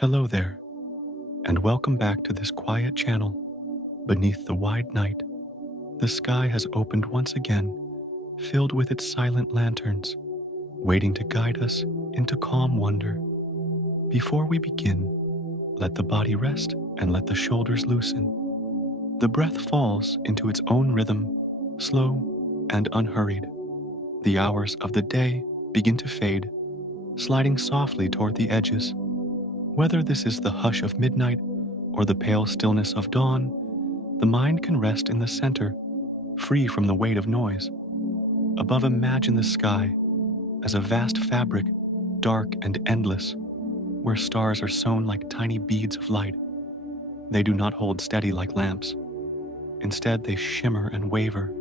Hello there, and welcome back to this quiet channel. Beneath the wide night, the sky has opened once again, filled with its silent lanterns, waiting to guide us into calm wonder. Before we begin, let the body rest and let the shoulders loosen. The breath falls into its own rhythm, slow and unhurried. The hours of the day begin to fade, sliding softly toward the edges. Whether this is the hush of midnight or the pale stillness of dawn, the mind can rest in the center, free from the weight of noise. Above, imagine the sky as a vast fabric, dark and endless, where stars are sewn like tiny beads of light. They do not hold steady like lamps. Instead, they shimmer and waver.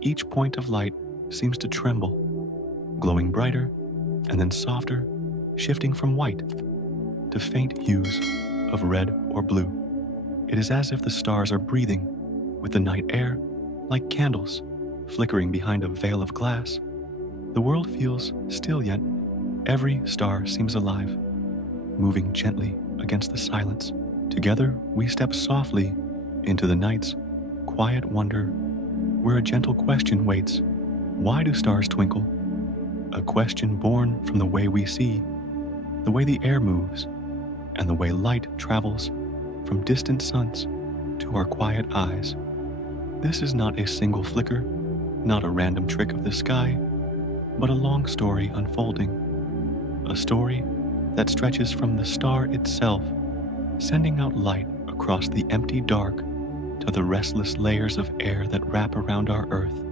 Each point of light seems to tremble, glowing brighter and then softer, shifting from white to faint hues of red or blue. It is as if the stars are breathing with the night air, like candles flickering behind a veil of glass. The world feels still, yet every star seems alive, moving gently against the silence. Together, we step softly into the night's quiet wonder, where a gentle question waits. Why do stars twinkle? A question born from the way we see, the way the air moves, and the way light travels from distant suns to our quiet eyes. This is not a single flicker, not a random trick of the sky, but a long story unfolding. A story that stretches from the star itself, sending out light across the empty dark to the restless layers of air that wrap around our earth.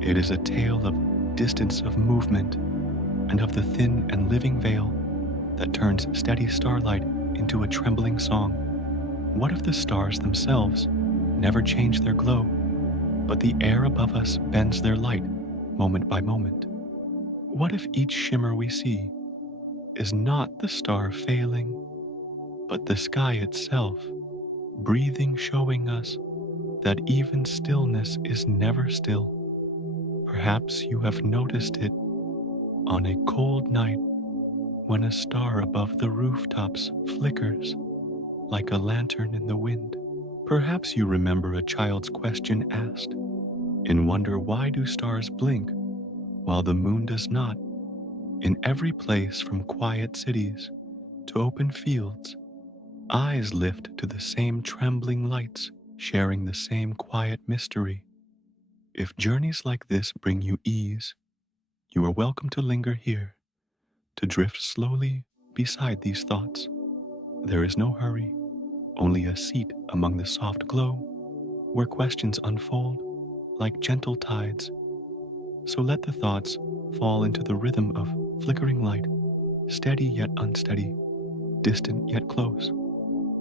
It is a tale of distance, of movement, and of the thin and living veil that turns steady starlight into a trembling song. What if the stars themselves never change their glow, but the air above us bends their light moment by moment? What if each shimmer we see is not the star failing, but the sky itself, breathing, showing us that even stillness is never still? Perhaps you have noticed it on a cold night when a star above the rooftops flickers like a lantern in the wind. Perhaps you remember a child's question asked in wonder, why do stars blink while the moon does not? In every place, from quiet cities to open fields, eyes lift to the same trembling lights, sharing the same quiet mystery. If journeys like this bring you ease, you are welcome to linger here, to drift slowly beside these thoughts. There is no hurry, only a seat among the soft glow, where questions unfold like gentle tides. So let the thoughts fall into the rhythm of flickering light, steady yet unsteady, distant yet close.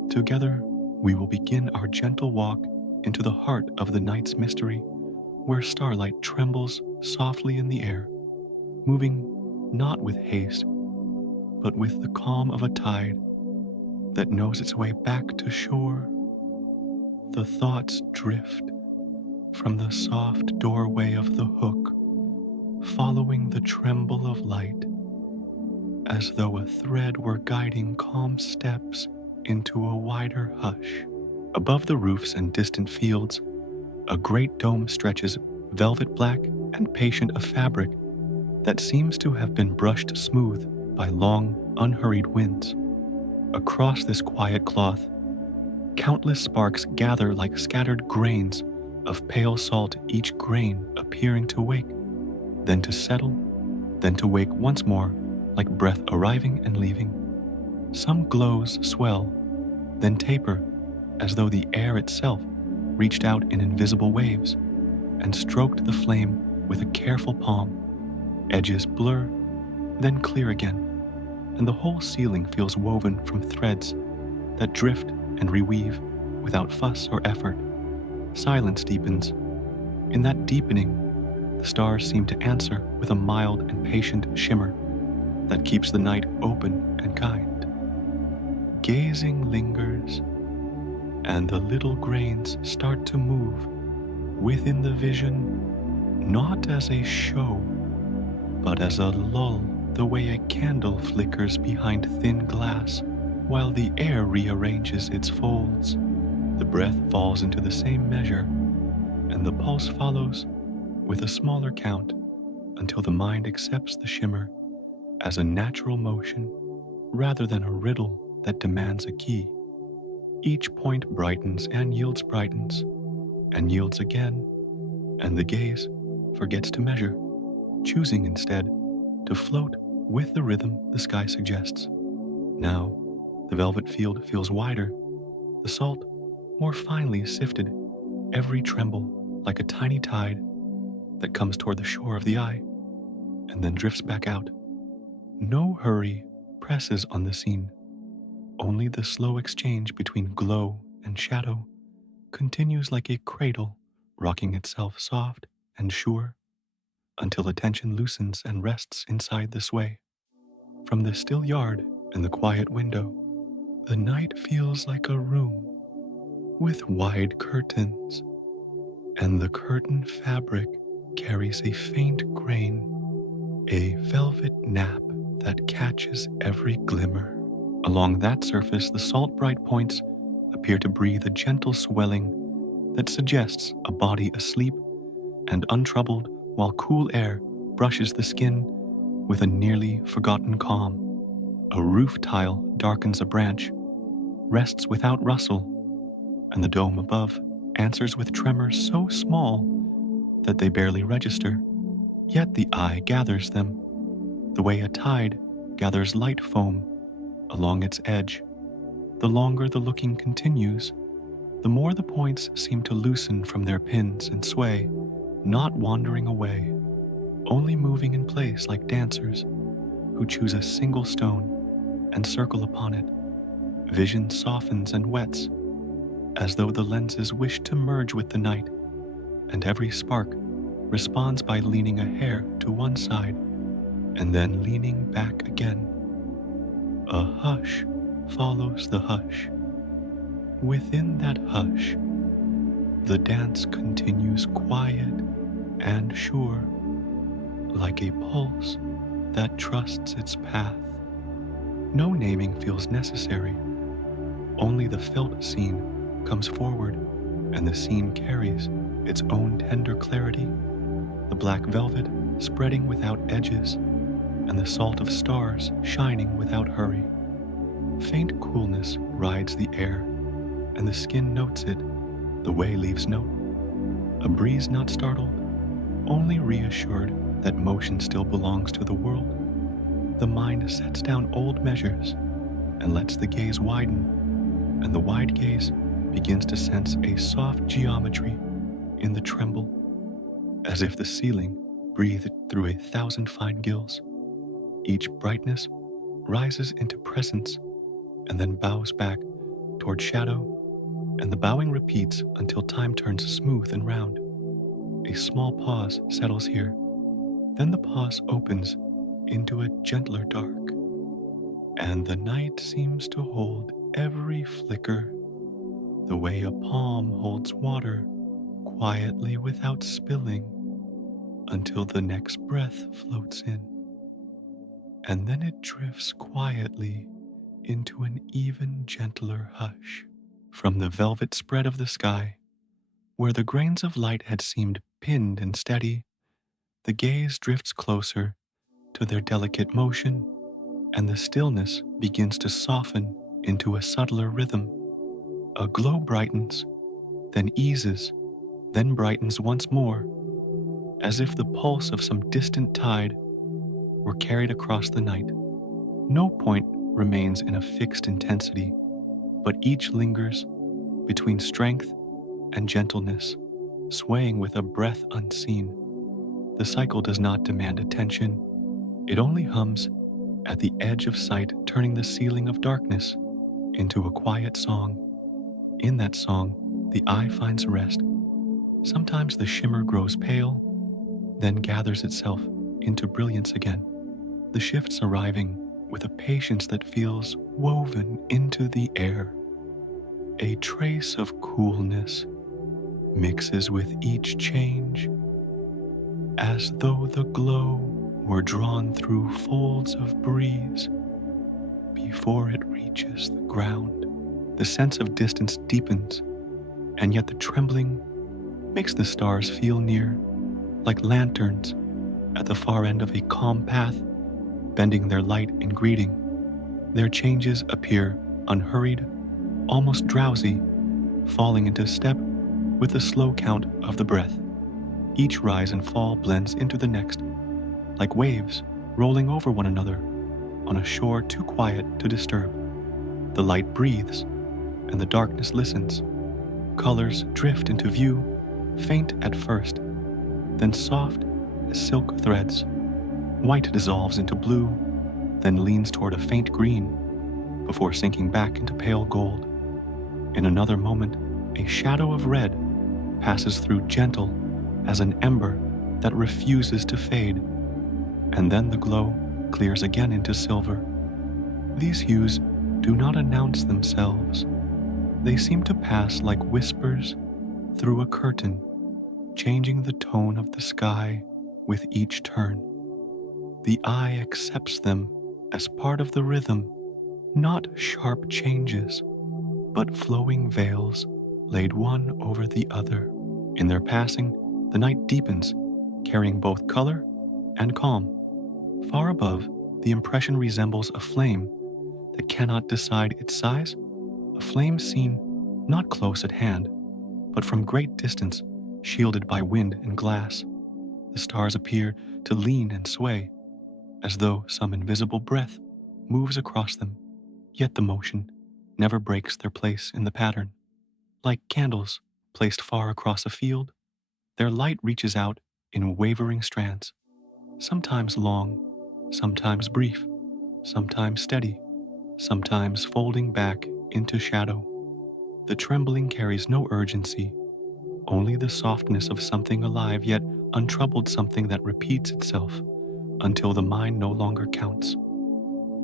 Together, we will begin our gentle walk into the heart of the night's mystery, where starlight trembles softly in the air, moving not with haste, but with the calm of a tide that knows its way back to shore. The thoughts drift from the soft doorway of the hook, following the tremble of light, as though a thread were guiding calm steps into a wider hush. Above the roofs and distant fields, a great dome stretches, velvet black and patient of fabric that seems to have been brushed smooth by long, unhurried winds. Across this quiet cloth, countless sparks gather like scattered grains of pale salt, each grain appearing to wake, then to settle, then to wake once more, like breath arriving and leaving. Some glows swell, then taper, as though the air itself reached out in invisible waves and stroked the flame with a careful palm. Edges blur, then clear again, and the whole ceiling feels woven from threads that drift and reweave without fuss or effort. Silence deepens. In that deepening, the stars seem to answer with a mild and patient shimmer that keeps the night open and kind. Gazing lingers, and the little grains start to move within the vision, not as a show, but as a lull, the way a candle flickers behind thin glass while the air rearranges its folds. The breath falls into the same measure, and the pulse follows with a smaller count until the mind accepts the shimmer as a natural motion rather than a riddle that demands a key. Each point brightens and yields again, and the gaze forgets to measure, choosing instead to float with the rhythm the sky suggests. Now, the velvet field feels wider, the salt more finely sifted, every tremble like a tiny tide that comes toward the shore of the eye and then drifts back out. No hurry presses on the scene. Only the slow exchange between glow and shadow continues like a cradle, rocking itself soft and sure until attention loosens and rests inside the sway. From the still yard and the quiet window, the night feels like a room with wide curtains, and the curtain fabric carries a faint grain, a velvet nap that catches every glimmer. Along that surface, the salt-bright points appear to breathe a gentle swelling that suggests a body asleep and untroubled, while cool air brushes the skin with a nearly forgotten calm. A roof tile darkens a branch, rests without rustle, and the dome above answers with tremors so small that they barely register, yet the eye gathers them, the way a tide gathers light foam along its edge. The longer the looking continues, the more the points seem to loosen from their pins and sway, not wandering away, only moving in place like dancers who choose a single stone and circle upon it. Vision softens and wets, as though the lenses wish to merge with the night, and every spark responds by leaning a hair to one side and then leaning back again. A hush follows the hush. Within that hush, the dance continues quiet and sure, like a pulse that trusts its path. No naming feels necessary. Only the felt scene comes forward, and the scene carries its own tender clarity, the black velvet spreading without edges, and the salt of stars shining without hurry. Faint coolness rides the air, and the skin notes it, the way leaves note. A breeze not startled, only reassured that motion still belongs to the world. The mind sets down old measures and lets the gaze widen, and the wide gaze begins to sense a soft geometry in the tremble, as if the ceiling breathed through 1,000 fine gills. Each brightness rises into presence and then bows back toward shadow, and the bowing repeats until time turns smooth and round. A small pause settles here. Then the pause opens into a gentler dark, and the night seems to hold every flicker, the way a palm holds water quietly without spilling, until the next breath floats in, and then it drifts quietly into an even gentler hush. From the velvet spread of the sky, where the grains of light had seemed pinned and steady, the gaze drifts closer to their delicate motion, and the stillness begins to soften into a subtler rhythm. A glow brightens, then eases, then brightens once more, as if the pulse of some distant tide were carried across the night. No point remains in a fixed intensity, but each lingers between strength and gentleness, swaying with a breath unseen. The cycle does not demand attention. It only hums at the edge of sight, turning the ceiling of darkness into a quiet song. In that song, the eye finds rest. Sometimes the shimmer grows pale, then gathers itself into brilliance again, the shifts arriving with a patience that feels woven into the air. A trace of coolness mixes with each change, as though the glow were drawn through folds of breeze, before it reaches the ground. The sense of distance deepens, and yet the trembling makes the stars feel near, like lanterns at the far end of a calm path, bending their light in greeting. Their changes appear unhurried, almost drowsy, falling into step with the slow count of the breath. Each rise and fall blends into the next, like waves rolling over one another on a shore too quiet to disturb. The light breathes, and the darkness listens. Colors drift into view, faint at first, then soft as silk threads. White dissolves into blue, then leans toward a faint green, before sinking back into pale gold. In another moment, a shadow of red passes through, gentle as an ember that refuses to fade, and then the glow clears again into silver. These hues do not announce themselves. They seem to pass like whispers through a curtain, changing the tone of the sky with each turn. The eye accepts them as part of the rhythm, not sharp changes, but flowing veils laid one over the other. In their passing, the night deepens, carrying both color and calm. Far above, the impression resembles a flame that cannot decide its size, a flame seen not close at hand, but from great distance, shielded by wind and glass. The stars appear to lean and sway, as though some invisible breath moves across them, yet the motion never breaks their place in the pattern. Like candles placed far across a field, their light reaches out in wavering strands, sometimes long, sometimes brief, sometimes steady, sometimes folding back into shadow. The trembling carries no urgency, only the softness of something alive yet untroubled, something that repeats itself until the mind no longer counts.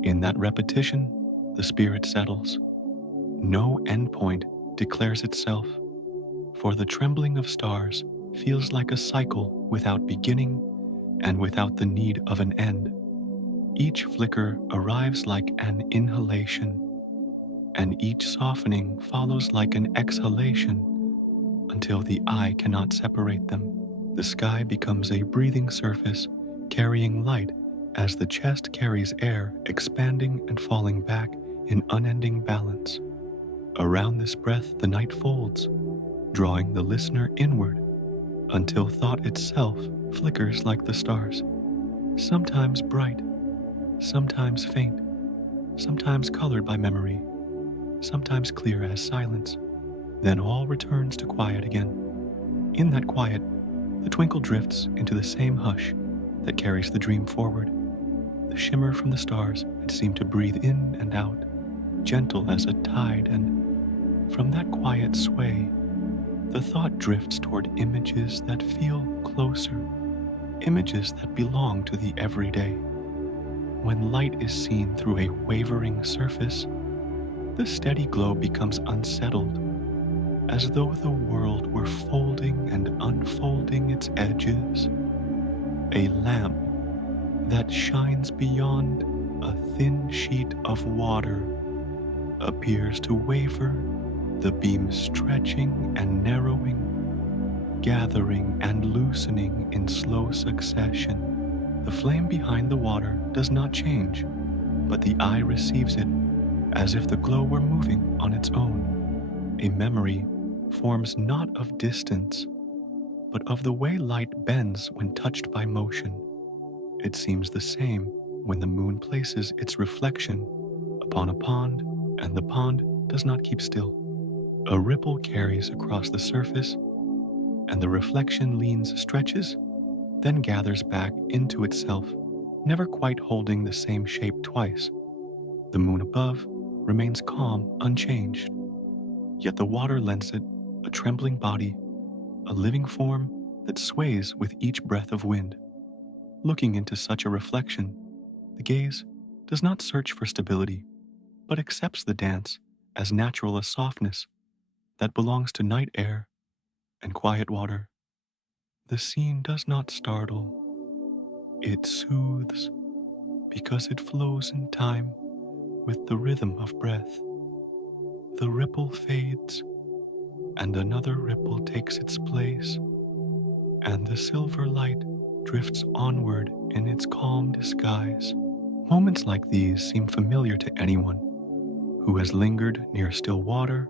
In that repetition, the spirit settles. No endpoint declares itself, for the trembling of stars feels like a cycle without beginning and without the need of an end. Each flicker arrives like an inhalation, and each softening follows like an exhalation until the eye cannot separate them. The sky becomes a breathing surface, carrying light as the chest carries air, expanding and falling back in unending balance. Around this breath, the night folds, drawing the listener inward until thought itself flickers like the stars, sometimes bright, sometimes faint, sometimes colored by memory, sometimes clear as silence. Then all returns to quiet again. In that quiet, the twinkle drifts into the same hush that carries the dream forward. The shimmer from the stars had seemed to breathe in and out, gentle as a tide, and from that quiet sway, the thought drifts toward images that feel closer, images that belong to the everyday. When light is seen through a wavering surface, the steady glow becomes unsettled, as though the world were folding and unfolding its edges. A lamp that shines beyond a thin sheet of water appears to waver, the beam stretching and narrowing, gathering and loosening in slow succession. The flame behind the water does not change, but the eye receives it as if the glow were moving on its own. A memory forms not of distance, but of the way light bends when touched by motion. It seems the same when the moon places its reflection upon a pond and the pond does not keep still. A ripple carries across the surface, and the reflection leans, stretches, then gathers back into itself, never quite holding the same shape twice. The moon above remains calm, unchanged, yet the water lends it a trembling body, a living form that sways with each breath of wind. Looking into such a reflection, the gaze does not search for stability, but accepts the dance as natural as softness that belongs to night air and quiet water. The scene does not startle, it soothes because it flows in time with the rhythm of breath. The ripple fades, and another ripple takes its place, and the silver light drifts onward in its calm disguise. Moments like these seem familiar to anyone who has lingered near still water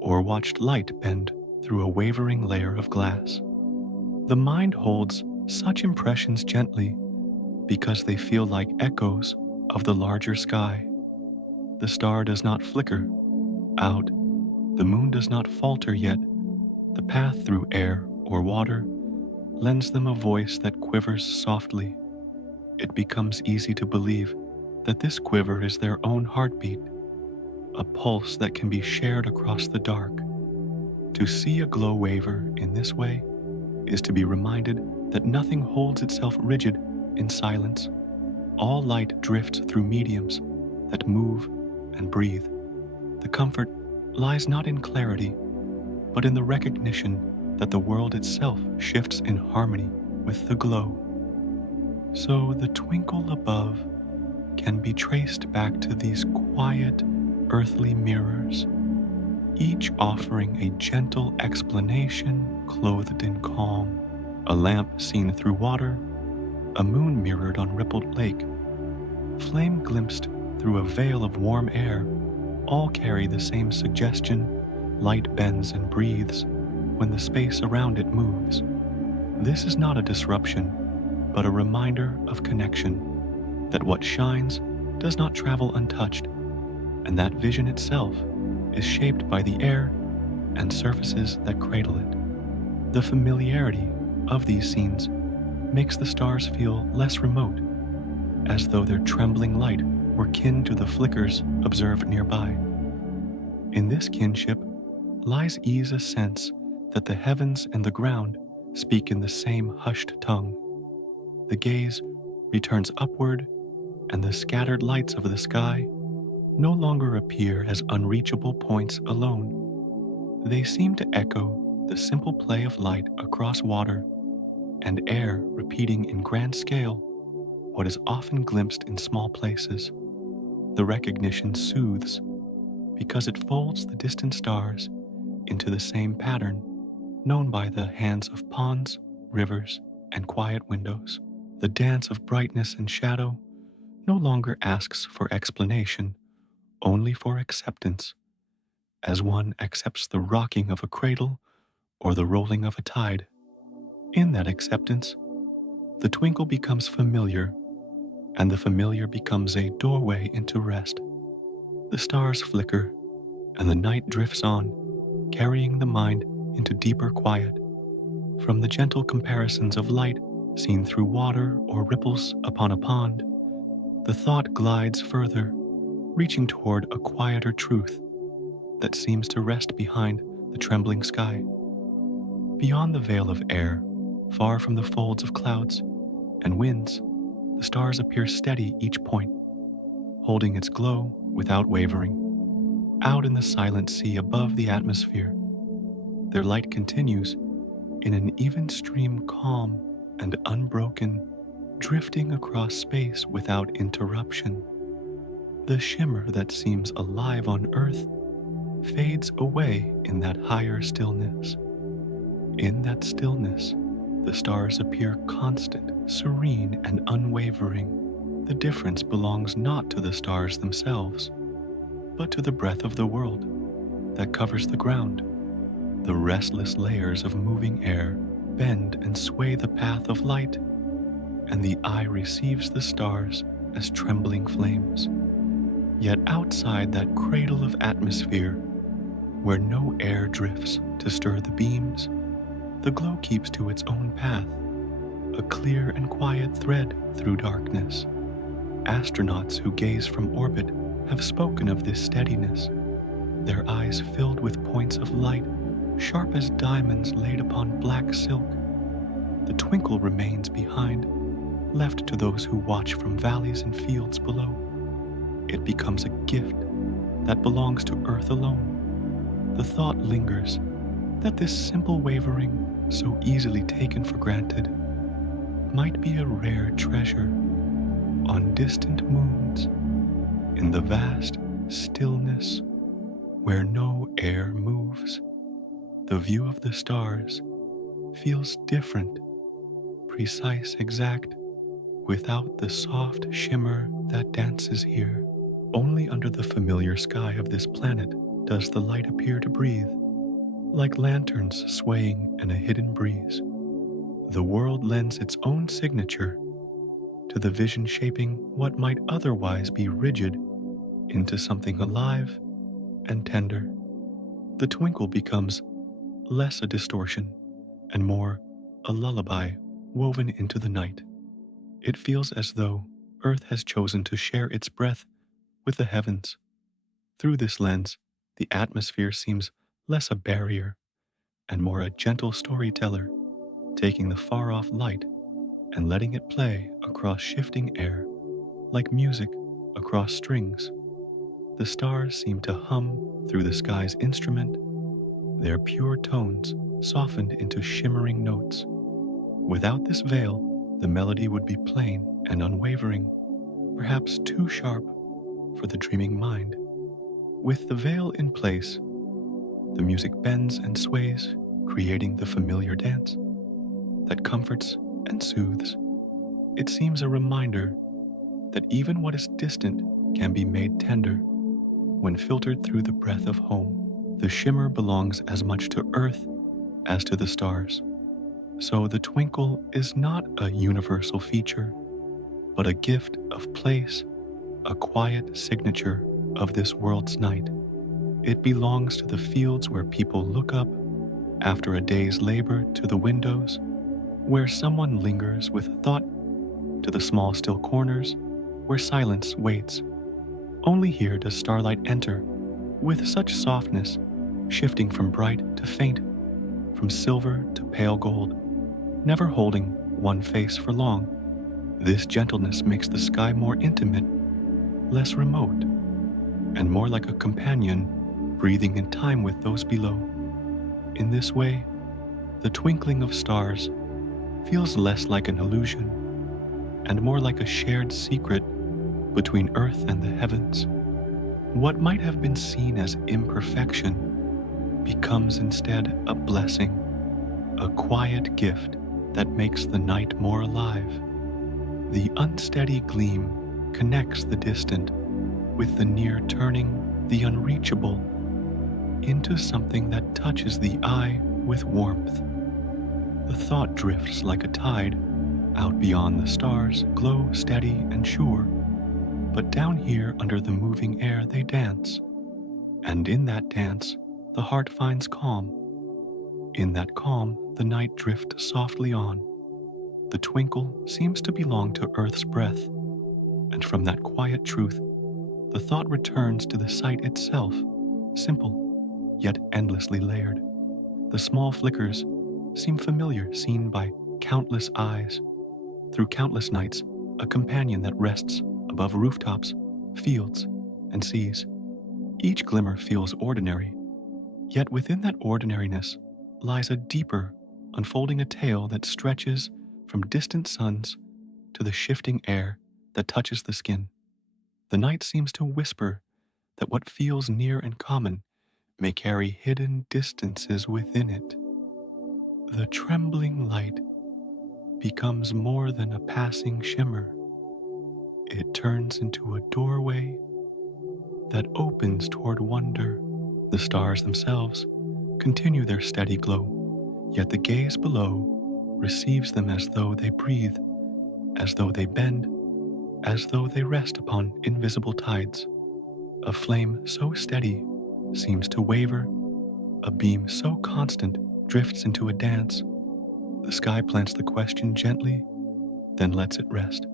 or watched light bend through a wavering layer of glass. The mind holds such impressions gently because they feel like echoes of the larger sky. The star does not flicker out, the moon does not falter yet. The path through air or water lends them a voice that quivers softly. It becomes easy to believe that this quiver is their own heartbeat, a pulse that can be shared across the dark. To see a glow waver in this way is to be reminded that nothing holds itself rigid in silence. All light drifts through mediums that move and breathe. The comfort lies not in clarity, but in the recognition that the world itself shifts in harmony with the glow. So the twinkle above can be traced back to these quiet, earthly mirrors, each offering a gentle explanation clothed in calm. A lamp seen through water, a moon mirrored on rippled lake, flame glimpsed through a veil of warm air, all carry the same suggestion: light bends and breathes when the space around it moves. This is not a disruption, but a reminder of connection, that what shines does not travel untouched, and that vision itself is shaped by the air and surfaces that cradle it. The familiarity of these scenes makes the stars feel less remote, as though their trembling light were kin to the flickers observed nearby. In this kinship lies ease a sense that the heavens and the ground speak in the same hushed tongue. The gaze returns upward, and the scattered lights of the sky no longer appear as unreachable points alone. They seem to echo the simple play of light across water and air, repeating in grand scale what is often glimpsed in small places. The recognition soothes because it folds the distant stars into the same pattern known by the hands of ponds, rivers, and quiet windows. The dance of brightness and shadow no longer asks for explanation, only for acceptance, as one accepts the rocking of a cradle or the rolling of a tide. In that acceptance, the twinkle becomes familiar, and the familiar becomes a doorway into rest. The stars flicker, and the night drifts on, carrying the mind into deeper quiet. From the gentle comparisons of light seen through water or ripples upon a pond, the thought glides further, reaching toward a quieter truth that seems to rest behind the trembling sky. Beyond the veil of air, far from the folds of clouds and winds, the stars appear steady each point, holding its glow without wavering. Out in the silent sea above the atmosphere, their light continues in an even stream, calm and unbroken, drifting across space without interruption. The shimmer that seems alive on Earth fades away in that higher stillness. In that stillness, the stars appear constant, serene, and unwavering. The difference belongs not to the stars themselves, but to the breath of the world that covers the ground. The restless layers of moving air bend and sway the path of light, and the eye receives the stars as trembling flames. Yet outside that cradle of atmosphere, where no air drifts to stir the beams, the glow keeps to its own path, a clear and quiet thread through darkness. Astronauts who gaze from orbit have spoken of this steadiness, their eyes filled with points of light sharp as diamonds laid upon black silk. The twinkle remains behind, left to those who watch from valleys and fields below. It becomes a gift that belongs to Earth alone. The thought lingers that this simple wavering, so easily taken for granted, might be a rare treasure on distant moons in the vast stillness where no air moves. The view of the stars feels different, precise, exact, without the soft shimmer that dances here. Only under the familiar sky of this planet does the light appear to breathe, like lanterns swaying in a hidden breeze. The world lends its own signature to the vision, shaping what might otherwise be rigid into something alive and tender. The twinkle becomes less a distortion and more a lullaby woven into the night. It feels as though Earth has chosen to share its breath with the heavens. Through this lens, the atmosphere seems less a barrier and more a gentle storyteller, taking the far off light and letting it play across shifting air, like music across strings. The stars seem to hum through the sky's instrument, their pure tones softened into shimmering notes. Without this veil, the melody would be plain and unwavering, perhaps too sharp for the dreaming mind. With the veil in place, the music bends and sways, creating the familiar dance that comforts and soothes. It seems a reminder that even what is distant can be made tender when filtered through the breath of home. The shimmer belongs as much to earth as to the stars. So the twinkle is not a universal feature, but a gift of place, a quiet signature of this world's night. It belongs to the fields where people look up after a day's labor, to the windows where someone lingers with thought, to the small still corners where silence waits. Only here does starlight enter with such softness, shifting from bright to faint, from silver to pale gold, never holding one face for long. This gentleness makes the sky more intimate, less remote, and more like a companion breathing in time with those below. In this way, the twinkling of stars feels less like an illusion and more like a shared secret between earth and the heavens. What might have been seen as imperfection becomes instead a blessing, a quiet gift that makes the night more alive. The unsteady gleam connects the distant with the near, turning the unreachable into something that touches the eye with warmth. The thought drifts like a tide out beyond the stars, glow steady and sure. But down here under the moving air they dance, and in that dance the heart finds calm. In that calm the night drifts softly on. The twinkle seems to belong to earth's breath, and from that quiet truth the thought returns to the sight itself, simple yet endlessly layered. The small flickers seem familiar, seen by countless eyes. Through countless nights, a companion that rests above rooftops, fields, and seas. Each glimmer feels ordinary, yet within that ordinariness lies a deeper, unfolding a tale that stretches from distant suns to the shifting air that touches the skin. The night seems to whisper that what feels near and common may carry hidden distances within it. The trembling light becomes more than a passing shimmer. It turns into a doorway that opens toward wonder. The stars themselves continue their steady glow, yet the gaze below receives them as though they breathe, as though they bend, as though they rest upon invisible tides. A flame so steady seems to waver, a beam so constant drifts into a dance. The sky plants the question gently, then lets it rest.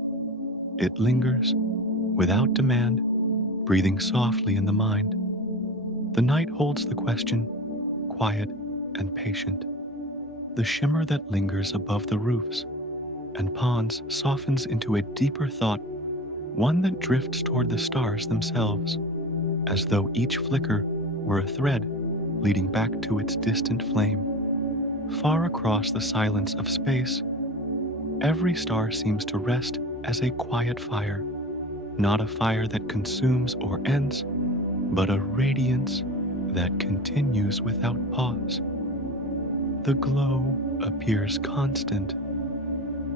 It lingers, without demand, breathing softly in the mind. The night holds the question, quiet and patient. The shimmer that lingers above the roofs and ponds softens into a deeper thought, one that drifts toward the stars themselves, as though each flicker were a thread leading back to its distant flame. Far across the silence of space, every star seems to rest as a quiet fire, not a fire that consumes or ends, but a radiance that continues without pause. The glow appears constant,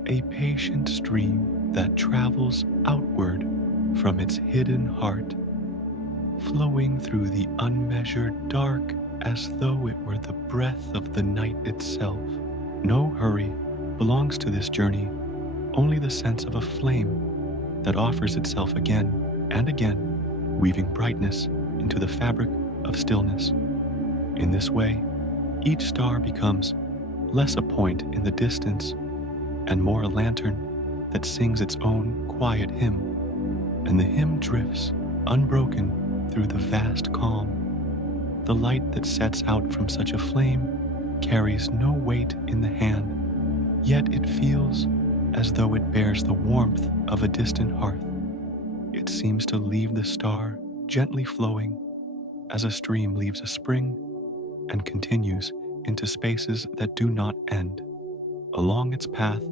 a patient stream that travels outward from its hidden heart, flowing through the unmeasured dark as though it were the breath of the night itself. No hurry belongs to this journey, only the sense of a flame that offers itself again and again, weaving brightness into the fabric of stillness. In this way, each star becomes less a point in the distance and more a lantern that sings its own quiet hymn, and the hymn drifts unbroken through the vast calm. The light that sets out from such a flame carries no weight in the hand, yet it feels as though it bears the warmth of a distant hearth. It seems to leave the star gently flowing as a stream leaves a spring and continues into spaces that do not end. Along its path,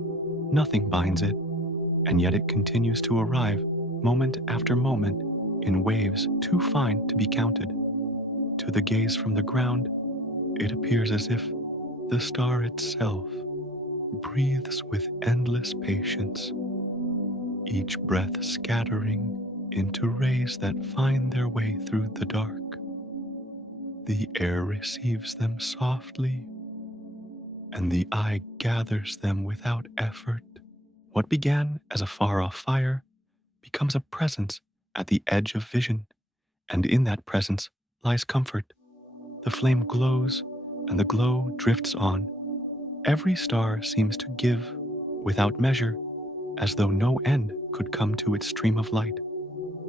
nothing binds it, and yet it continues to arrive moment after moment in waves too fine to be counted. To the gaze from the ground, it appears as if the star itself breathes with endless patience, each breath scattering into rays that find their way through the dark. The air receives them softly, and the eye gathers them without effort. What began as a far-off fire becomes a presence at the edge of vision, and in that presence lies comfort. The flame glows, and the glow drifts on. Every star seems to give without measure, as though no end could come to its stream of light.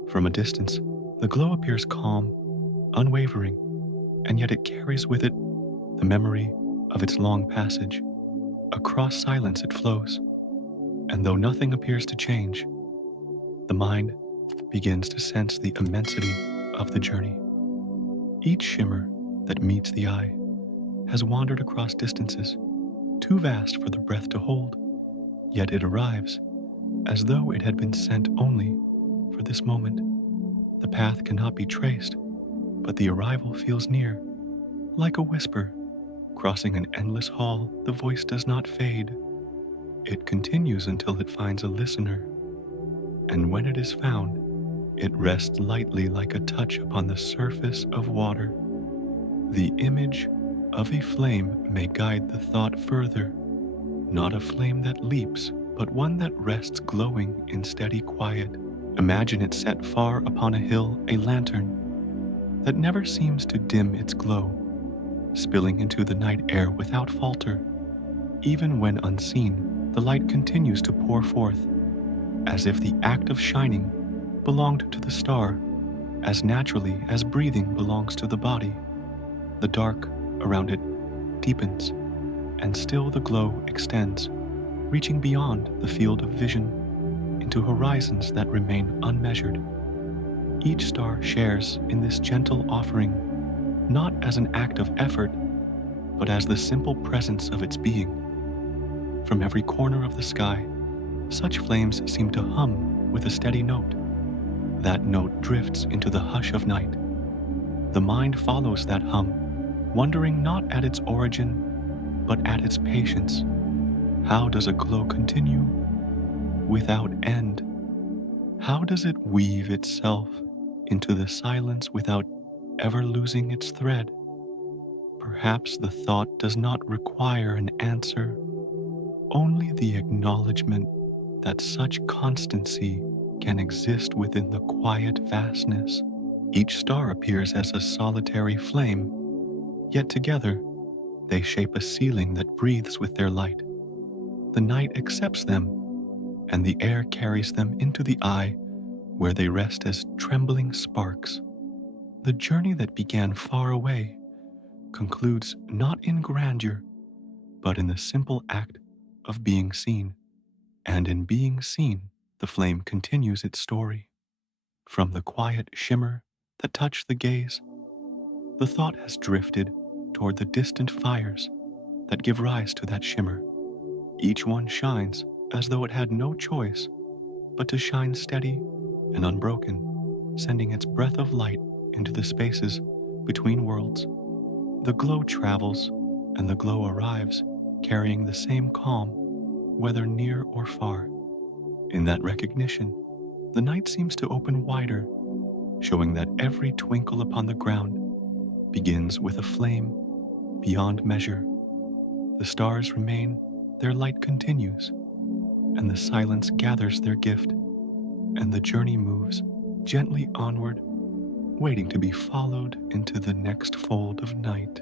From a distance, the glow appears calm, unwavering, and yet it carries with it the memory of its long passage. Across silence it flows, and though nothing appears to change, the mind begins to sense the immensity of the journey. Each shimmer that meets the eye has wandered across distances too vast for the breath to hold, yet it arrives as though it had been sent only for this moment. The path cannot be traced, but the arrival feels near. Like a whisper, crossing an endless hall, the voice does not fade. It continues until it finds a listener, and when it is found, it rests lightly like a touch upon the surface of water. The image of a flame may guide the thought further, not a flame that leaps, but one that rests glowing in steady quiet. Imagine it set far upon a hill, a lantern that never seems to dim its glow, spilling into the night air without falter. Even when unseen, the light continues to pour forth, as if the act of shining belonged to the star, as naturally as breathing belongs to the body. The dark around it deepens, and still the glow extends, reaching beyond the field of vision into horizons that remain unmeasured. Each star shares in this gentle offering, not as an act of effort, but as the simple presence of its being. From every corner of the sky, such flames seem to hum with a steady note. That note drifts into the hush of night. The mind follows that hum, wondering not at its origin, but at its patience. How does a glow continue without end? How does it weave itself into the silence without ever losing its thread? Perhaps the thought does not require an answer, only the acknowledgement that such constancy can exist within the quiet vastness. Each star appears as a solitary flame, yet together they shape a ceiling that breathes with their light. The night accepts them, and the air carries them into the eye, where they rest as trembling sparks. The journey that began far away concludes not in grandeur, but in the simple act of being seen. And in being seen, the flame continues its story. From the quiet shimmer that touched the gaze, the thought has drifted toward the distant fires that give rise to that shimmer. Each one shines as though it had no choice but to shine steady and unbroken, sending its breath of light into the spaces between worlds. The glow travels, and the glow arrives, carrying the same calm, whether near or far. In that recognition, the night seems to open wider, showing that every twinkle upon the ground begins with a flame beyond measure. The stars remain, their light continues, and the silence gathers their gift, and the journey moves gently onward, waiting to be followed into the next fold of night.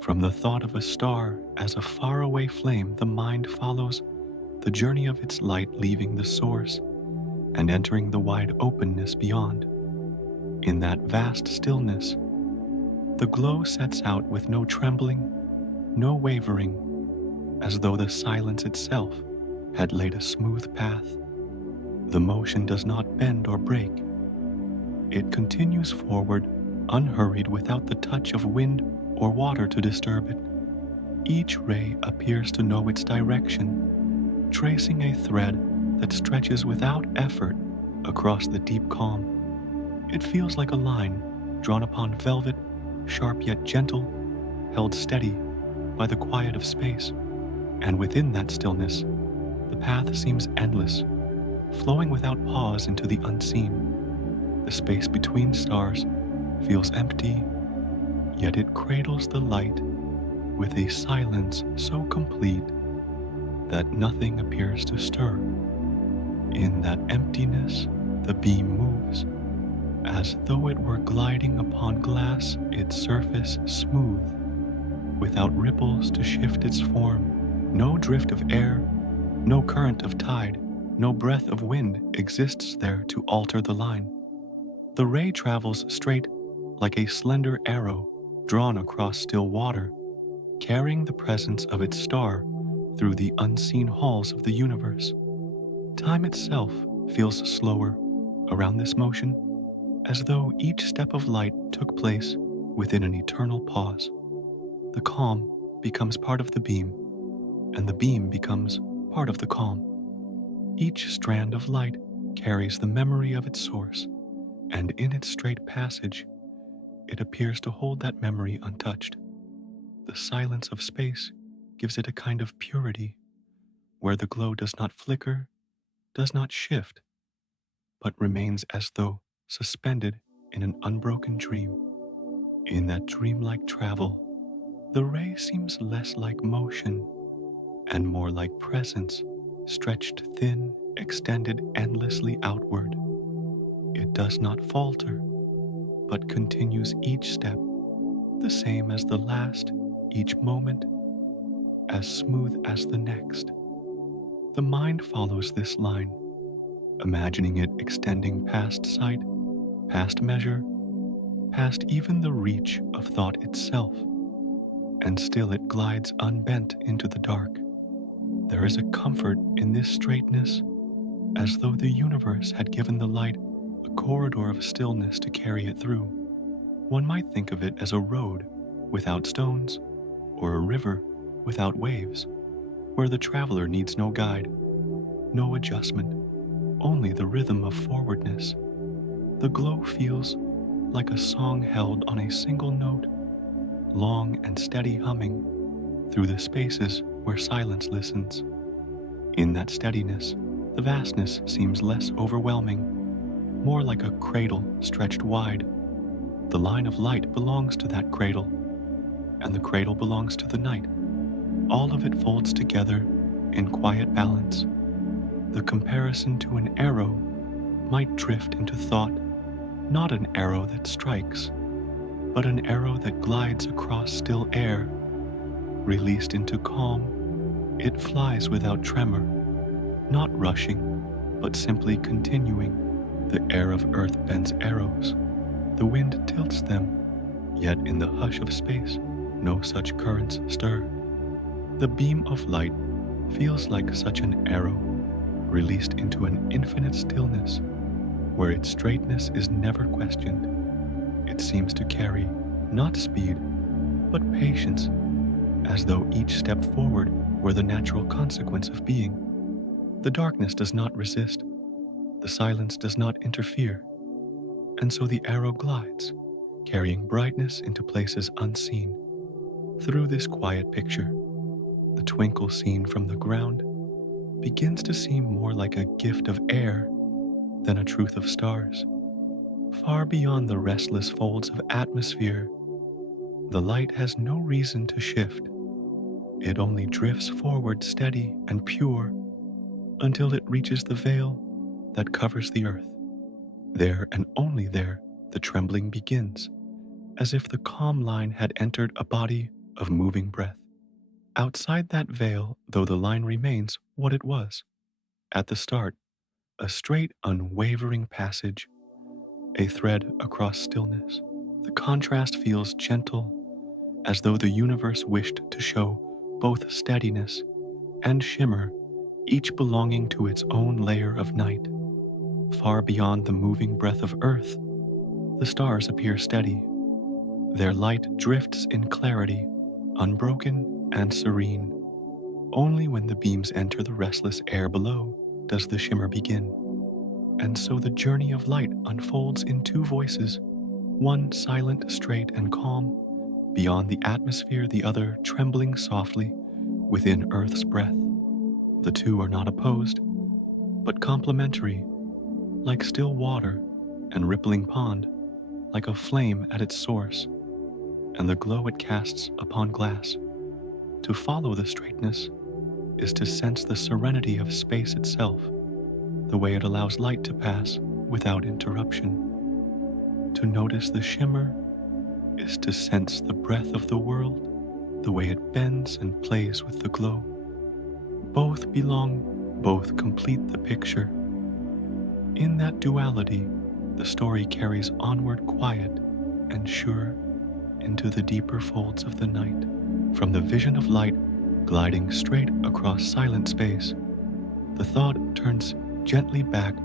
From the thought of a star as a faraway flame, the mind follows the journey of its light, leaving the source and entering the wide openness beyond. In that vast stillness, the glow sets out with no trembling, no wavering, as though the silence itself had laid a smooth path. The motion does not bend or break. It continues forward, unhurried, without the touch of wind or water to disturb it. Each ray appears to know its direction, tracing a thread that stretches without effort across the deep calm. It feels like a line drawn upon velvet, sharp yet gentle, held steady by the quiet of space. And within that stillness, the path seems endless, flowing without pause into the unseen. The space between stars feels empty, yet it cradles the light with a silence so complete that nothing appears to stir. In that emptiness, the beam moves, as though it were gliding upon glass, its surface smooth, without ripples to shift its form. No drift of air, no current of tide, no breath of wind exists there to alter the line. The ray travels straight like a slender arrow drawn across still water, carrying the presence of its star through the unseen halls of the universe. Time itself feels slower around this motion, as though each step of light took place within an eternal pause. The calm becomes part of the beam, and the beam becomes part of the calm. Each strand of light carries the memory of its source, and in its straight passage, it appears to hold that memory untouched. The silence of space gives it a kind of purity, where the glow does not flicker, does not shift, but remains as though suspended in an unbroken dream. In that dreamlike travel, the ray seems less like motion and more like presence, stretched thin, extended endlessly outward. It does not falter, but continues each step, the same as the last, each moment, as smooth as the next. The mind follows this line, imagining it extending past sight, past measure, past even the reach of thought itself, and still it glides unbent into the dark. There is a comfort in this straightness, as though the universe had given the light a corridor of stillness to carry it through. One might think of it as a road without stones, or a river without waves, where the traveler needs no guide, no adjustment, only the rhythm of forwardness. The glow feels like a song held on a single note, long and steady humming through the spaces where silence listens. In that steadiness, the vastness seems less overwhelming, more like a cradle stretched wide. The line of light belongs to that cradle, and the cradle belongs to the night. All of it folds together in quiet balance. The comparison to an arrow might drift into thought, not an arrow that strikes, but an arrow that glides across still air. Released into calm, it flies without tremor, not rushing, but simply continuing. The air of earth bends arrows. The wind tilts them, yet in the hush of space, no such currents stir. The beam of light feels like such an arrow, released into an infinite stillness, where its straightness is never questioned. It seems to carry not speed, but patience, as though each step forward were the natural consequence of being. The darkness does not resist. The silence does not interfere, and so the arrow glides, carrying brightness into places unseen. Through this quiet picture, the twinkle seen from the ground begins to seem more like a gift of air than a truth of stars. Far beyond the restless folds of atmosphere, the light has no reason to shift. It only drifts forward steady and pure until it reaches the veil that covers the earth. There and only there, the trembling begins, as if the calm line had entered a body of moving breath. Outside that veil, though the line remains what it was, at the start, a straight, unwavering passage, a thread across stillness. The contrast feels gentle, as though the universe wished to show both steadiness and shimmer, each belonging to its own layer of night. Far beyond the moving breath of earth, the stars appear steady. Their light drifts in clarity, unbroken and serene. Only when the beams enter the restless air below does the shimmer begin. And so the journey of light unfolds in two voices, one silent, straight, and calm, beyond the atmosphere, the other trembling softly within Earth's breath. The two are not opposed, but complementary, like still water and rippling pond, like a flame at its source, and the glow it casts upon glass. To follow the straightness is to sense the serenity of space itself, the way it allows light to pass without interruption. To notice the shimmer is to sense the breath of the world, the way it bends and plays with the glow. Both belong, both complete the picture. In that duality, the story carries onward quiet and sure into the deeper folds of the night. From the vision of light gliding straight across silent space, the thought turns gently back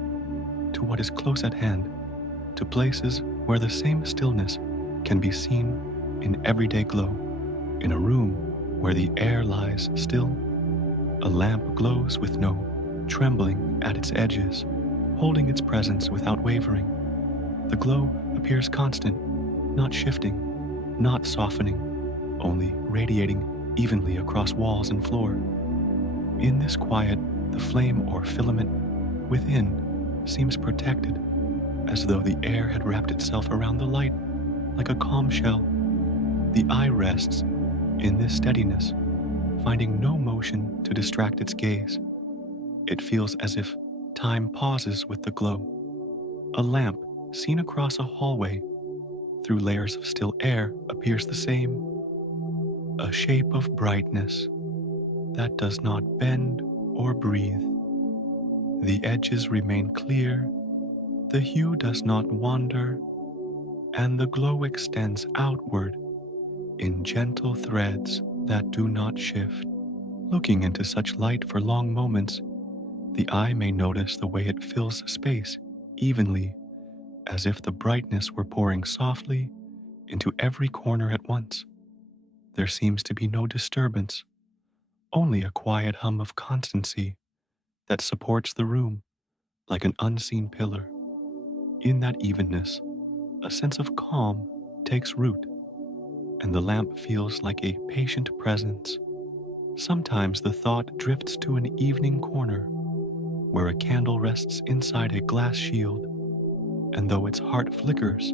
to what is close at hand, to places where the same stillness can be seen in everyday glow. In a room where the air lies still, a lamp glows with no trembling at its edges, holding its presence without wavering. The glow appears constant, not shifting, not softening, only radiating evenly across walls and floor. In this quiet, the flame or filament within seems protected, as though the air had wrapped itself around the light like a calm shell. The eye rests in this steadiness, finding no motion to distract its gaze. It feels as if time pauses with the glow. A lamp seen across a hallway through layers of still air appears the same, a shape of brightness that does not bend or breathe. The edges remain clear, the hue does not wander, and the glow extends outward in gentle threads that do not shift. Looking into such light for long moments, the eye may notice the way it fills space evenly, as if the brightness were pouring softly into every corner at once. There seems to be no disturbance, only a quiet hum of constancy that supports the room like an unseen pillar. In that evenness, a sense of calm takes root, and the lamp feels like a patient presence. Sometimes the thought drifts to an evening corner where a candle rests inside a glass shield, and though its heart flickers,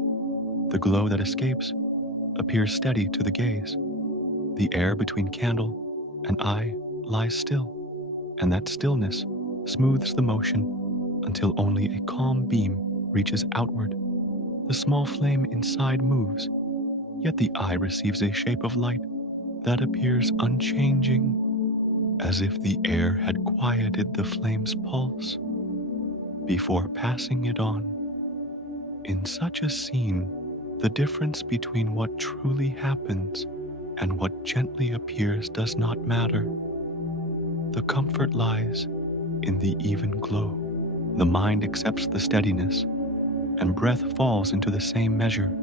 the glow that escapes appears steady to the gaze. The air between candle and eye lies still, and that stillness smooths the motion until only a calm beam reaches outward. The small flame inside moves, yet the eye receives a shape of light that appears unchanging, as if the air had quieted the flame's pulse before passing it on. In such a scene, the difference between what truly happens and what gently appears does not matter. The comfort lies in the even glow. The mind accepts the steadiness, and breath falls into the same measure.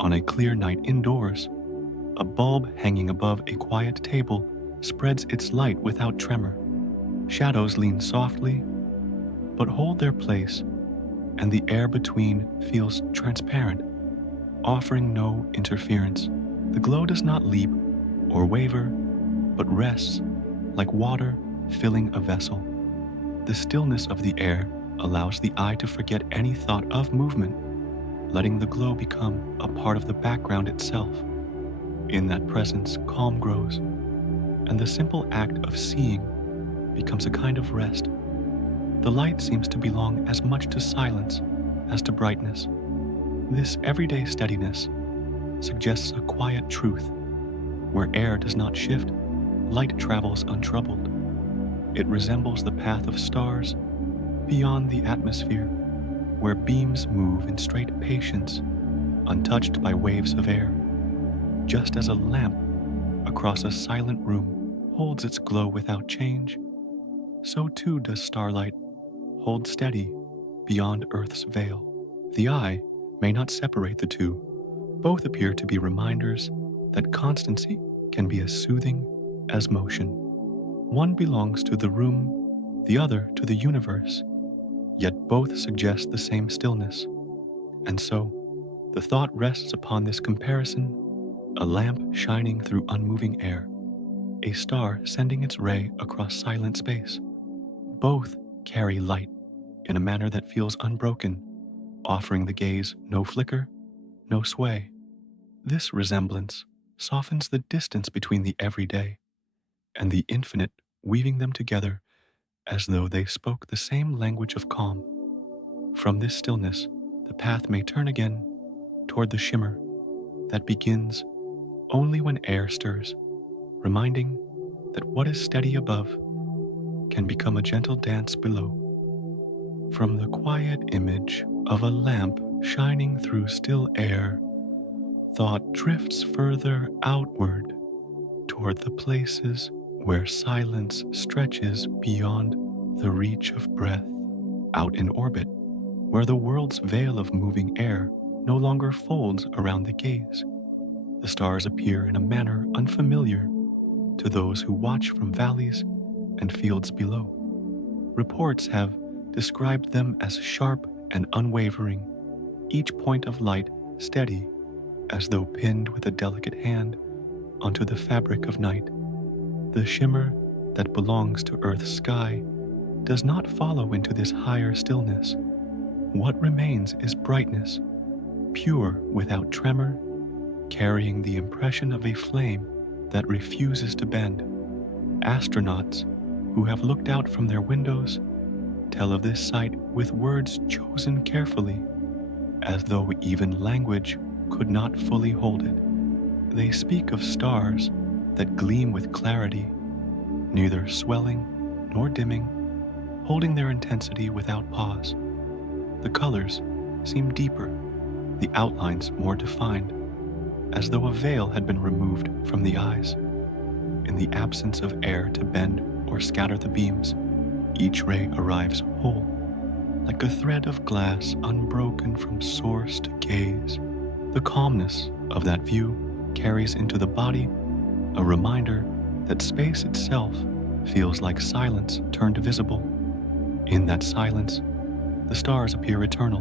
On a clear night indoors, a bulb hanging above a quiet table spreads its light without tremor. Shadows lean softly, but hold their place, and the air between feels transparent, offering no interference. The glow does not leap or waver, but rests like water filling a vessel. The stillness of the air allows the eye to forget any thought of movement, letting the glow become a part of the background itself. In that presence, calm grows, and the simple act of seeing becomes a kind of rest. The light seems to belong as much to silence as to brightness. This everyday steadiness suggests a quiet truth. Where air does not shift, light travels untroubled. It resembles the path of stars beyond the atmosphere, where beams move in straight patience, untouched by waves of air. Just as a lamp across a silent room holds its glow without change, so too does starlight hold steady beyond Earth's veil. The eye may not separate the two. Both appear to be reminders that constancy can be as soothing as motion. One belongs to the room, the other to the universe, yet both suggest the same stillness. And so, the thought rests upon this comparison: a lamp shining through unmoving air, a star sending its ray across silent space. Both carry light in a manner that feels unbroken, offering the gaze no flicker, no sway. This resemblance softens the distance between the everyday and the infinite, weaving them together as though they spoke the same language of calm. From this stillness, the path may turn again toward the shimmer that begins only when air stirs, reminding that what is steady above can become a gentle dance below. From the quiet image of a lamp shining through still air, thought drifts further outward toward the places where silence stretches beyond the reach of breath. Out in orbit, where the world's veil of moving air no longer folds around the gaze, the stars appear in a manner unfamiliar to those who watch from valleys and fields below. Reports have described them as sharp and unwavering, each point of light steady as though pinned with a delicate hand onto the fabric of night. The shimmer that belongs to Earth's sky does not follow into this higher stillness. What remains is brightness, pure without tremor, carrying the impression of a flame that refuses to bend. Astronauts who have looked out from their windows tell of this sight with words chosen carefully, as though even language could not fully hold it. They speak of stars that gleam with clarity, neither swelling nor dimming, holding their intensity without pause. The colors seem deeper, the outlines more defined, as though a veil had been removed from the eyes. In the absence of air to bend or scatter the beams, each ray arrives whole, like a thread of glass unbroken from source to gaze. The calmness of that view carries into the body a reminder that space itself feels like silence turned visible. In that silence, the stars appear eternal.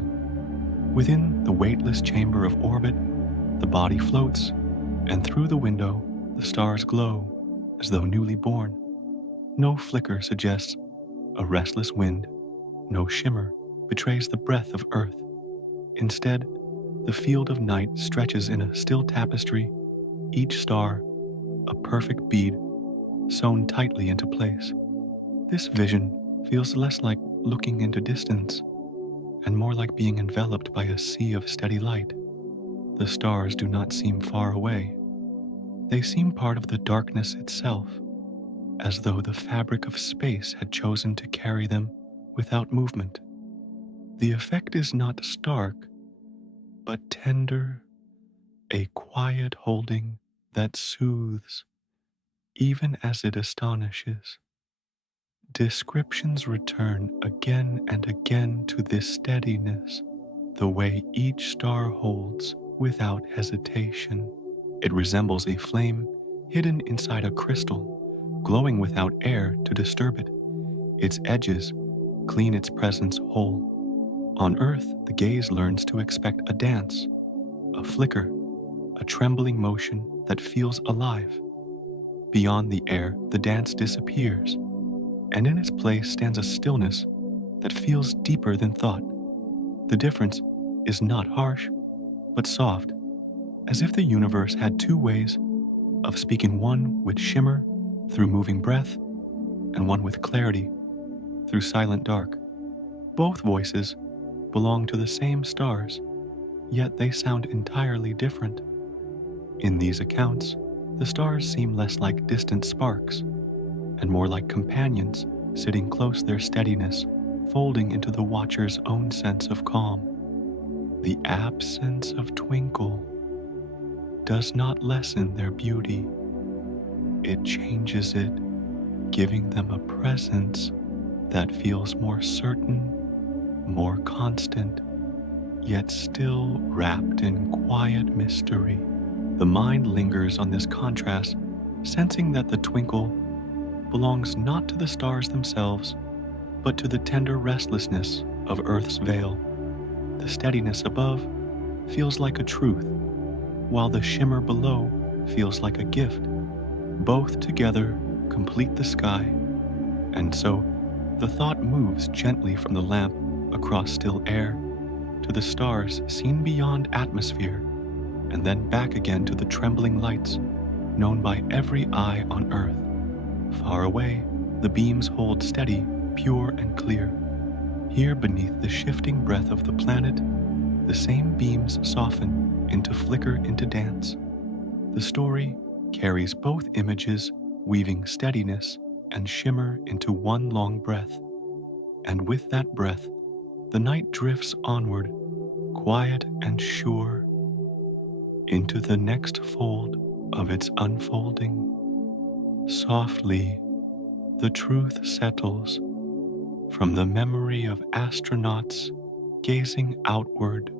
Within the weightless chamber of orbit, the body floats, and through the window, the stars glow as though newly born. No flicker suggests a restless wind, no shimmer betrays the breath of earth. Instead, the field of night stretches in a still tapestry, each star a perfect bead sewn tightly into place. This vision feels less like looking into distance and more like being enveloped by a sea of steady light. The stars do not seem far away. They seem part of the darkness itself, as though the fabric of space had chosen to carry them without movement. The effect is not stark, but tender, a quiet holding that soothes, even as it astonishes. Descriptions return again and again to this steadiness, the way each star holds without hesitation. It resembles a flame hidden inside a crystal, glowing without air to disturb it. Its edges clean its presence whole. On earth, the gaze learns to expect a dance, a flicker, a trembling motion that feels alive. Beyond the air, the dance disappears, and in its place stands a stillness that feels deeper than thought. The difference is not harsh, but soft, as if the universe had two ways of speaking, one with shimmer through moving breath, and one with clarity through silent dark. Both voices belong to the same stars, yet they sound entirely different. In these accounts, the stars seem less like distant sparks and more like companions sitting close, their steadiness folding into the watcher's own sense of calm. The absence of twinkle does not lessen their beauty. It changes it, giving them a presence that feels more certain, more constant, yet still wrapped in quiet mystery. The mind lingers on this contrast, sensing that the twinkle belongs not to the stars themselves, but to the tender restlessness of Earth's veil. The steadiness above feels like a truth, while the shimmer below feels like a gift. Both together complete the sky, and so the thought moves gently from the lamp across still air to the stars seen beyond atmosphere, and then back again to the trembling lights known by every eye on earth. Far away, the beams hold steady, pure and clear. Here beneath the shifting breath of the planet, the same beams soften into flicker into dance. The story carries both images, weaving steadiness and shimmer into one long breath. And with that breath, the night drifts onward, quiet and sure, into the next fold of its unfolding. Softly, the truth settles from the memory of astronauts gazing outward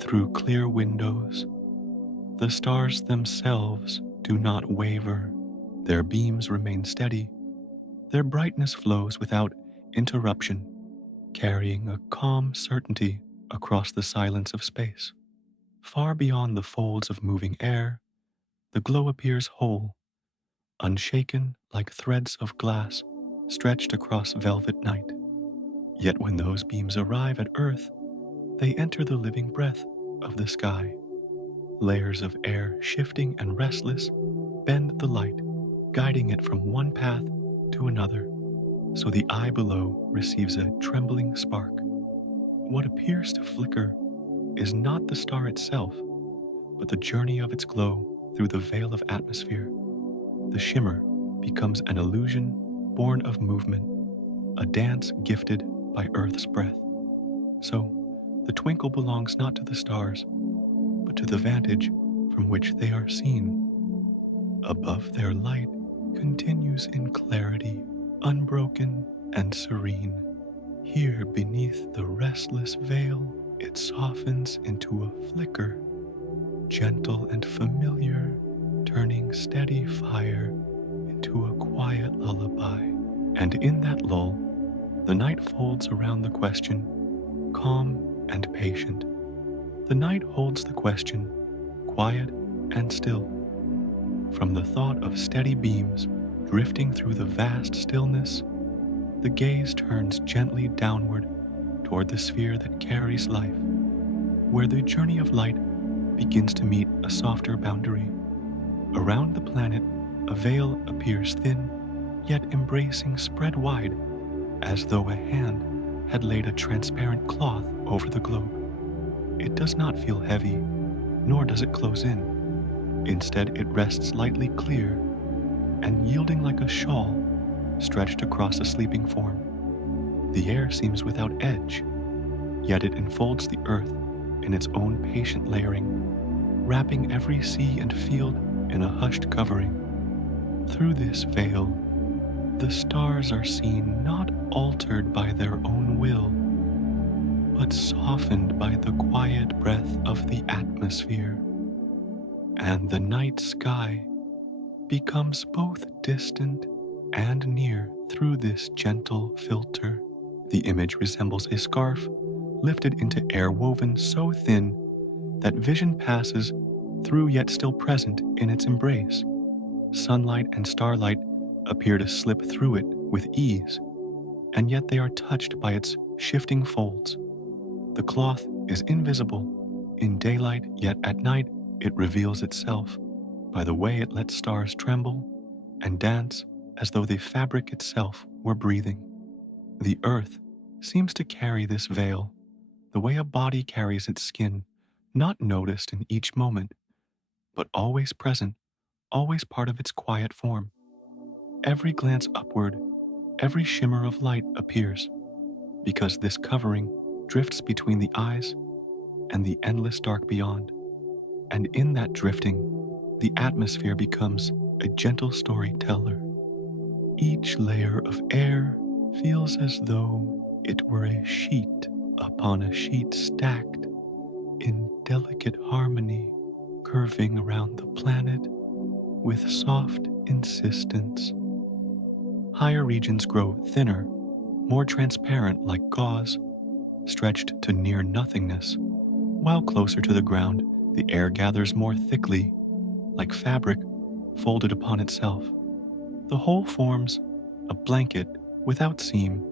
through clear windows. The stars themselves do not waver. Their beams remain steady. Their brightness flows without interruption, carrying a calm certainty across the silence of space. Far beyond the folds of moving air, the glow appears whole, unshaken like threads of glass stretched across velvet night. Yet when those beams arrive at Earth, they enter the living breath of the sky. Layers of air, shifting and restless, bend the light, guiding it from one path to another, so the eye below receives a trembling spark. What appears to flicker is not the star itself, but the journey of its glow through the veil of atmosphere. The shimmer becomes an illusion born of movement, a dance gifted by Earth's breath. So, the twinkle belongs not to the stars, but to the vantage from which they are seen. Above, their light continues in clarity, unbroken and serene. Here beneath the restless veil, it softens into a flicker, gentle and familiar, turning steady fire into a quiet lullaby. And in that lull, the night folds around the question, calm and patient. The night holds the question, quiet and still. From the thought of steady beams drifting through the vast stillness, the gaze turns gently downward toward the sphere that carries life, where the journey of light begins to meet a softer boundary. Around the planet, a veil appears thin, yet embracing spread wide, as though a hand had laid a transparent cloth over the globe. It does not feel heavy, nor does it close in. Instead, it rests lightly clear and yielding like a shawl stretched across a sleeping form. The air seems without edge, yet it enfolds the earth in its own patient layering, wrapping every sea and field in a hushed covering. Through this veil, the stars are seen not altered by their own will, but softened by the quiet breath of the atmosphere. And the night sky becomes both distant and near through this gentle filter. The image resembles a scarf lifted into air woven so thin that vision passes through yet still present in its embrace. Sunlight and starlight appear to slip through it with ease, and yet they are touched by its shifting folds. The cloth is invisible in daylight, yet at night it reveals itself by the way it lets stars tremble and dance as though the fabric itself were breathing. The earth seems to carry this veil, the way a body carries its skin, not noticed in each moment, but always present, always part of its quiet form. Every glance upward, every shimmer of light appears, because this covering drifts between the eyes and the endless dark beyond. And in that drifting, the atmosphere becomes a gentle storyteller. Each layer of air feels as though it were a sheet upon a sheet stacked in delicate harmony, curving around the planet with soft insistence. Higher regions grow thinner, more transparent like gauze, stretched to near nothingness, while closer to the ground, the air gathers more thickly, like fabric folded upon itself. The whole forms a blanket without seam,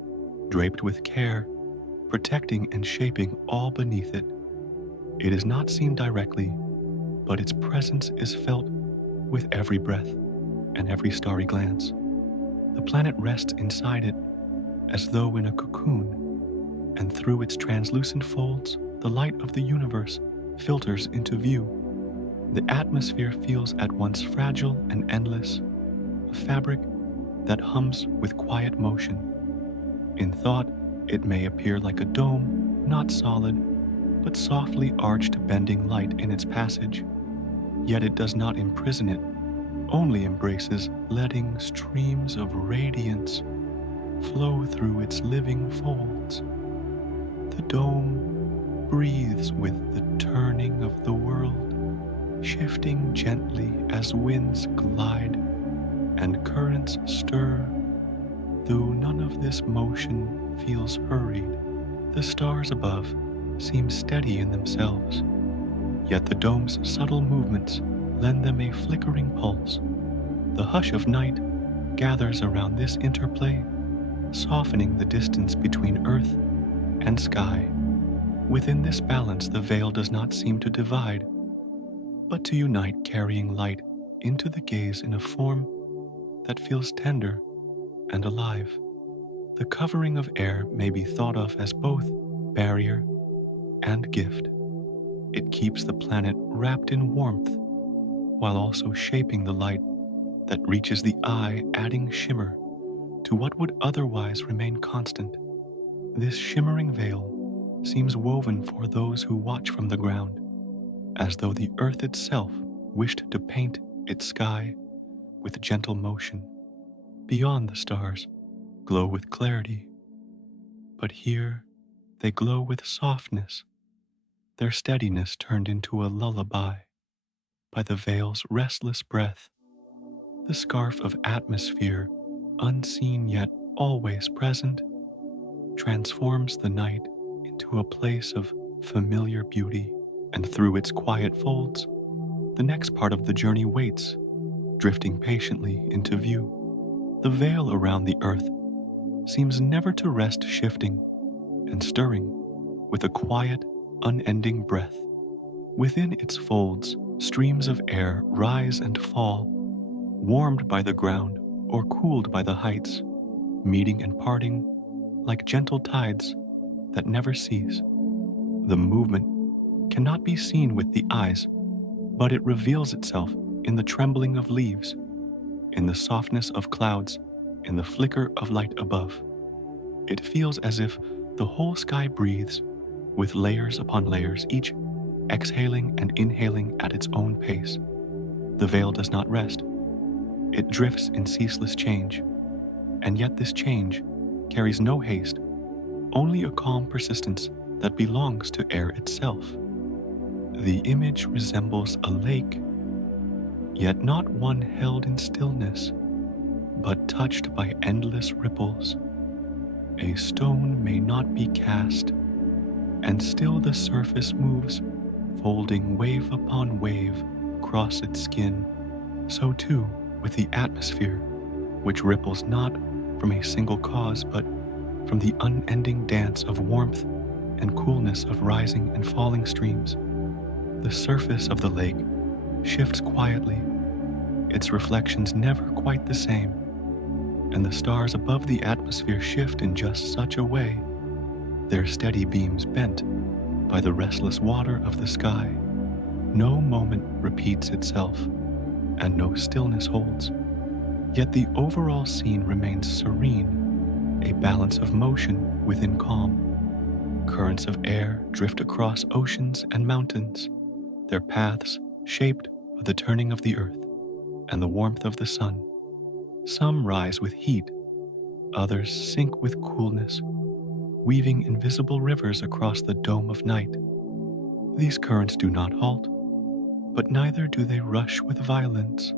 draped with care, protecting and shaping all beneath it. It is not seen directly, but its presence is felt with every breath and every starry glance. The planet rests inside it, as though in a cocoon, and through its translucent folds, the light of the universe filters into view. The atmosphere feels at once fragile and endless, a fabric that hums with quiet motion. In thought, it may appear like a dome, not solid, but softly arched, bending light in its passage. Yet it does not imprison it, only embraces, letting streams of radiance flow through its living folds. The dome breathes with the turning of the world, shifting gently as winds glide and currents stir. Though none of this motion feels hurried, the stars above seem steady in themselves, yet the dome's subtle movements lend them a flickering pulse. The hush of night gathers around this interplay, softening the distance between earth and sky. Within this balance, the veil does not seem to divide, but to unite, carrying light into the gaze in a form that feels tender and alive. The covering of air may be thought of as both barrier and gift. It keeps the planet wrapped in warmth, while also shaping the light that reaches the eye, adding shimmer to what would otherwise remain constant. This shimmering veil seems woven for those who watch from the ground, as though the earth itself wished to paint its sky with gentle motion. Beyond, the stars glow with clarity, but here they glow with softness, their steadiness turned into a lullaby by the veil's restless breath. The scarf of atmosphere, unseen yet always present, transforms the night into a place of familiar beauty, and through its quiet folds, the next part of the journey waits, drifting patiently into view. The veil around the earth seems never to rest, shifting and stirring with a quiet, unending breath. Within its folds, streams of air rise and fall, warmed by the ground or cooled by the heights, meeting and parting like gentle tides that never cease. The movement cannot be seen with the eyes, but it reveals itself in the trembling of leaves, in the softness of clouds, in the flicker of light above. It feels as if the whole sky breathes, with layers upon layers, each exhaling and inhaling at its own pace. The veil does not rest. It drifts in ceaseless change, and yet this change carries no haste, only a calm persistence that belongs to air itself. The image resembles a lake, yet not one held in stillness, but touched by endless ripples. A stone may not be cast, and still the surface moves, folding wave upon wave across its skin. So too with the atmosphere, which ripples not from a single cause, but from the unending dance of warmth and coolness of rising and falling streams. The surface of the lake shifts quietly, its reflections never quite the same, and the stars above the atmosphere shift in just such a way, their steady beams bent by the restless water of the sky. No moment repeats itself, and no stillness holds. Yet the overall scene remains serene, a balance of motion within calm. Currents of air drift across oceans and mountains, their paths shaped by the turning of the earth and the warmth of the sun. Some rise with heat, others sink with coolness, weaving invisible rivers across the dome of night. These currents do not halt, but neither do they rush with violence.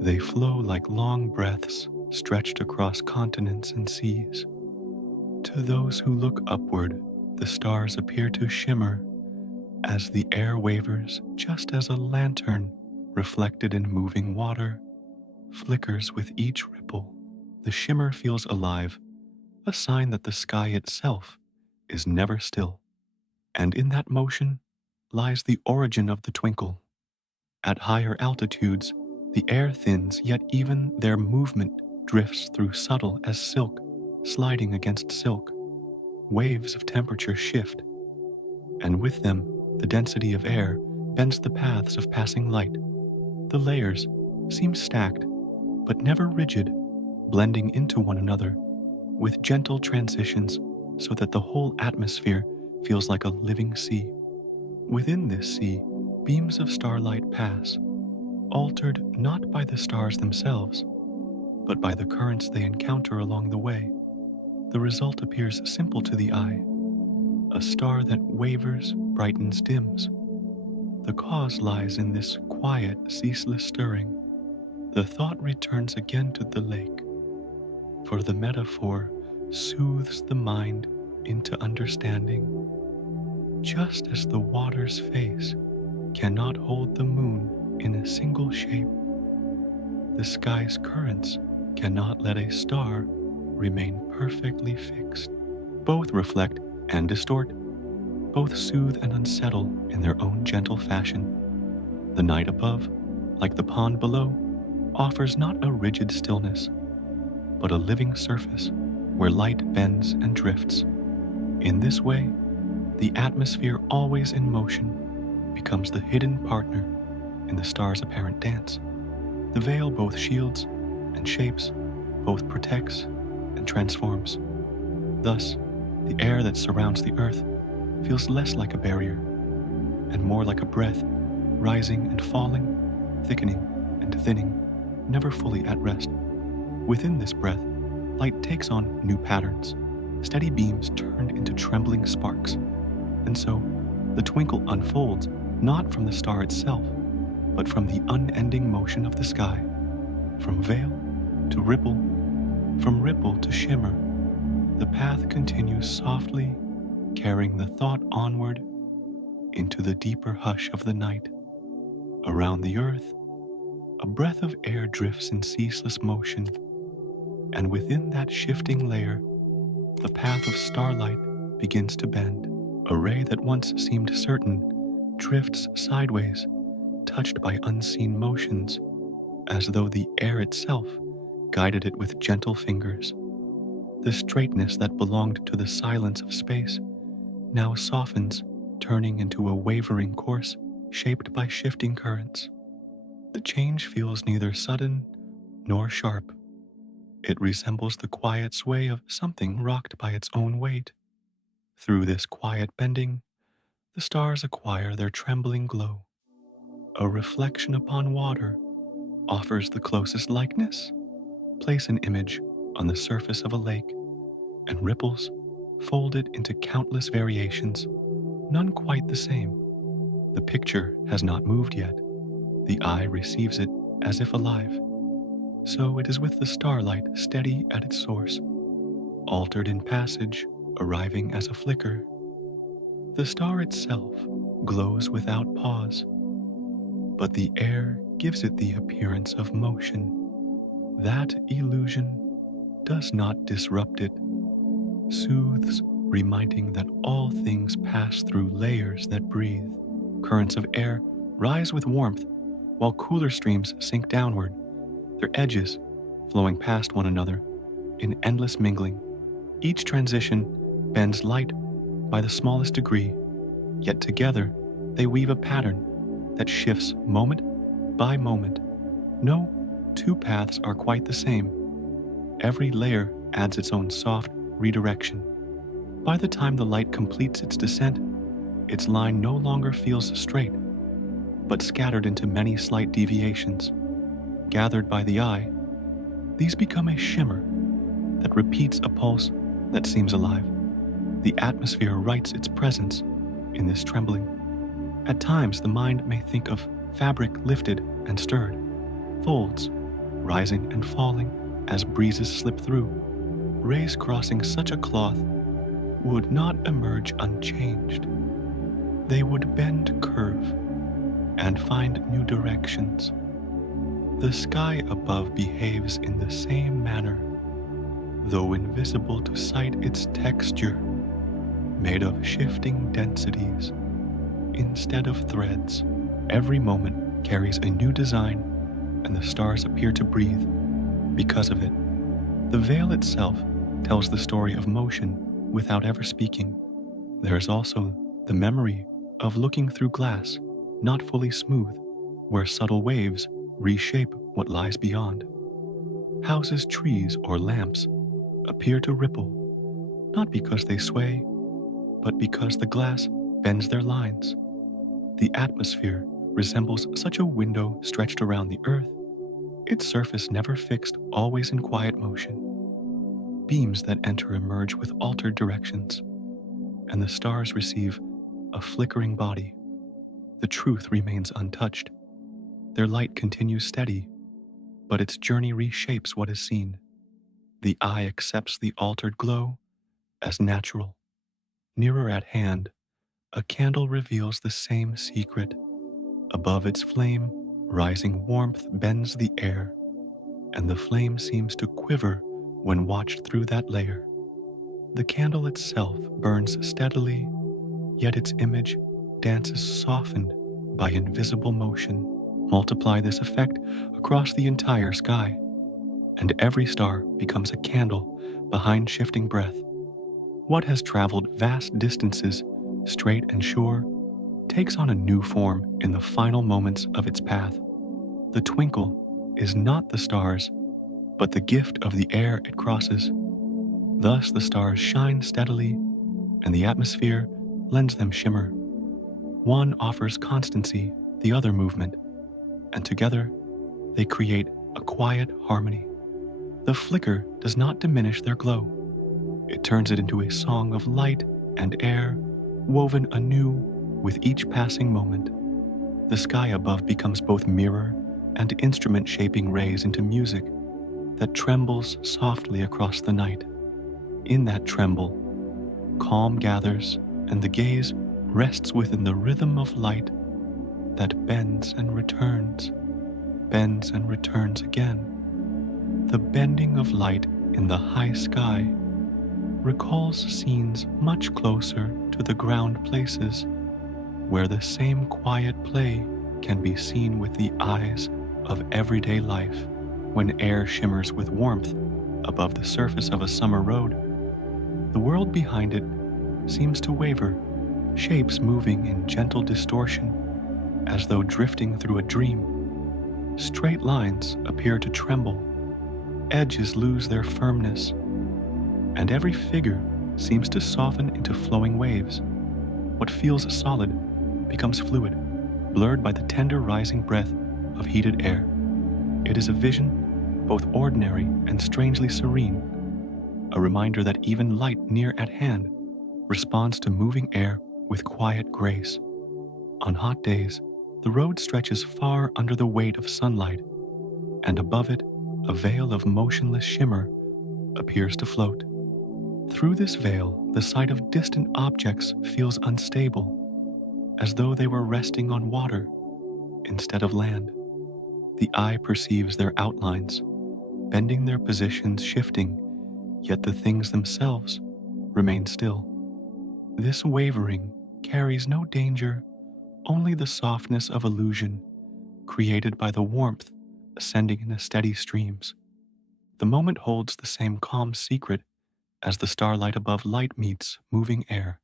They flow like long breaths stretched across continents and seas. To those who look upward, the stars appear to shimmer as the air wavers, just as a lantern reflected in moving water flickers with each ripple. The shimmer feels alive, a sign that the sky itself is never still. And in that motion lies the origin of the twinkle. At higher altitudes, the air thins, yet even their movement drifts through subtle as silk, sliding against silk. Waves of temperature shift, and with them, the density of air bends the paths of passing light. The layers seem stacked, but never rigid, blending into one another with gentle transitions so that the whole atmosphere feels like a living sea. Within this sea, beams of starlight pass, altered not by the stars themselves, but by the currents they encounter along the way. The result appears simple to the eye. A star that wavers, brightens, dims. The cause lies in this quiet, ceaseless stirring. The thought returns again to the lake, for the metaphor soothes the mind into understanding. Just as the water's face cannot hold the moon in a single shape, the sky's currents cannot let a star remain perfectly fixed. Both reflect and distort, both soothe and unsettle in their own gentle fashion. The night above, like the pond below, offers not a rigid stillness, but a living surface where light bends and drifts. In this way, the atmosphere, always in motion, becomes the hidden partner in the star's apparent dance. The veil both shields and shapes, both protects and transforms. Thus, the air that surrounds the earth feels less like a barrier and more like a breath, rising and falling, thickening and thinning, never fully at rest. Within this breath, light takes on new patterns, steady beams turned into trembling sparks. And so, the twinkle unfolds not from the star itself, but from the unending motion of the sky, from veil to ripple, from ripple to shimmer. The path continues softly, carrying the thought onward into the deeper hush of the night. Around the earth, a breath of air drifts in ceaseless motion, and within that shifting layer, the path of starlight begins to bend. A ray that once seemed certain drifts sideways, touched by unseen motions, as though the air itself guided it with gentle fingers. The straightness that belonged to the silence of space now softens, turning into a wavering course shaped by shifting currents. The change feels neither sudden nor sharp. It resembles the quiet sway of something rocked by its own weight. Through this quiet bending, the stars acquire their trembling glow. A reflection upon water offers the closest likeness. Place an image on the surface of a lake, and ripples fold it into countless variations, none quite the same. The picture has not moved yet. The eye receives it as if alive. So it is with the starlight steady at its source. altered in passage, arriving as a flicker. The star itself glows without pause, but the air gives it the appearance of motion. That illusion does not disrupt it, soothes, reminding that all things pass through layers that breathe. Currents of air rise with warmth, while cooler streams sink downward, their edges flowing past one another in endless mingling. Each transition bends light by the smallest degree, yet together they weave a pattern that shifts moment by moment. No two paths are quite the same. Every layer adds its own soft redirection. By the time the light completes its descent, its line no longer feels straight, but scattered into many slight deviations. Gathered by the eye, these become a shimmer that repeats a pulse that seems alive. The atmosphere writes its presence in this trembling. At times, the mind may think of fabric lifted and stirred, folds rising and falling as breezes slip through. Rays crossing such a cloth would not emerge unchanged. They would bend curve and find new directions. The sky above behaves in the same manner, though invisible to sight. Its texture, made of shifting densities instead of threads. Every moment carries a new design, and the stars appear to breathe because of it. The veil itself tells the story of motion without ever speaking. There is also the memory of looking through glass, not fully smooth, where subtle waves reshape what lies beyond. Houses, trees, or lamps appear to ripple, not because they sway, but because the glass bends their lines. The atmosphere resembles such a window stretched around the earth, its surface never fixed, always in quiet motion. Beams that enter emerge with altered directions, and the stars receive a flickering body. The truth remains untouched. Their light continues steady, but its journey reshapes what is seen. The eye accepts the altered glow as natural. Nearer at hand, a candle reveals the same secret. Above its flame, rising warmth bends the air, and the flame seems to quiver when watched through that layer. The candle itself burns steadily, yet its image dances softened by invisible motion. Multiply this effect across the entire sky, and every star becomes a candle behind shifting breath. What has traveled vast distances, straight and sure, takes on a new form in the final moments of its path. The twinkle is not the stars, but the gift of the air it crosses. Thus the stars shine steadily, and the atmosphere lends them shimmer. One offers constancy, the other movement, and together they create a quiet harmony. The flicker does not diminish their glow. It turns it into a song of light and air, woven anew with each passing moment. The sky above becomes both mirror and instrument, shaping rays into music that trembles softly across the night. In that tremble, calm gathers, and the gaze rests within the rhythm of light that bends and returns again. The bending of light in the high sky recalls scenes much closer to the ground places, where the same quiet play can be seen with the eyes of everyday life. When air shimmers with warmth above the surface of a summer road, the world behind it seems to waver, shapes moving in gentle distortion, as though drifting through a dream. Straight lines appear to tremble, edges lose their firmness, and every figure seems to soften into flowing waves. What feels solid becomes fluid, blurred by the tender rising breath of heated air. It is a vision both ordinary and strangely serene, a reminder that even light near at hand responds to moving air with quiet grace. On hot days, the road stretches far under the weight of sunlight, and above it, a veil of motionless shimmer appears to float. Through this veil, the sight of distant objects feels unstable, as though they were resting on water instead of land. The eye perceives their outlines, bending their positions, shifting, yet the things themselves remain still. This wavering carries no danger, only the softness of illusion created by the warmth ascending in steady streams. The moment holds the same calm secret as the starlight above light meets moving air,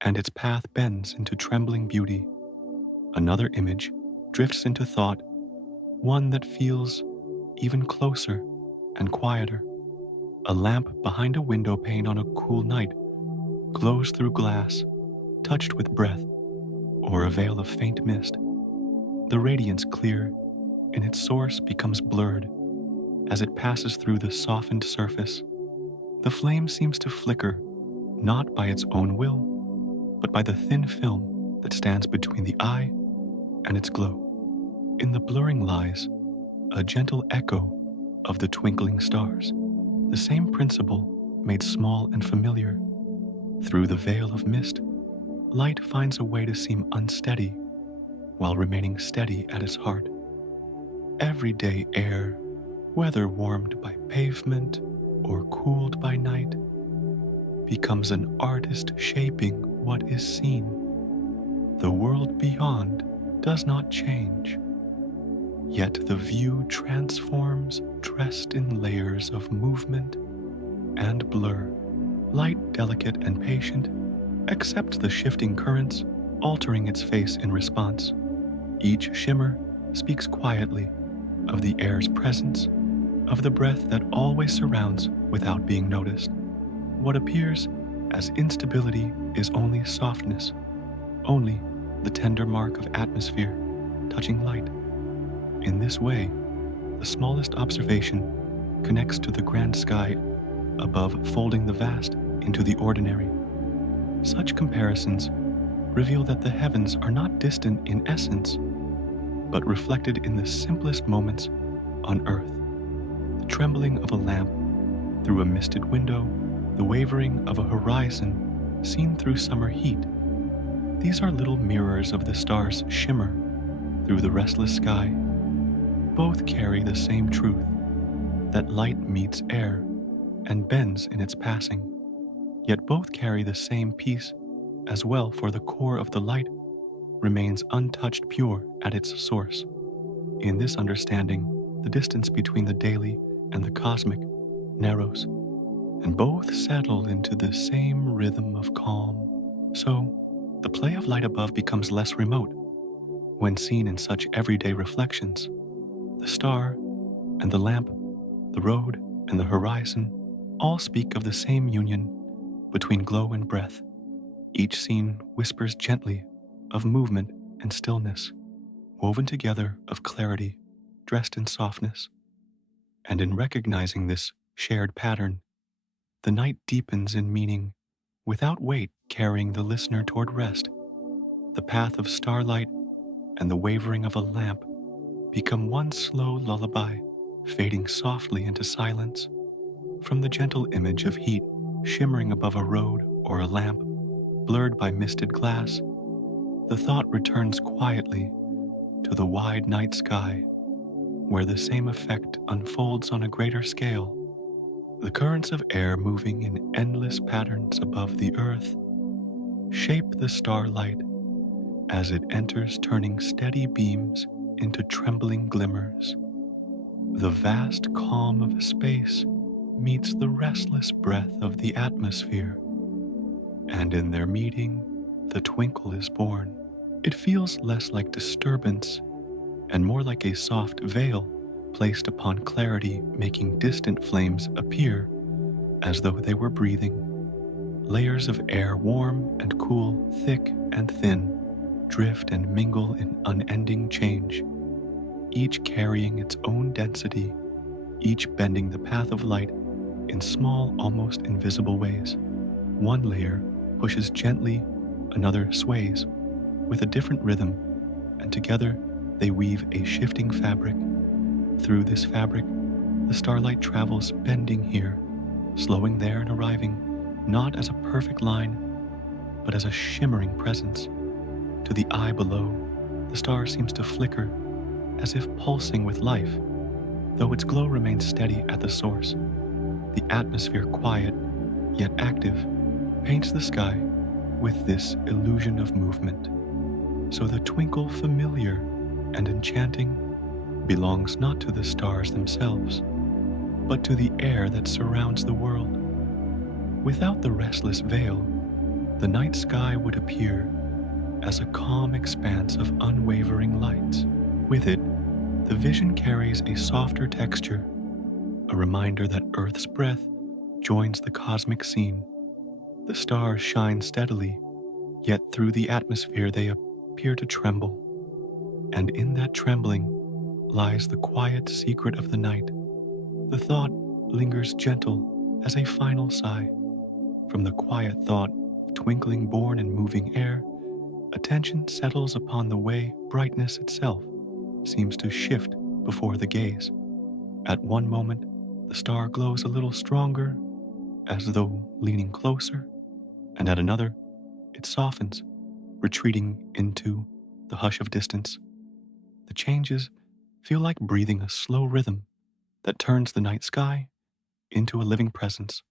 and its path bends into trembling beauty. Another image drifts into thought, one that feels even closer and quieter. A lamp behind a window pane on a cool night glows through glass, touched with breath, or a veil of faint mist. The radiance clear, and its source becomes blurred as it passes through the softened surface. The flame seems to flicker, not by its own will, but by the thin film that stands between the eye and its glow. In the blurring lies a gentle echo of the twinkling stars, the same principle made small and familiar. Through the veil of mist, light finds a way to seem unsteady while remaining steady at its heart. Everyday air, whether warmed by pavement or cooled by night, becomes an artist shaping what is seen. The world beyond does not change, yet the view transforms, dressed in layers of movement and blur. Light, delicate and patient, accepts the shifting currents, altering its face in response. Each shimmer speaks quietly of the air's presence, of the breath that always surrounds without being noticed. What appears as instability is only softness, only the tender mark of atmosphere touching light. In this way, the smallest observation connects to the grand sky above, folding the vast into the ordinary. Such comparisons reveal that the heavens are not distant in essence, but reflected in the simplest moments on earth. The trembling of a lamp through a misted window, the wavering of a horizon seen through summer heat. These are little mirrors of the stars' shimmer through the restless sky. Both carry the same truth, that light meets air and bends in its passing. Yet both carry the same peace as well, for the core of the light remains untouched, pure at its source. In this understanding, the distance between the daily and the cosmic narrows, and both settle into the same rhythm of calm. So, the play of light above becomes less remote when seen in such everyday reflections. The star and the lamp, the road and the horizon, all speak of the same union between glow and breath. Each scene whispers gently of movement and stillness, woven together of clarity, dressed in softness. And in recognizing this shared pattern, the night deepens in meaning, without weight carrying the listener toward rest. The path of starlight and the wavering of a lamp become one slow lullaby, fading softly into silence. From the gentle image of heat shimmering above a road or a lamp, blurred by misted glass, the thought returns quietly to the wide night sky, where the same effect unfolds on a greater scale. The currents of air moving in endless patterns above the earth shape the starlight as it enters, turning steady beams into trembling glimmers. The vast calm of space meets the restless breath of the atmosphere, and in their meeting, the twinkle is born. It feels less like disturbance and more like a soft veil placed upon clarity, making distant flames appear as though they were breathing. Layers of air, warm and cool, thick and thin, drift and mingle in unending change, each carrying its own density, each bending the path of light in small, almost invisible ways. One layer pushes gently, another sways with a different rhythm, and together they weave a shifting fabric. Through this fabric, the starlight travels, bending here, slowing there, and arriving not as a perfect line, but as a shimmering presence. To the eye below, the star seems to flicker as if pulsing with life, though its glow remains steady at the source. The atmosphere, quiet yet active, paints the sky with this illusion of movement. So the twinkle, familiar and enchanting, belongs not to the stars themselves, but to the air that surrounds the world. Without the restless veil, the night sky would appear as a calm expanse of unwavering lights. With it, the vision carries a softer texture, a reminder that Earth's breath joins the cosmic scene. The stars shine steadily, yet through the atmosphere they appear to tremble. And in that trembling lies the quiet secret of the night. The thought lingers gentle as a final sigh. From the quiet thought of twinkling born in moving air, attention settles upon the way brightness itself seems to shift before the gaze. At one moment, the star glows a little stronger, as though leaning closer, and at another, it softens, retreating into the hush of distance. The changes feel like breathing a slow rhythm that turns the night sky into a living presence.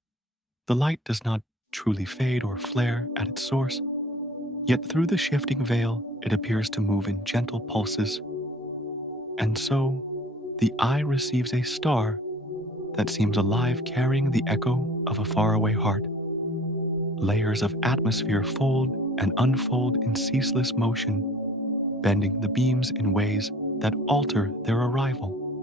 The light does not truly fade or flare at its source, yet through the shifting veil it appears to move in gentle pulses. And so, the eye receives a star that seems alive, carrying the echo of a faraway heart. Layers of atmosphere fold and unfold in ceaseless motion, bending the beams in ways that alter their arrival.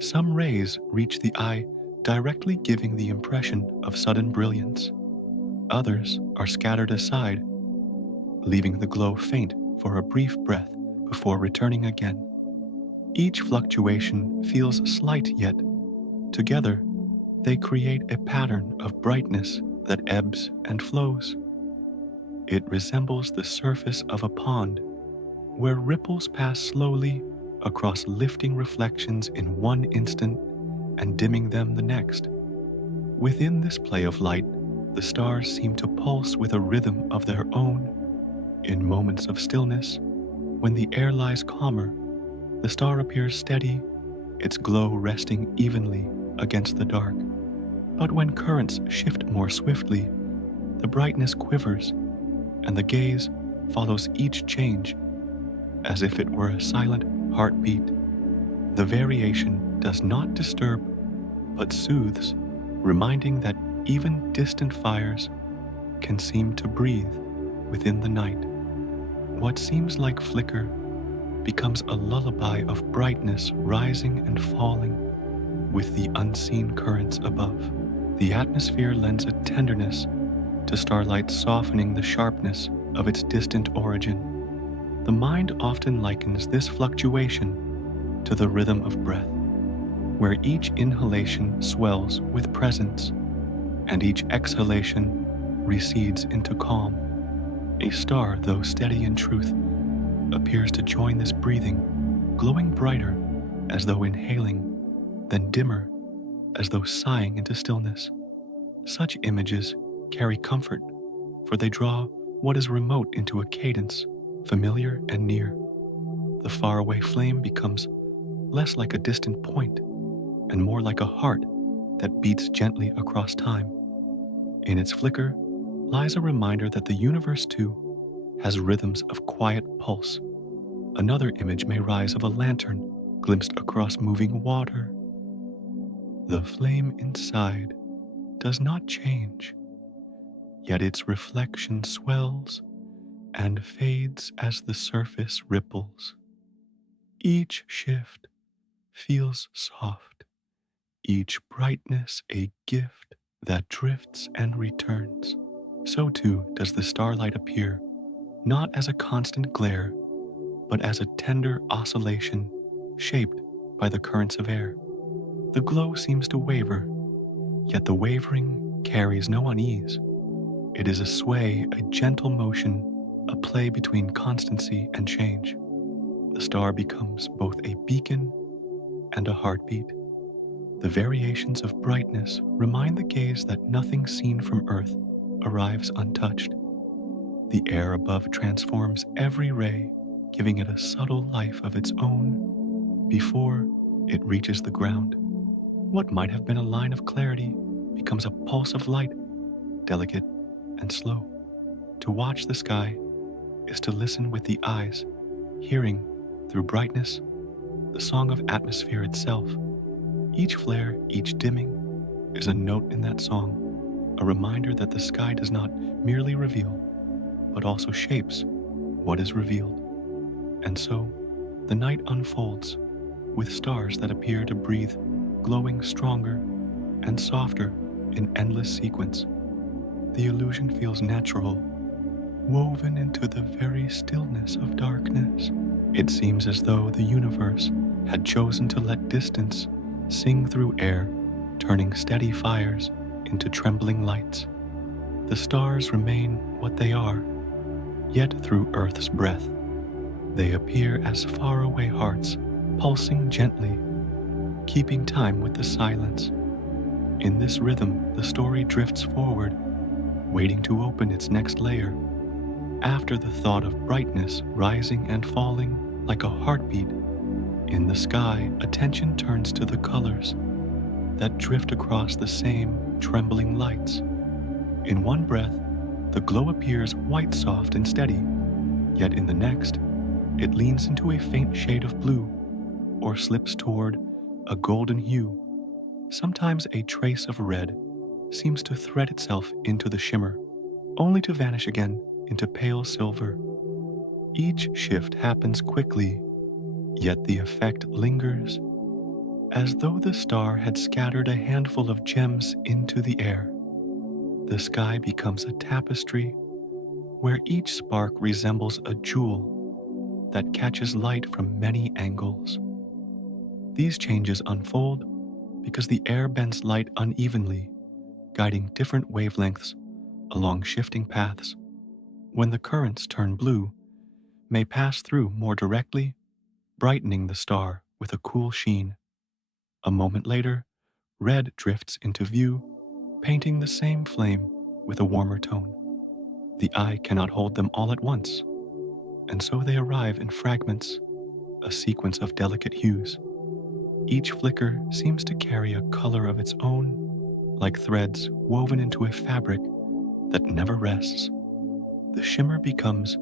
Some rays reach the eye directly, giving the impression of sudden brilliance. Others are scattered aside, leaving the glow faint for a brief breath before returning again. Each fluctuation feels slight, yet together they create a pattern of brightness that ebbs and flows. It resembles the surface of a pond, where ripples pass slowly across, lifting reflections in one instant and dimming them the next. Within this play of light, the stars seem to pulse with a rhythm of their own. In moments of stillness, when the air lies calmer, the star appears steady, its glow resting evenly against the dark. But when currents shift more swiftly, the brightness quivers, and the gaze follows each change, as if it were a silent heartbeat. The variation does not disturb, but soothes, reminding that even distant fires can seem to breathe within the night. What seems like flicker becomes a lullaby of brightness, rising and falling with the unseen currents above. The atmosphere lends a tenderness to starlight, softening the sharpness of its distant origin. The mind often likens this fluctuation to the rhythm of breath, where each inhalation swells with presence and each exhalation recedes into calm. A star, though steady in truth, appears to join this breathing, glowing brighter as though inhaling, then dimmer as though sighing into stillness. Such images carry comfort, for they draw what is remote into a cadence, familiar and near. The faraway flame becomes less like a distant point and more like a heart that beats gently across time. In its flicker lies a reminder that the universe, too, has rhythms of quiet pulse. Another image may rise of a lantern glimpsed across moving water. The flame inside does not change, yet its reflection swells and fades as the surface ripples. Each shift feels soft, each brightness a gift that drifts and returns. So too does the starlight appear, not as a constant glare, but as a tender oscillation shaped by the currents of air. The glow seems to waver, yet the wavering carries no unease. It is a sway, a gentle motion, a play between constancy and change. The star becomes both a beacon and a heartbeat. The variations of brightness remind the gaze that nothing seen from Earth arrives untouched. The air above transforms every ray, giving it a subtle life of its own before it reaches the ground. What might have been a line of clarity becomes a pulse of light, delicate and slow. To watch the sky is to listen with the eyes, hearing, through brightness, the song of atmosphere itself. Each flare, each dimming, is a note in that song, a reminder that the sky does not merely reveal, but also shapes what is revealed. And so, the night unfolds with stars that appear to breathe, glowing stronger and softer in endless sequence. The illusion feels natural, woven into the very stillness of darkness. It seems as though the universe had chosen to let distance sing through air, turning steady fires into trembling lights. The stars remain what they are, yet through Earth's breath, they appear as faraway hearts, pulsing gently, keeping time with the silence. In this rhythm, the story drifts forward, waiting to open its next layer. After the thought of brightness rising and falling like a heartbeat, in the sky, attention turns to the colors that drift across the same trembling lights. In one breath, the glow appears white, soft, and steady, yet in the next, it leans into a faint shade of blue or slips toward a golden hue. Sometimes a trace of red seems to thread itself into the shimmer, only to vanish again into pale silver. Each shift happens quickly, yet the effect lingers, as though the star had scattered a handful of gems into the air. The sky becomes a tapestry where each spark resembles a jewel that catches light from many angles. These changes unfold because the air bends light unevenly, guiding different wavelengths along shifting paths. When the currents turn blue, may pass through more directly, brightening the star with a cool sheen. A moment later, red drifts into view, painting the same flame with a warmer tone. The eye cannot hold them all at once, and so they arrive in fragments, a sequence of delicate hues. Each flicker seems to carry a color of its own, like threads woven into a fabric that never rests. The shimmer becomes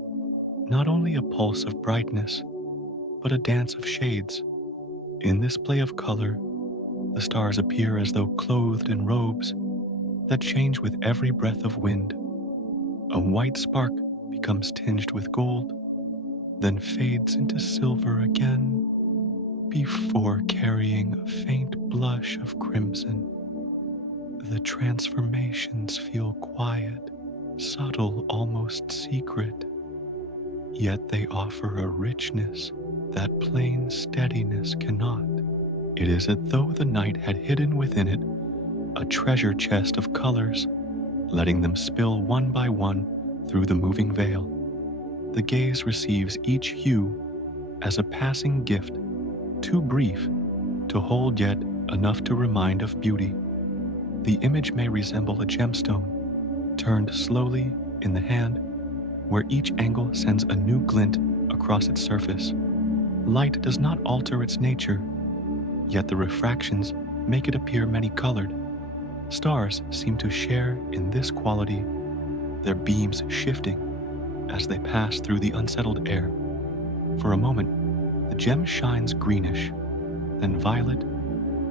not only a pulse of brightness, but a dance of shades. In this play of color, the stars appear as though clothed in robes that change with every breath of wind. A white spark becomes tinged with gold, then fades into silver again, before carrying a faint blush of crimson. The transformations feel quiet, subtle, almost secret, yet they offer a richness that plain steadiness cannot. It is as though the night had hidden within it a treasure chest of colors, letting them spill one by one through the moving veil. The gaze receives each hue as a passing gift, too brief to hold yet enough to remind of beauty. The image may resemble a gemstone, turned slowly in the hand, where each angle sends a new glint across its surface. Light does not alter its nature, yet the refractions make it appear many-colored. Stars seem to share in this quality, their beams shifting as they pass through the unsettled air. For a moment, the gem shines greenish, then violet,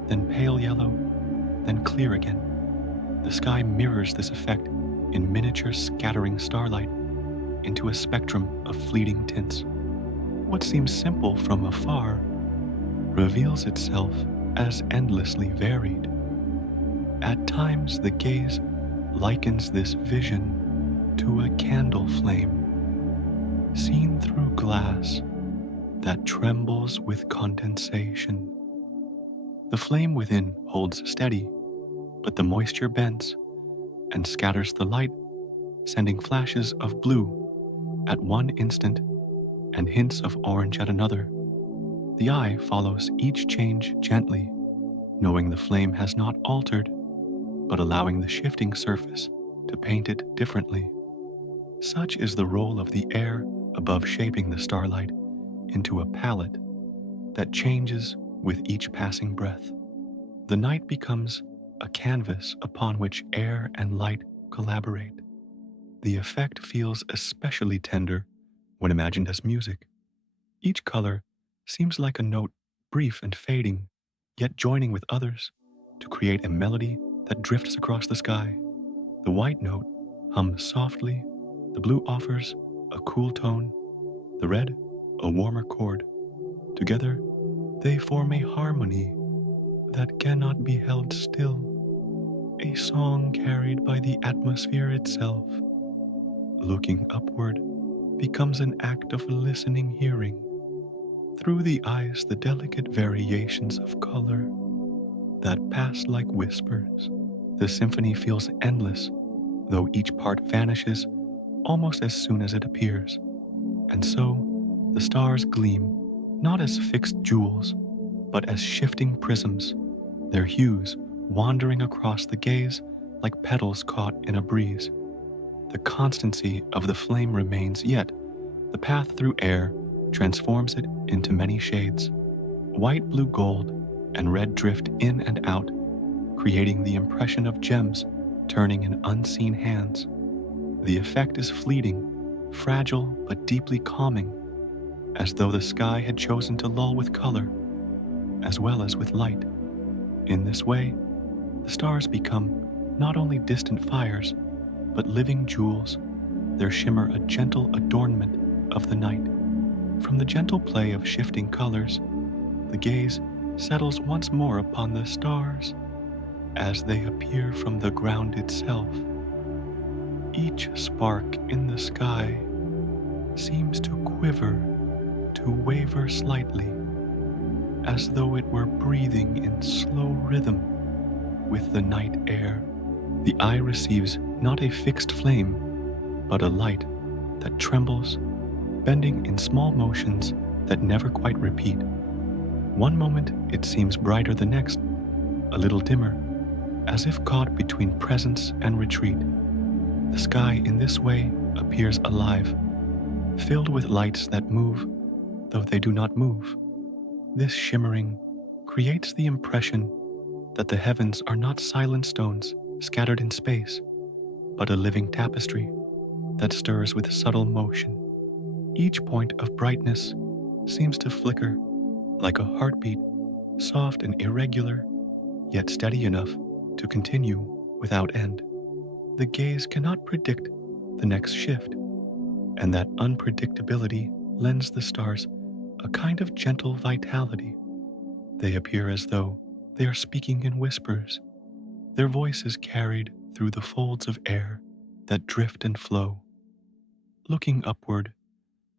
then pale yellow, then clear again. The sky mirrors this effect in miniature scattering starlight into a spectrum of fleeting tints. What seems simple from afar reveals itself as endlessly varied. At times, the gaze likens this vision to a candle flame, seen through glass that trembles with condensation. The flame within holds steady, but the moisture bends and scatters the light, sending flashes of blue at one instant and hints of orange at another. The eye follows each change gently, knowing the flame has not altered, but allowing the shifting surface to paint it differently. Such is the role of the air above, shaping the starlight into a palette that changes with each passing breath. The night becomes a canvas upon which air and light collaborate. The effect feels especially tender when imagined as music. Each color seems like a note, brief and fading, yet joining with others to create a melody that drifts across the sky. The white note hums softly, the blue offers a cool tone, the red a warmer chord. Together, they form a harmony that cannot be held still, a song carried by the atmosphere itself. Looking upward becomes an act of listening, hearing through the eyes the delicate variations of color that pass like whispers. The symphony feels endless, though each part vanishes almost as soon as it appears. And so, the stars gleam not as fixed jewels, but as shifting prisms, their hues wandering across the gaze like petals caught in a breeze. The constancy of the flame remains, yet the path through air transforms it into many shades. White, blue, gold, and red drift in and out, creating the impression of gems turning in unseen hands. The effect is fleeting, fragile but deeply calming, as though the sky had chosen to lull with color as well as with light. In this way, the stars become not only distant fires, but living jewels. Their shimmer a gentle adornment of the night. From the gentle play of shifting colors, the gaze settles once more upon the stars as they appear from the ground itself. Each spark in the sky seems to quiver, to waver slightly, as though it were breathing in slow rhythm with the night air. The eye receives not a fixed flame, but a light that trembles, bending in small motions that never quite repeat. One moment it seems brighter, the next a little dimmer, as if caught between presence and retreat. The sky in this way appears alive, filled with lights that move, though they do not move. This shimmering creates the impression that the heavens are not silent stones scattered in space, but a living tapestry that stirs with subtle motion. Each point of brightness seems to flicker like a heartbeat, soft and irregular, yet steady enough to continue without end. The gaze cannot predict the next shift, and that unpredictability lends the stars a kind of gentle vitality. They appear as though they are speaking in whispers, their voices carried through the folds of air that drift and flow. Looking upward,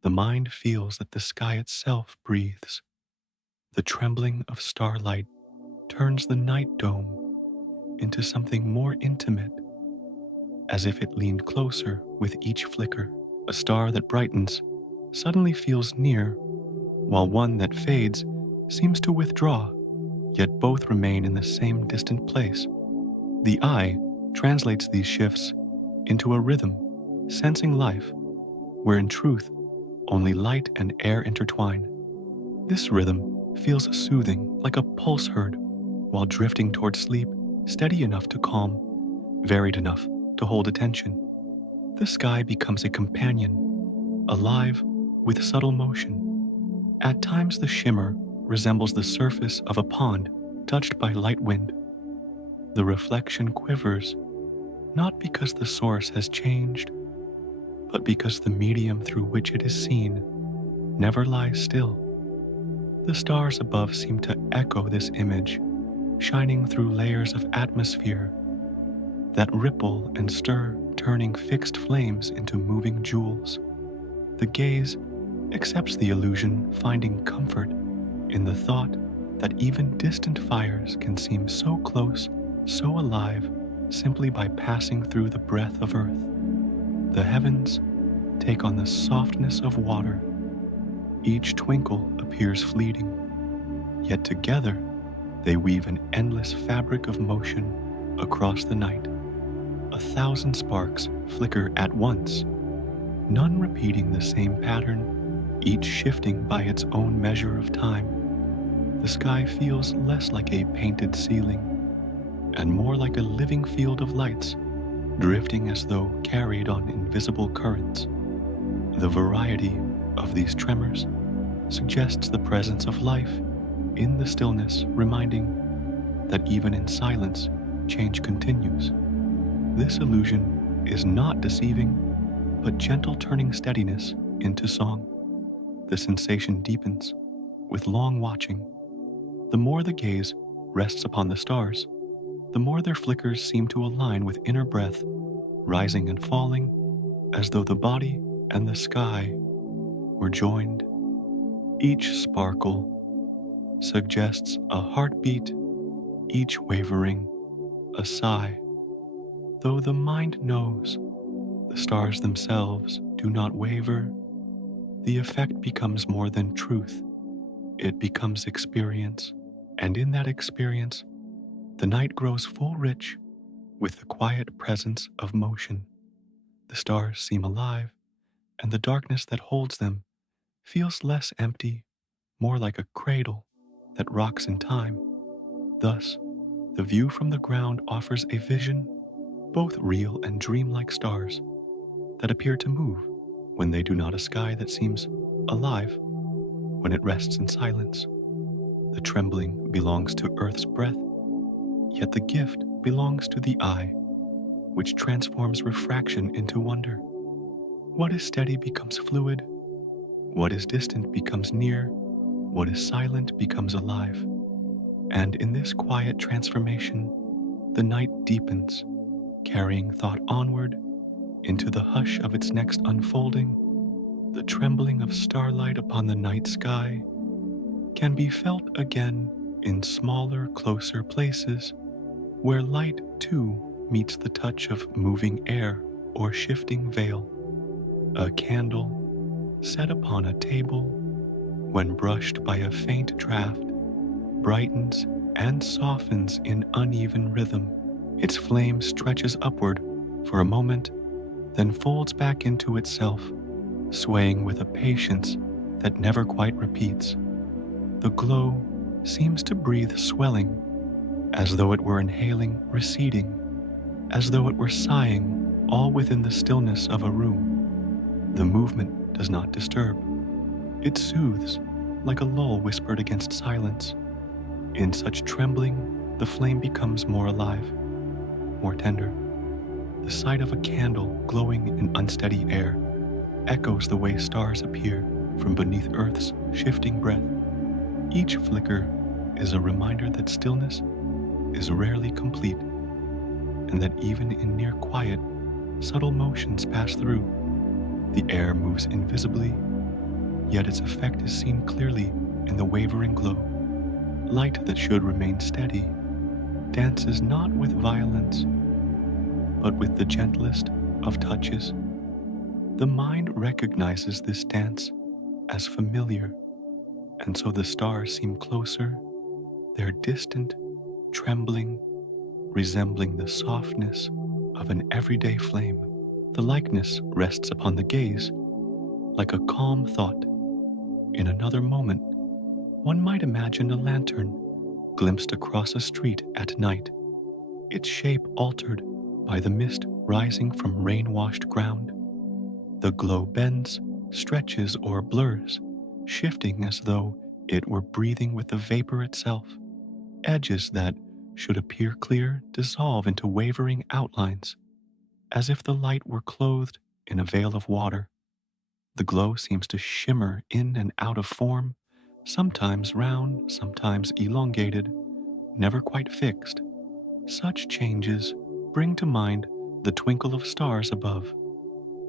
the mind feels that the sky itself breathes. The trembling of starlight turns the night dome into something more intimate, as if it leaned closer with each flicker. A star that brightens suddenly feels near, while one that fades seems to withdraw, yet both remain in the same distant place. The eye translates these shifts into a rhythm, sensing life, where in truth only light and air intertwine. This rhythm feels soothing, like a pulse heard while drifting toward sleep, steady enough to calm, varied enough to hold attention. The sky becomes a companion, alive with subtle motion. At times the shimmer resembles the surface of a pond touched by light wind. The reflection quivers, not because the source has changed, but because the medium through which it is seen never lies still. The stars above seem to echo this image, shining through layers of atmosphere that ripple and stir, turning fixed flames into moving jewels. The gaze accepts the illusion, finding comfort in the thought that even distant fires can seem so close, so alive, simply by passing through the breath of earth. The heavens take on the softness of water. Each twinkle appears fleeting, yet together they weave an endless fabric of motion across the night. 1,000 sparks flicker at once, none repeating the same pattern, each shifting by its own measure of time. The sky feels less like a painted ceiling and more like a living field of lights, drifting as though carried on invisible currents. The variety of these tremors suggests the presence of life in the stillness, reminding that even in silence, change continues. This illusion is not deceiving, but gentle turning steadiness into song. The sensation deepens with long watching. The more the gaze rests upon the stars, the more their flickers seem to align with inner breath, rising and falling as though the body and the sky were joined. Each sparkle suggests a heartbeat, each wavering a sigh. Though the mind knows the stars themselves do not waver, the effect becomes more than truth. It becomes experience, and in that experience, the night grows full rich with the quiet presence of motion. The stars seem alive, and the darkness that holds them feels less empty, more like a cradle that rocks in time. Thus, the view from the ground offers a vision, both real and dreamlike stars that appear to move when they do not, a sky that seems alive when it rests in silence. The trembling belongs to Earth's breath, yet the gift belongs to the eye, which transforms refraction into wonder. What is steady becomes fluid, what is distant becomes near, what is silent becomes alive. And in this quiet transformation, the night deepens, carrying thought onward into the hush of its next unfolding. The trembling of starlight upon the night sky can be felt again in smaller, closer places where light too meets the touch of moving air or shifting veil. A candle set upon a table, when brushed by a faint draft, brightens and softens in uneven rhythm. Its flame stretches upward for a moment, then folds back into itself, swaying with a patience that never quite repeats. The glow seems to breathe swelling, as though it were inhaling, receding, as though it were sighing, all within the stillness of a room. The movement does not disturb. It soothes, like a lull whispered against silence. In such trembling, the flame becomes more alive, more tender. The sight of a candle glowing in unsteady air echoes the way stars appear from beneath Earth's shifting breath. Each flicker is a reminder that stillness is rarely complete, and that even in near quiet, subtle motions pass through. The air moves invisibly, yet its effect is seen clearly in the wavering glow. Light that should remain steady dances not with violence, but with the gentlest of touches. The mind recognizes this dance as familiar, and so the stars seem closer, their distant, trembling, resembling the softness of an everyday flame. The likeness rests upon the gaze like a calm thought. In another moment, one might imagine a lantern glimpsed across a street at night, its shape altered by the mist rising from rain-washed ground. The glow bends, stretches, or blurs, shifting as though it were breathing with the vapor itself. Edges that should appear clear dissolve into wavering outlines, as if the light were clothed in a veil of water. The glow seems to shimmer in and out of form, sometimes round, sometimes elongated, never quite fixed. Such changes bring to mind the twinkle of stars above,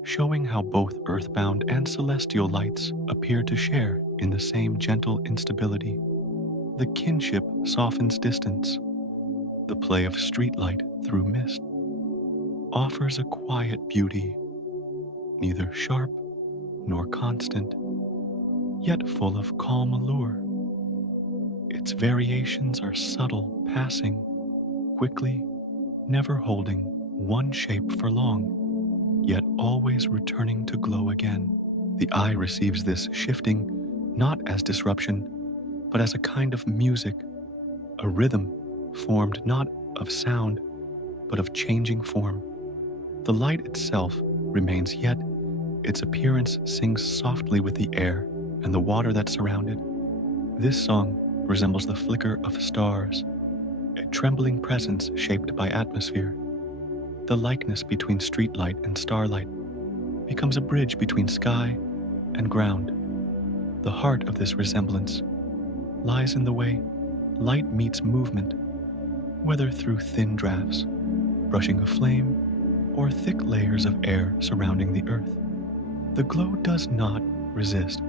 showing how both earthbound and celestial lights appear to share in the same gentle instability. The kinship softens distance. The play of streetlight through mist offers a quiet beauty, neither sharp nor constant, yet full of calm allure. Its variations are subtle, passing quickly, never holding. one shape for long, yet always returning to glow again. The eye receives this shifting not as disruption, but as a kind of music, a rhythm formed not of sound, but of changing form. The light itself remains, yet its appearance sings softly with the air and the water that surround it. This song resembles the flicker of stars, a trembling presence shaped by atmosphere. The likeness between streetlight and starlight becomes a bridge between sky and ground. The heart of this resemblance lies in the way light meets movement, whether through thin drafts, brushing a flame, or thick layers of air surrounding the earth. The glow does not resist,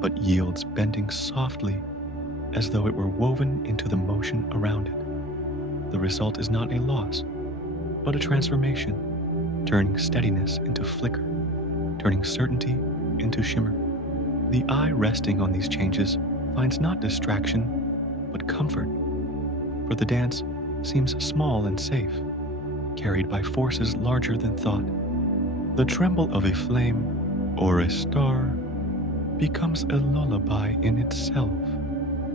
but yields, bending softly as though it were woven into the motion around it. The result is not a loss, but a transformation, turning steadiness into flicker, turning certainty into shimmer. The eye resting on these changes finds not distraction, but comfort, for the dance seems small and safe, carried by forces larger than thought. The tremble of a flame or a star becomes a lullaby in itself.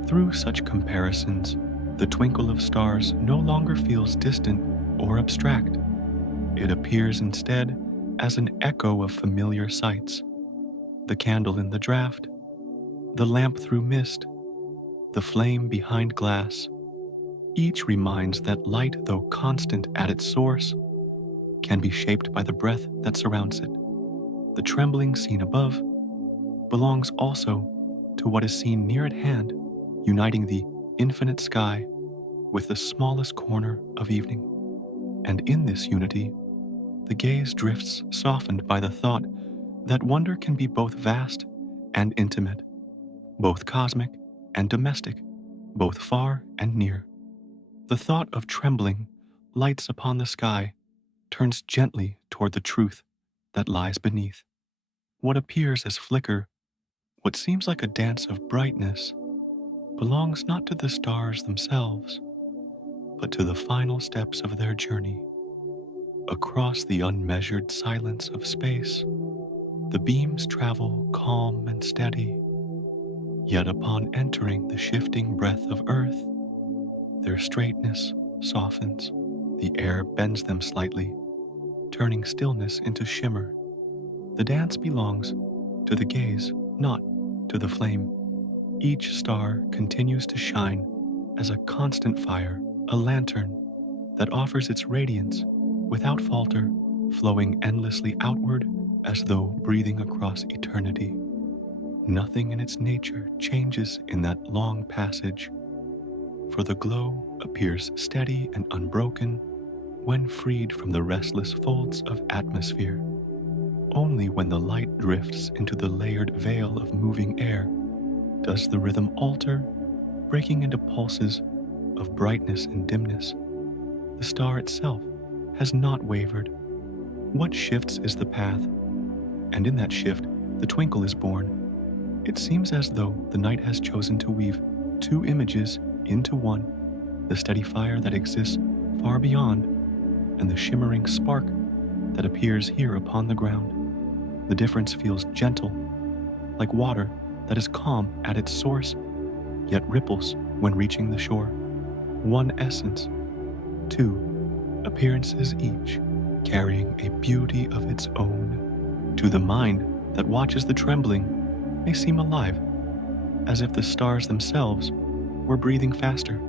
Through such comparisons, the twinkle of stars no longer feels distant or abstract. It appears instead as an echo of familiar sights. The candle in the draught, the lamp through mist, the flame behind glass. Each reminds that light, though constant at its source, can be shaped by the breath that surrounds it. The trembling seen above belongs also to what is seen near at hand, uniting the infinite sky with the smallest corner of evening. And in this unity, the gaze drifts softened by the thought that wonder can be both vast and intimate, both cosmic and domestic, both far and near. The thought of trembling lights upon the sky turns gently toward the truth that lies beneath. What appears as flicker, what seems like a dance of brightness, belongs not to the stars themselves, but to the final steps of their journey. Across the unmeasured silence of space, the beams travel calm and steady, yet upon entering the shifting breath of earth, their straightness softens. The air bends them slightly, turning stillness into shimmer. The dance belongs to the gaze, not to the flame. Each star continues to shine as a constant fire, a lantern that offers its radiance without falter, flowing endlessly outward as though breathing across eternity. Nothing in its nature changes in that long passage, for the glow appears steady and unbroken when freed from the restless folds of atmosphere. Only when the light drifts into the layered veil of moving air does the rhythm alter, breaking into pulses of brightness and dimness. The star itself has not wavered. What shifts is the path, and in that shift, the twinkle is born. It seems as though the night has chosen to weave two images into one, the steady fire that exists far beyond, and the shimmering spark that appears here upon the ground. The difference feels gentle, like water that is calm at its source, yet ripples when reaching the shore. One essence, two appearances each, carrying a beauty of its own. To the mind that watches the trembling may seem alive, as if the stars themselves were breathing faster.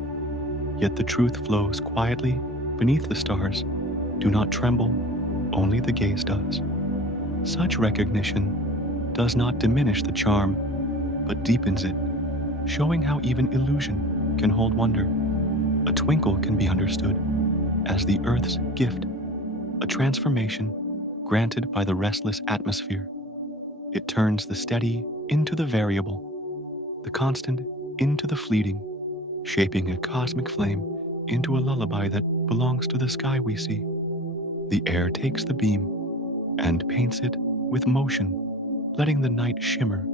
Yet the truth flows quietly beneath the stars. Do not tremble, only the gaze does. Such recognition does not diminish the charm, but deepens it, showing how even illusion can hold wonder. A twinkle can be understood as the earth's gift, a transformation granted by the restless atmosphere. It turns the steady into the variable, the constant into the fleeting, shaping a cosmic flame into a lullaby that belongs to the sky we see. The air takes the beam and paints it with motion, letting the night shimmer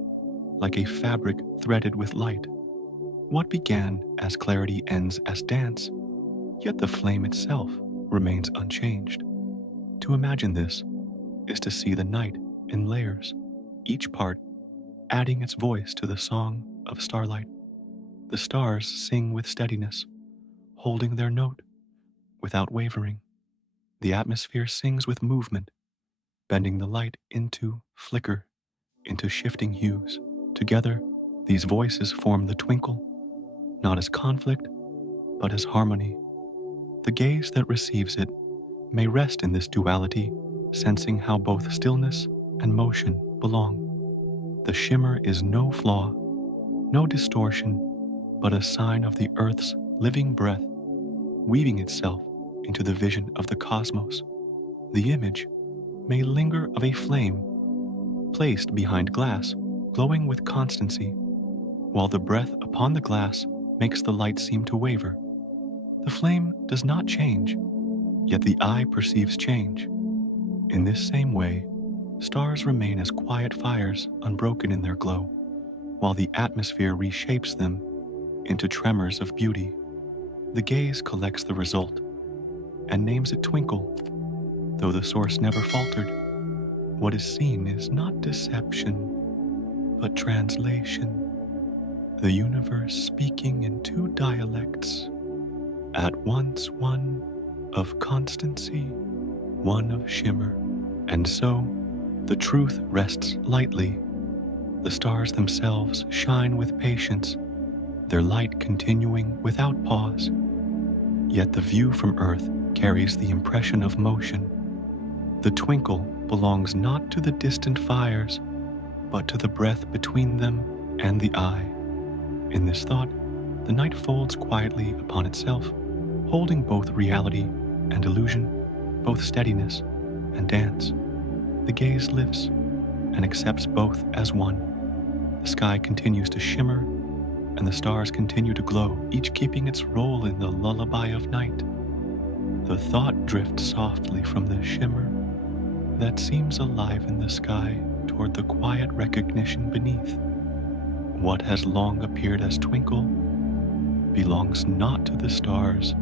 like a fabric threaded with light. What began as clarity ends as dance, yet the flame itself remains unchanged. To imagine this is to see the night in layers, each part adding its voice to the song of starlight. The stars sing with steadiness, holding their note without wavering. The atmosphere sings with movement, bending the light into flicker, into shifting hues. Together, these voices form the twinkle, not as conflict, but as harmony. The gaze that receives it may rest in this duality, sensing how both stillness and motion belong. The shimmer is no flaw, no distortion, but a sign of the earth's living breath, weaving itself into the vision of the cosmos. The image may linger of a flame placed behind glass, glowing with constancy, while the breath upon the glass makes the light seem to waver. The flame does not change, yet the eye perceives change. In this same way, stars remain as quiet fires, unbroken in their glow, while the atmosphere reshapes them into tremors of beauty. The gaze collects the result and names it twinkle, though the source never faltered. What is seen is not deception, but translation. The universe speaking in two dialects, at once one of constancy, one of shimmer. And so, the truth rests lightly. The stars themselves shine with patience, their light continuing without pause. Yet the view from Earth carries the impression of motion. The twinkle belongs not to the distant fires, but to the breath between them and the eye. In this thought, the night folds quietly upon itself, holding both reality and illusion, both steadiness and dance. The gaze lifts and accepts both as one. The sky continues to shimmer, and the stars continue to glow, each keeping its role in the lullaby of night. The thought drifts softly from the shimmer that seems alive in the sky toward the quiet recognition beneath. What has long appeared as twinkle belongs not to the stars,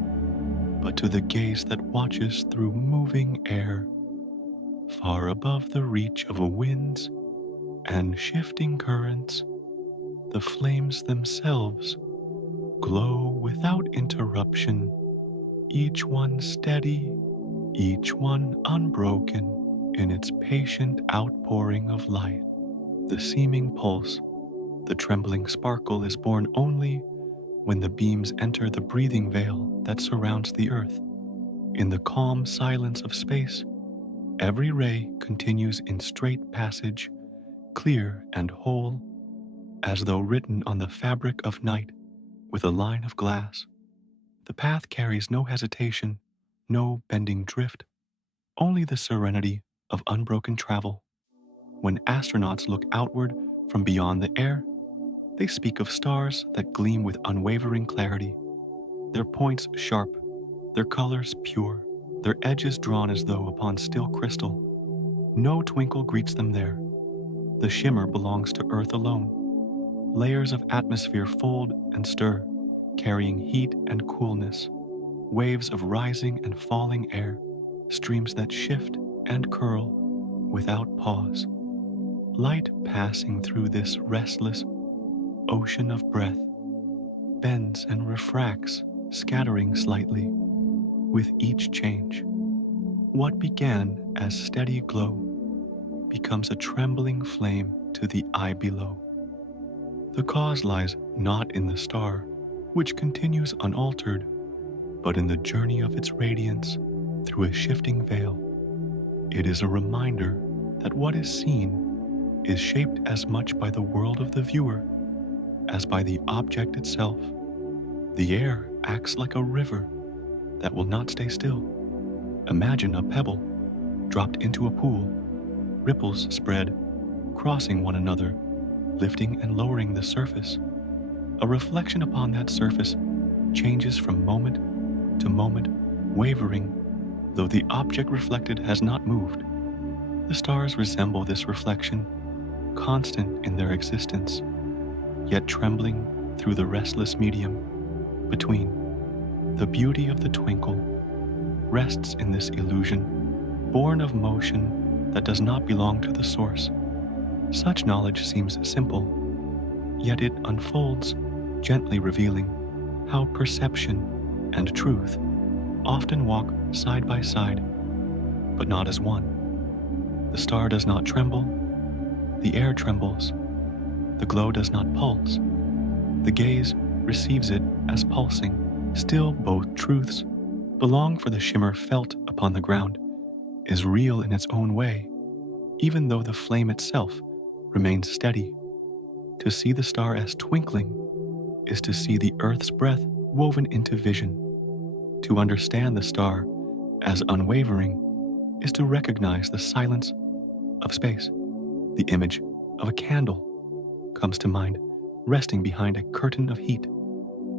but to the gaze that watches through moving air, far above the reach of winds and shifting currents. The flames themselves glow without interruption, each one steady, each one unbroken in its patient outpouring of light. The seeming pulse, the trembling sparkle is born only when the beams enter the breathing veil that surrounds the earth. In the calm silence of space, every ray continues in straight passage, clear and whole, as though written on the fabric of night with a line of glass. The path carries no hesitation, no bending drift, only the serenity of unbroken travel. When astronauts look outward from beyond the air, they speak of stars that gleam with unwavering clarity, their points sharp, their colors pure, their edges drawn as though upon still crystal. No twinkle greets them there. The shimmer belongs to Earth alone. Layers of atmosphere fold and stir, carrying heat and coolness, waves of rising and falling air, streams that shift and curl without pause. Light passing through this restless ocean of breath bends and refracts, scattering slightly with each change. What began as steady glow becomes a trembling flame to the eye below. The cause lies not in the star, which continues unaltered, but in the journey of its radiance through a shifting veil. It is a reminder that what is seen is shaped as much by the world of the viewer as by the object itself. The air acts like a river that will not stay still. Imagine a pebble dropped into a pool, ripples spread, crossing one another, lifting and lowering the surface. A reflection upon that surface changes from moment to moment, wavering, though the object reflected has not moved. The stars resemble this reflection, constant in their existence, yet trembling through the restless medium between. The beauty of the twinkle rests in this illusion, born of motion that does not belong to the source. Such knowledge seems simple, yet it unfolds, gently revealing how perception and truth often walk side by side, but not as one. The star does not tremble, the air trembles, the glow does not pulse, the gaze receives it as pulsing. Still, both truths belong, for the shimmer felt upon the ground is real in its own way, even though the flame itself remains steady. To see the star as twinkling is to see the earth's breath woven into vision. To understand the star as unwavering is to recognize the silence of space. The image of a candle comes to mind, resting behind a curtain of heat.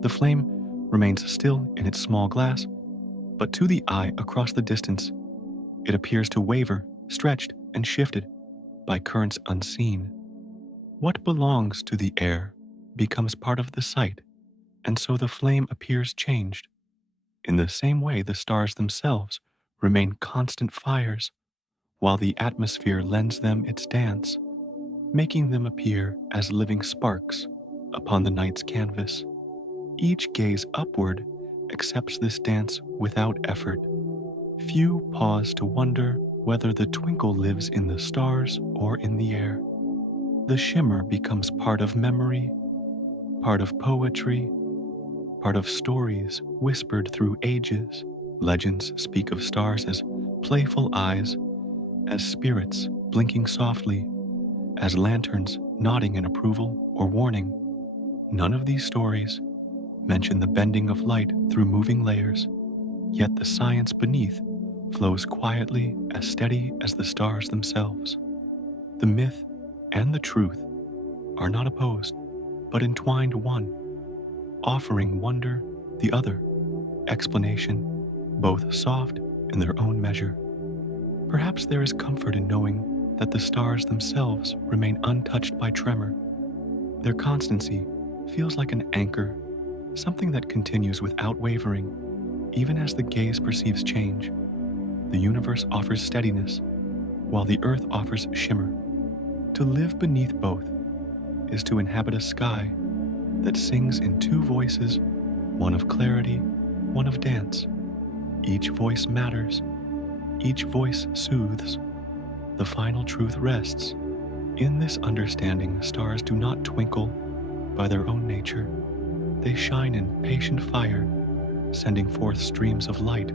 The flame remains still in its small glass, but to the eye across the distance, it appears to waver, stretched, and shifted by currents unseen. What belongs to the air becomes part of the sight, and so the flame appears changed. In the same way, the stars themselves remain constant fires, while the atmosphere lends them its dance, making them appear as living sparks upon the night's canvas. Each gaze upward accepts this dance without effort. Few pause to wonder whether the twinkle lives in the stars or in the air. The shimmer becomes part of memory, part of poetry, part of stories whispered through ages. Legends speak of stars as playful eyes, as spirits blinking softly, as lanterns nodding in approval or warning. None of these stories mention the bending of light through moving layers, yet the science beneath flows quietly, as steady as the stars themselves. The myth and the truth are not opposed, but entwined one, offering wonder the other, explanation both soft in their own measure. Perhaps there is comfort in knowing that the stars themselves remain untouched by tremor. Their constancy feels like an anchor, something that continues without wavering, even as the gaze perceives change. The universe offers steadiness, while the earth offers shimmer. To live beneath both is to inhabit a sky that sings in two voices, one of clarity, one of dance. Each voice matters, each voice soothes. The final truth rests. In this understanding, stars do not twinkle by their own nature. They shine in patient fire, sending forth streams of light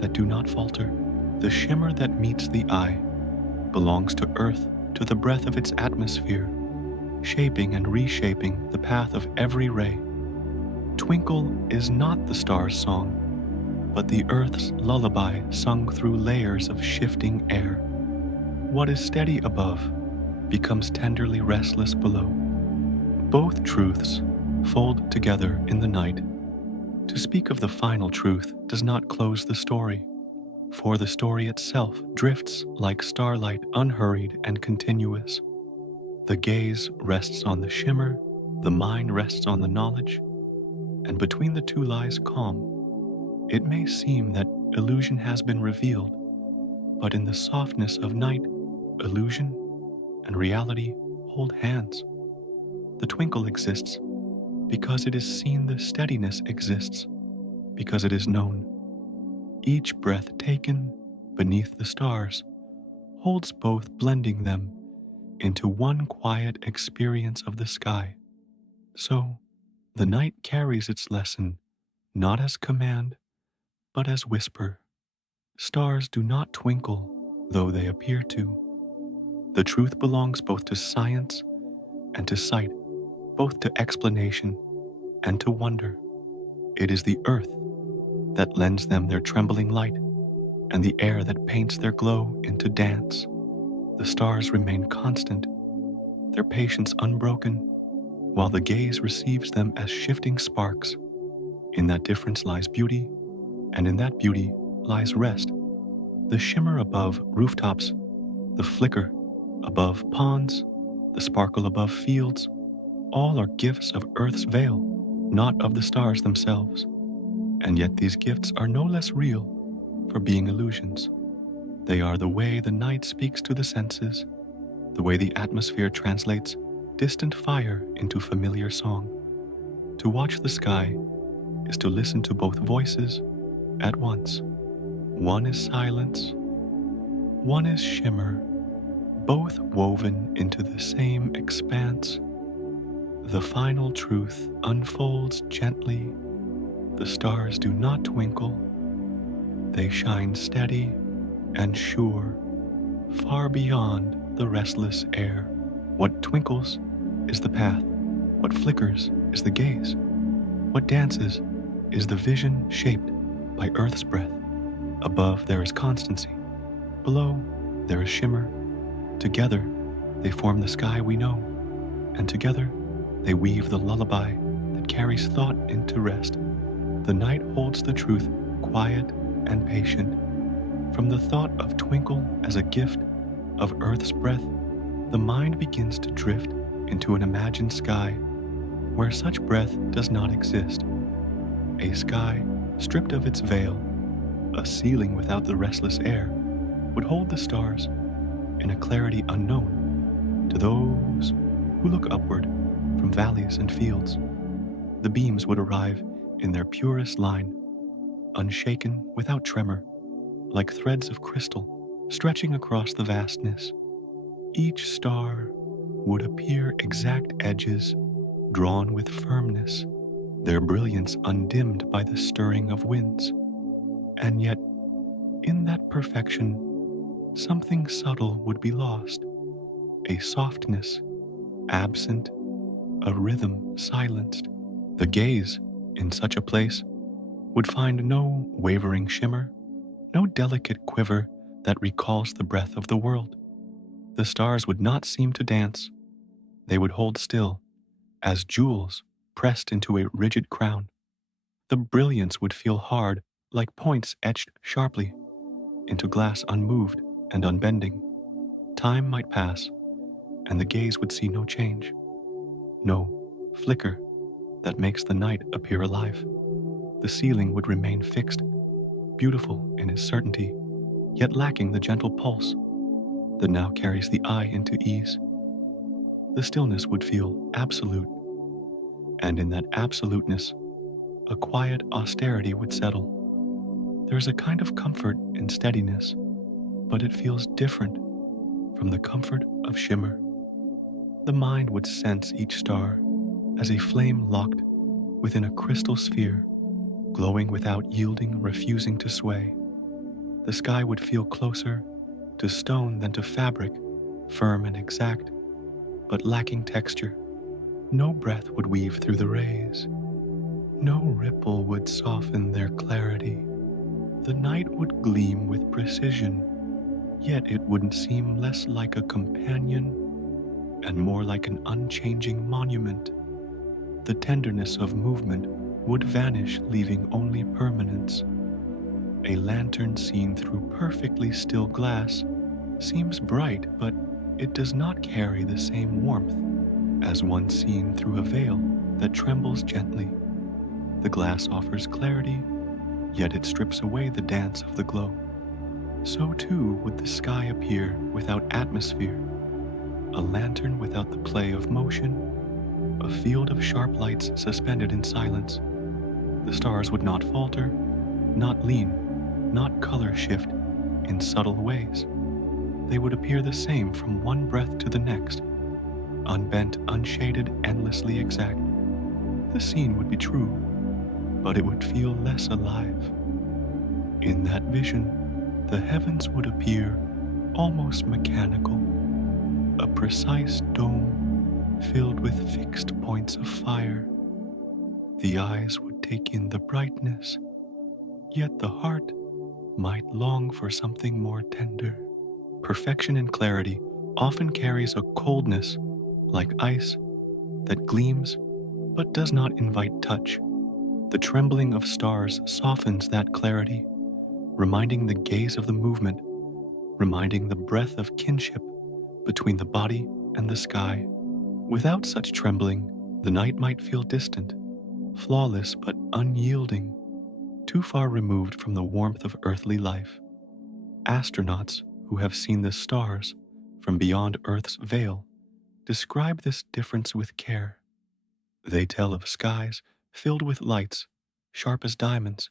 that do not falter. The shimmer that meets the eye belongs to Earth, to the breath of its atmosphere, shaping and reshaping the path of every ray. Twinkle is not the star's song, but the Earth's lullaby sung through layers of shifting air. What is steady above becomes tenderly restless below. Both truths fold together in the night. To speak of the final truth does not close the story, for the story itself drifts like starlight, unhurried and continuous. The gaze rests on the shimmer, the mind rests on the knowledge, and between the two lies calm. It may seem that illusion has been revealed, but in the softness of night, illusion and reality hold hands. The twinkle exists because it is seen, the steadiness exists because it is known. Each breath taken beneath the stars holds both, blending them into one quiet experience of the sky. So, the night carries its lesson not as command, but as whisper. Stars do not twinkle, though they appear to. The truth belongs both to science and to sight, both to explanation and to wonder. It is the earth that lends them their trembling light, and the air that paints their glow into dance. The stars remain constant, their patience unbroken, while the gaze receives them as shifting sparks. In that difference lies beauty, and in that beauty lies rest. The shimmer above rooftops, the flicker above ponds, the sparkle above fields, all are gifts of Earth's veil, not of the stars themselves. And yet these gifts are no less real for being illusions. They are the way the night speaks to the senses, the way the atmosphere translates distant fire into familiar song. To watch the sky is to listen to both voices at once. One is silence, one is shimmer, both woven into the same expanse. The final truth unfolds gently. The stars do not twinkle, they shine steady and sure, far beyond the restless air. What twinkles is the path, what flickers is the gaze, what dances is the vision shaped by earth's breath. Above there is constancy, below there is shimmer. Together they form the sky we know, and together they weave the lullaby that carries thought into rest. The night holds the truth quiet and patient. From the thought of twinkle as a gift of earth's breath, the mind begins to drift into an imagined sky where such breath does not exist. A sky stripped of its veil, a ceiling without the restless air, would hold the stars in a clarity unknown to those who look upward from valleys and fields. The beams would arrive in their purest line, unshaken without tremor, like threads of crystal stretching across the vastness. Each star would appear exact edges, drawn with firmness, their brilliance undimmed by the stirring of winds. And yet, in that perfection, something subtle would be lost, a softness absent, a rhythm silenced. The gaze in such a place would find no wavering shimmer, no delicate quiver that recalls the breath of the world. The stars would not seem to dance. They would hold still, as jewels pressed into a rigid crown. The brilliance would feel hard, like points etched sharply into glass unmoved and unbending. Time might pass, and the gaze would see no change, no flicker that makes the night appear alive. The ceiling would remain fixed, beautiful in its certainty, yet lacking the gentle pulse that now carries the eye into ease. The stillness would feel absolute, and in that absoluteness, a quiet austerity would settle. There is a kind of comfort in steadiness, but it feels different from the comfort of shimmer. The mind would sense each star as a flame locked within a crystal sphere, glowing without yielding, refusing to sway. The sky would feel closer to stone than to fabric, firm and exact, but lacking texture. No breath would weave through the rays. No ripple would soften their clarity. The night would gleam with precision, yet it wouldn't seem less like a companion and more like an unchanging monument. The tenderness of movement would vanish, leaving only permanence. A lantern seen through perfectly still glass seems bright, but it does not carry the same warmth as one seen through a veil that trembles gently. The glass offers clarity, yet it strips away the dance of the glow. So too would the sky appear without atmosphere, a lantern without the play of motion, a field of sharp lights suspended in silence. The stars would not falter, not lean, not color shift in subtle ways. They would appear the same from one breath to the next, unbent, unshaded, endlessly exact. The scene would be true, but it would feel less alive. In that vision, the heavens would appear almost mechanical, a precise dome filled with fixed points of fire. The eyes would take in the brightness, yet the heart might long for something more tender. Perfection in clarity often carries a coldness like ice that gleams but does not invite touch. The trembling of stars softens that clarity, reminding the gaze of the movement, reminding the breath of kinship between the body and the sky. Without such trembling, the night might feel distant, flawless but unyielding, too far removed from the warmth of earthly life. Astronauts who have seen the stars from beyond Earth's veil describe this difference with care. They tell of skies filled with lights, sharp as diamonds,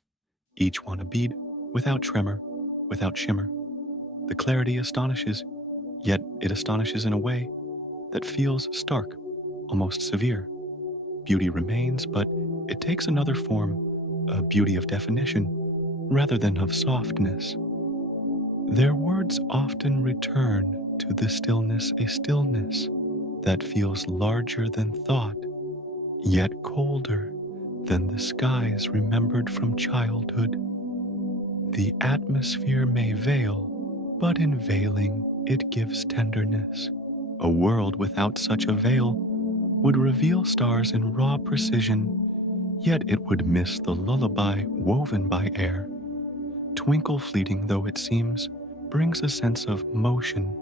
each one a bead, without tremor, without shimmer. The clarity astonishes, yet it astonishes in a way that feels stark, almost severe. Beauty remains, but it takes another form, a beauty of definition, rather than of softness. Their words often return to the stillness, a stillness that feels larger than thought, yet colder than the skies remembered from childhood. The atmosphere may veil, but in veiling it gives tenderness. A world without such a veil would reveal stars in raw precision, yet it would miss the lullaby woven by air. Twinkle, fleeting though it seems, brings a sense of motion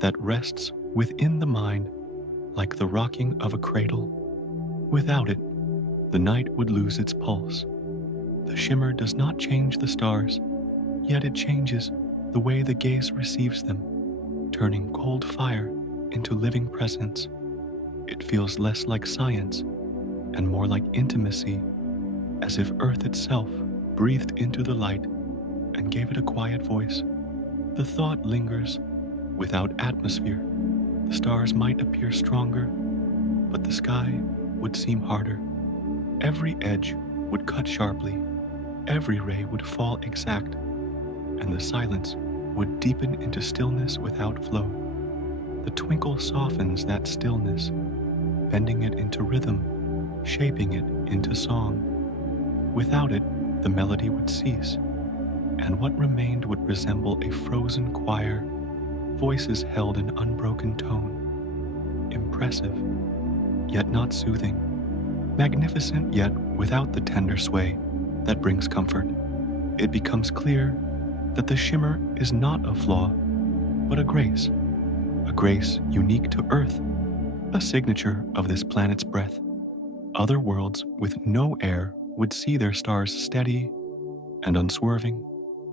that rests within the mind like the rocking of a cradle. Without it, the night would lose its pulse. The shimmer does not change the stars, yet it changes the way the gaze receives them, turning cold fire into living presence. It feels less like science and more like intimacy, as if Earth itself breathed into the light and gave it a quiet voice. The thought lingers. Without atmosphere, the stars might appear stronger, but the sky would seem harder. Every edge would cut sharply, every ray would fall exact, and the silence would deepen into stillness without flow. The twinkle softens that stillness, bending it into rhythm, shaping it into song. Without it, the melody would cease, and what remained would resemble a frozen choir, voices held in unbroken tone. Impressive, yet not soothing. Magnificent, yet without the tender sway that brings comfort. It becomes clear that the shimmer is not a flaw, but a grace unique to Earth, a signature of this planet's breath. Other worlds with no air would see their stars steady and unswerving,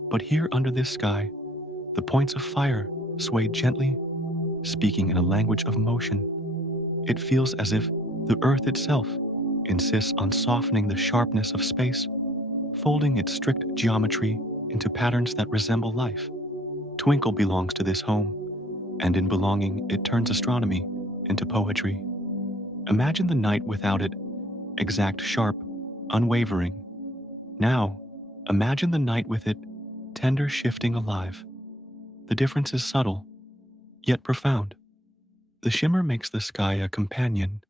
but here under this sky, the points of fire sway gently, speaking in a language of motion. It feels as if the Earth itself insists on softening the sharpness of space, folding its strict geometry into patterns that resemble life. Twinkle belongs to this home, and in belonging, it turns astronomy into poetry. Imagine the night without it, exact, sharp, unwavering. Now, imagine the night with it, tender, shifting, alive. The difference is subtle, yet profound. The shimmer makes the sky a companion,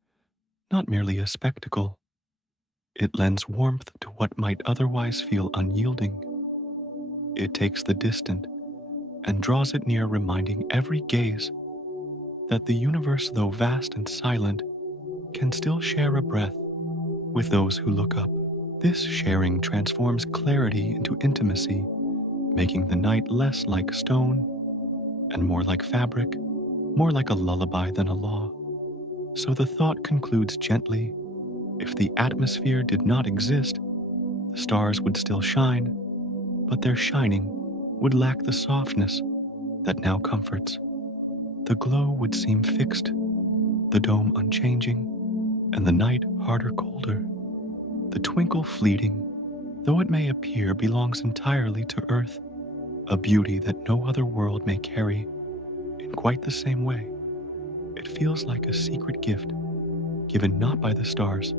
not merely a spectacle. It lends warmth to what might otherwise feel unyielding. It takes the distant and draws it near, reminding every gaze that the universe, though vast and silent, can still share a breath with those who look up. This sharing transforms clarity into intimacy, making the night less like stone and more like fabric, more like a lullaby than a law. So the thought concludes gently: if the atmosphere did not exist, the stars would still shine, but their shining would lack the softness that now comforts. The glow would seem fixed, the dome unchanging, and the night harder, colder. The twinkle fleeting, though it may appear, belongs entirely to Earth, a beauty that no other world may carry in quite the same way. It feels like a secret gift, given not by the stars,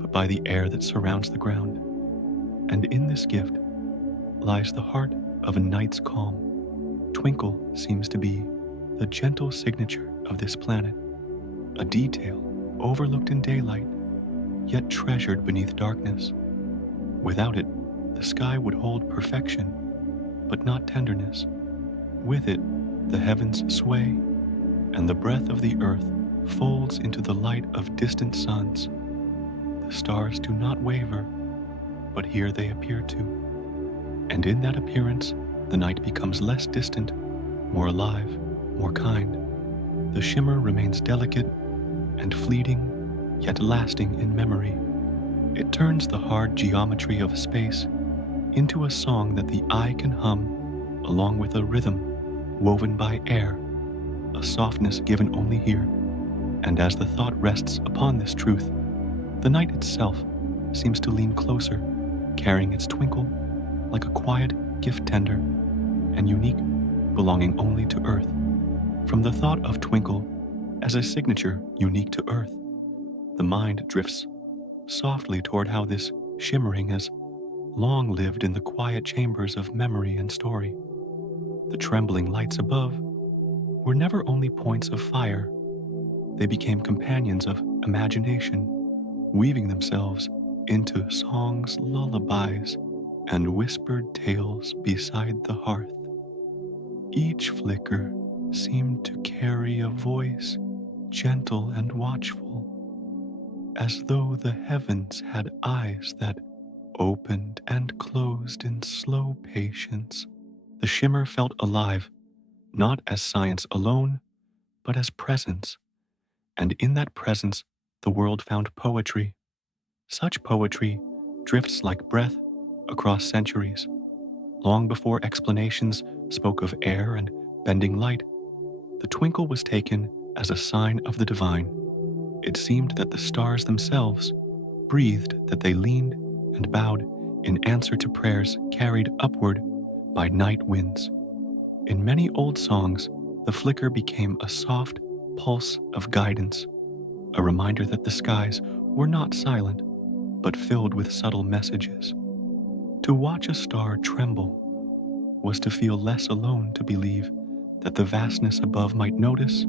but by the air that surrounds the ground. And in this gift lies the heart of a night's calm. Twinkle seems to be the gentle signature of this planet, a detail overlooked in daylight, yet treasured beneath darkness. Without it, the sky would hold perfection, but not tenderness. With it, the heavens sway, and the breath of the earth folds into the light of distant suns. The stars do not waver, but here they appear to. And in that appearance, the night becomes less distant, more alive, more kind. The shimmer remains delicate and fleeting, yet lasting in memory. It turns the hard geometry of space into a song that the eye can hum along with a rhythm woven by air, a softness given only here. And as the thought rests upon this truth, the night itself seems to lean closer, carrying its twinkle like a quiet gift tender and unique, belonging only to Earth. From the thought of twinkle as a signature unique to Earth, the mind drifts softly toward how this shimmering has long lived in the quiet chambers of memory and story. The trembling lights above were never only points of fire, they became companions of imagination, weaving themselves into songs, lullabies, and whispered tales beside the hearth. Each flicker seemed to carry a voice, gentle and watchful, as though the heavens had eyes that opened and closed in slow patience. The shimmer felt alive, not as science alone, but as presence. And in that presence, the world found poetry. Such poetry drifts like breath across centuries. Long before explanations spoke of air and bending light, the twinkle was taken as a sign of the divine. It seemed that the stars themselves breathed, that they leaned and bowed in answer to prayers carried upward by night winds. In many old songs, the flicker became a soft pulse of guidance, a reminder that the skies were not silent, but filled with subtle messages. To watch a star tremble was to feel less alone, to believe that the vastness above might notice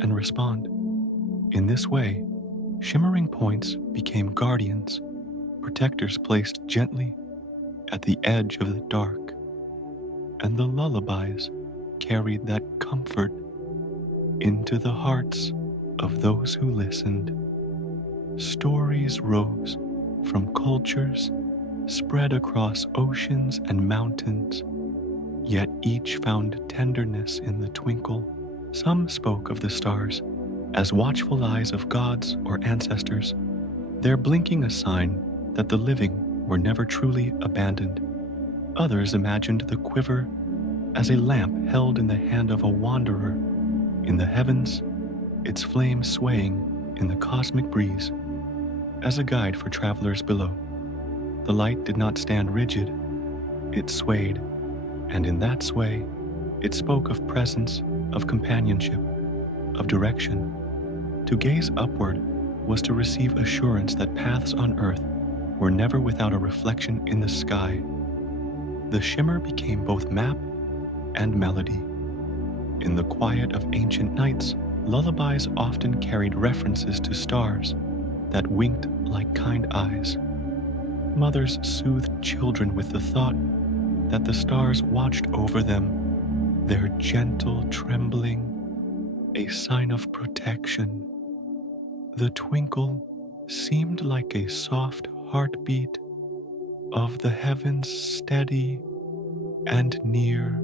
and respond. In this way, shimmering points became guardians, protectors placed gently at the edge of the dark, and the lullabies carried that comfort into the hearts of those who listened. Stories rose from cultures spread across oceans and mountains, yet each found tenderness in the twinkle. Some spoke of the stars as watchful eyes of gods or ancestors, their blinking a sign that the living were never truly abandoned. Others imagined the quiver as a lamp held in the hand of a wanderer in the heavens, its flame swaying in the cosmic breeze as a guide for travelers below. The light did not stand rigid, it swayed, and in that sway, it spoke of presence, of companionship, of direction. To gaze upward was to receive assurance that paths on earth were never without a reflection in the sky. The shimmer became both map and melody. In the quiet of ancient nights, lullabies often carried references to stars that winked like kind eyes. Mothers soothed children with the thought that the stars watched over them, their gentle trembling, a sign of protection. The twinkle seemed like a soft heartbeat of the heavens, steady and near,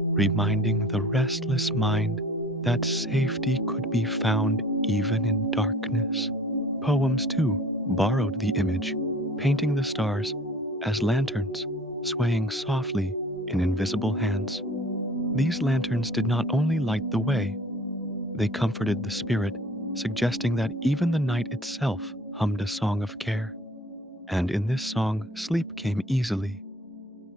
reminding the restless mind that safety could be found even in darkness. Poems, too, borrowed the image, painting the stars as lanterns swaying softly in invisible hands. These lanterns did not only light the way, they comforted the spirit, suggesting that even the night itself hummed a song of care. And in this song, sleep came easily.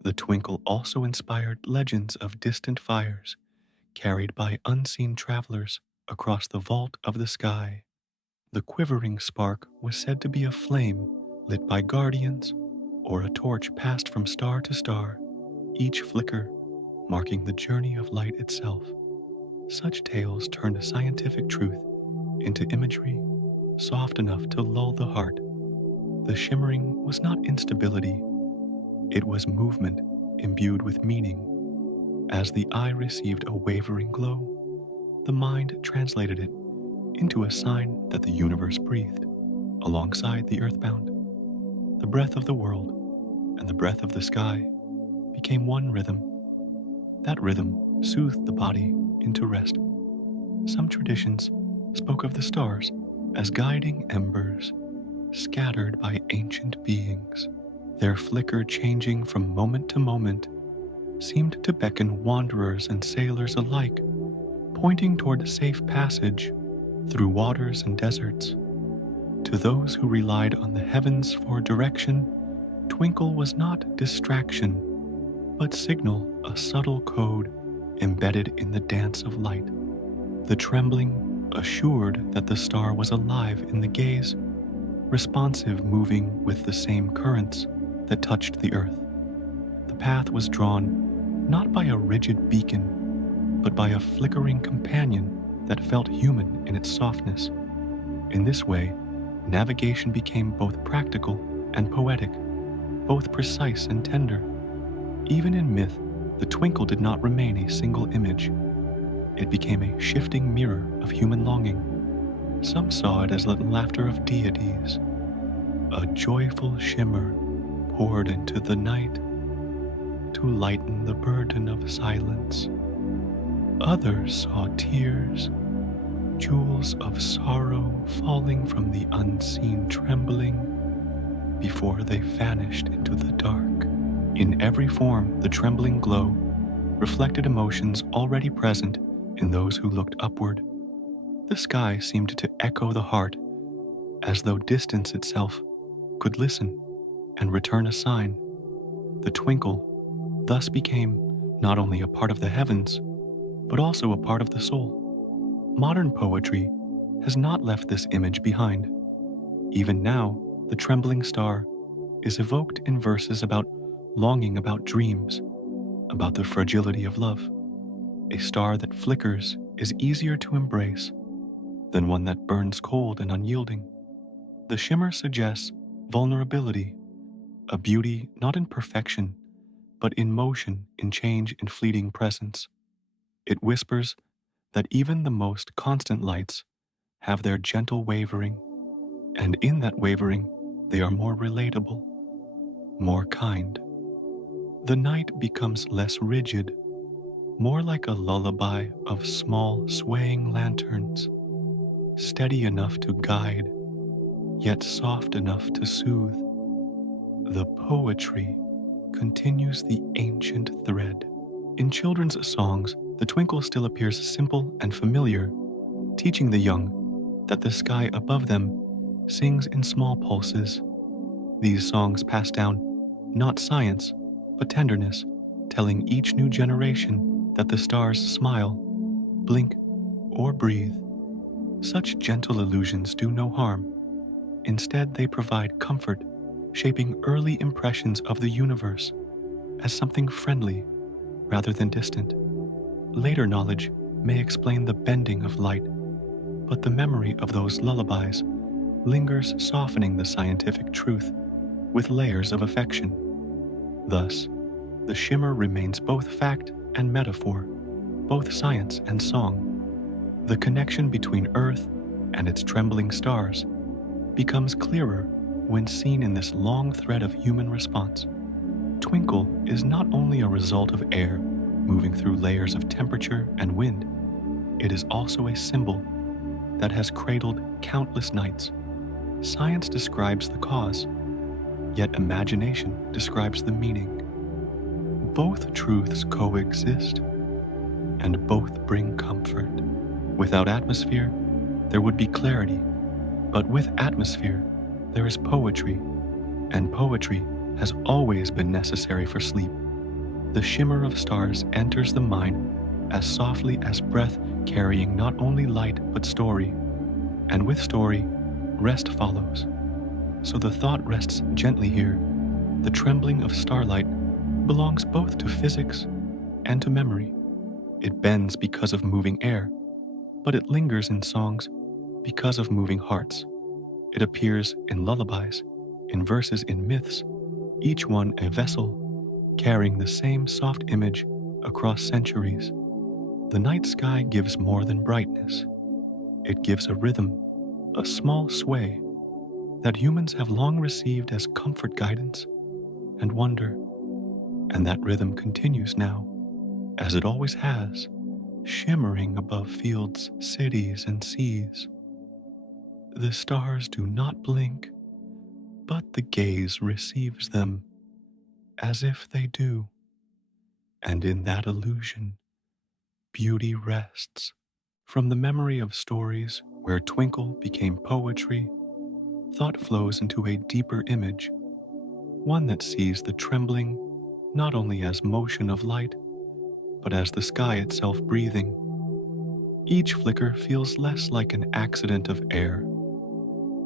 The twinkle also inspired legends of distant fires carried by unseen travelers across the vault of the sky. The quivering spark was said to be a flame lit by guardians or a torch passed from star to star, each flicker marking the journey of light itself. Such tales turned a scientific truth into imagery soft enough to lull the heart. The shimmering was not instability, it was movement imbued with meaning. As the eye received a wavering glow, the mind translated it into a sign that the universe breathed alongside the earthbound. The breath of the world and the breath of the sky became one rhythm. That rhythm soothed the body into rest. Some traditions spoke of the stars as guiding embers scattered by ancient beings, their flicker changing from moment to moment, seemed to beckon wanderers and sailors alike, pointing toward safe passage through waters and deserts. To those who relied on the heavens for direction, twinkle was not distraction, but signal, a subtle code embedded in the dance of light. The trembling assured that the star was alive in the gaze, responsive, moving with the same currents that touched the earth. The path was drawn not by a rigid beacon, but by a flickering companion that felt human in its softness. In this way, navigation became both practical and poetic, both precise and tender. Even in myth, the twinkle did not remain a single image. It became a shifting mirror of human longing. Some saw it as the laughter of deities, a joyful shimmer poured into the night to lighten the burden of silence. Others saw tears, jewels of sorrow falling from the unseen trembling before they vanished into the dark. In every form, the trembling glow reflected emotions already present in those who looked upward. The sky seemed to echo the heart, as though distance itself could listen and return a sign. The twinkle thus became not only a part of the heavens, but also a part of the soul. Modern poetry has not left this image behind. Even now, the trembling star is evoked in verses about longing, about dreams, about the fragility of love. A star that flickers is easier to embrace than one that burns cold and unyielding. The shimmer suggests vulnerability, a beauty not in perfection, but in motion, in change, in fleeting presence. It whispers that even the most constant lights have their gentle wavering, and in that wavering, they are more relatable, more kind. The night becomes less rigid, more like a lullaby of small, swaying lanterns, steady enough to guide, yet soft enough to soothe. The poetry continues the ancient thread. In children's songs, the twinkle still appears simple and familiar, teaching the young that the sky above them sings in small pulses. These songs pass down not science, but tenderness, telling each new generation that the stars smile, blink, or breathe. Such gentle illusions do no harm. Instead, they provide comfort, shaping early impressions of the universe as something friendly rather than distant. Later knowledge may explain the bending of light, but the memory of those lullabies lingers, softening the scientific truth with layers of affection. Thus, the shimmer remains both fact and metaphor, both science and song. The connection between Earth and its trembling stars becomes clearer when seen in this long thread of human response. Twinkle is not only a result of air moving through layers of temperature and wind, it is also a symbol that has cradled countless nights. Science describes the cause, yet imagination describes the meaning. Both truths coexist, and both bring comfort. Without atmosphere, there would be clarity, but with atmosphere, there is poetry, and poetry has always been necessary for sleep. The shimmer of stars enters the mind as softly as breath, carrying not only light but story, and with story, rest follows. So the thought rests gently here. The trembling of starlight belongs both to physics and to memory. It bends because of moving air, but it lingers in songs because of moving hearts. It appears in lullabies, in verses, in myths, each one a vessel carrying the same soft image across centuries. The night sky gives more than brightness. It gives a rhythm, a small sway that humans have long received as comfort, guidance, and wonder. And that rhythm continues now, as it always has, shimmering above fields, cities, and seas. The stars do not blink, but the gaze receives them as if they do. And in that illusion, beauty rests. From the memory of stories where twinkle became poetry, thought flows into a deeper image, one that sees the trembling not only as motion of light, but as the sky itself breathing. Each flicker feels less like an accident of air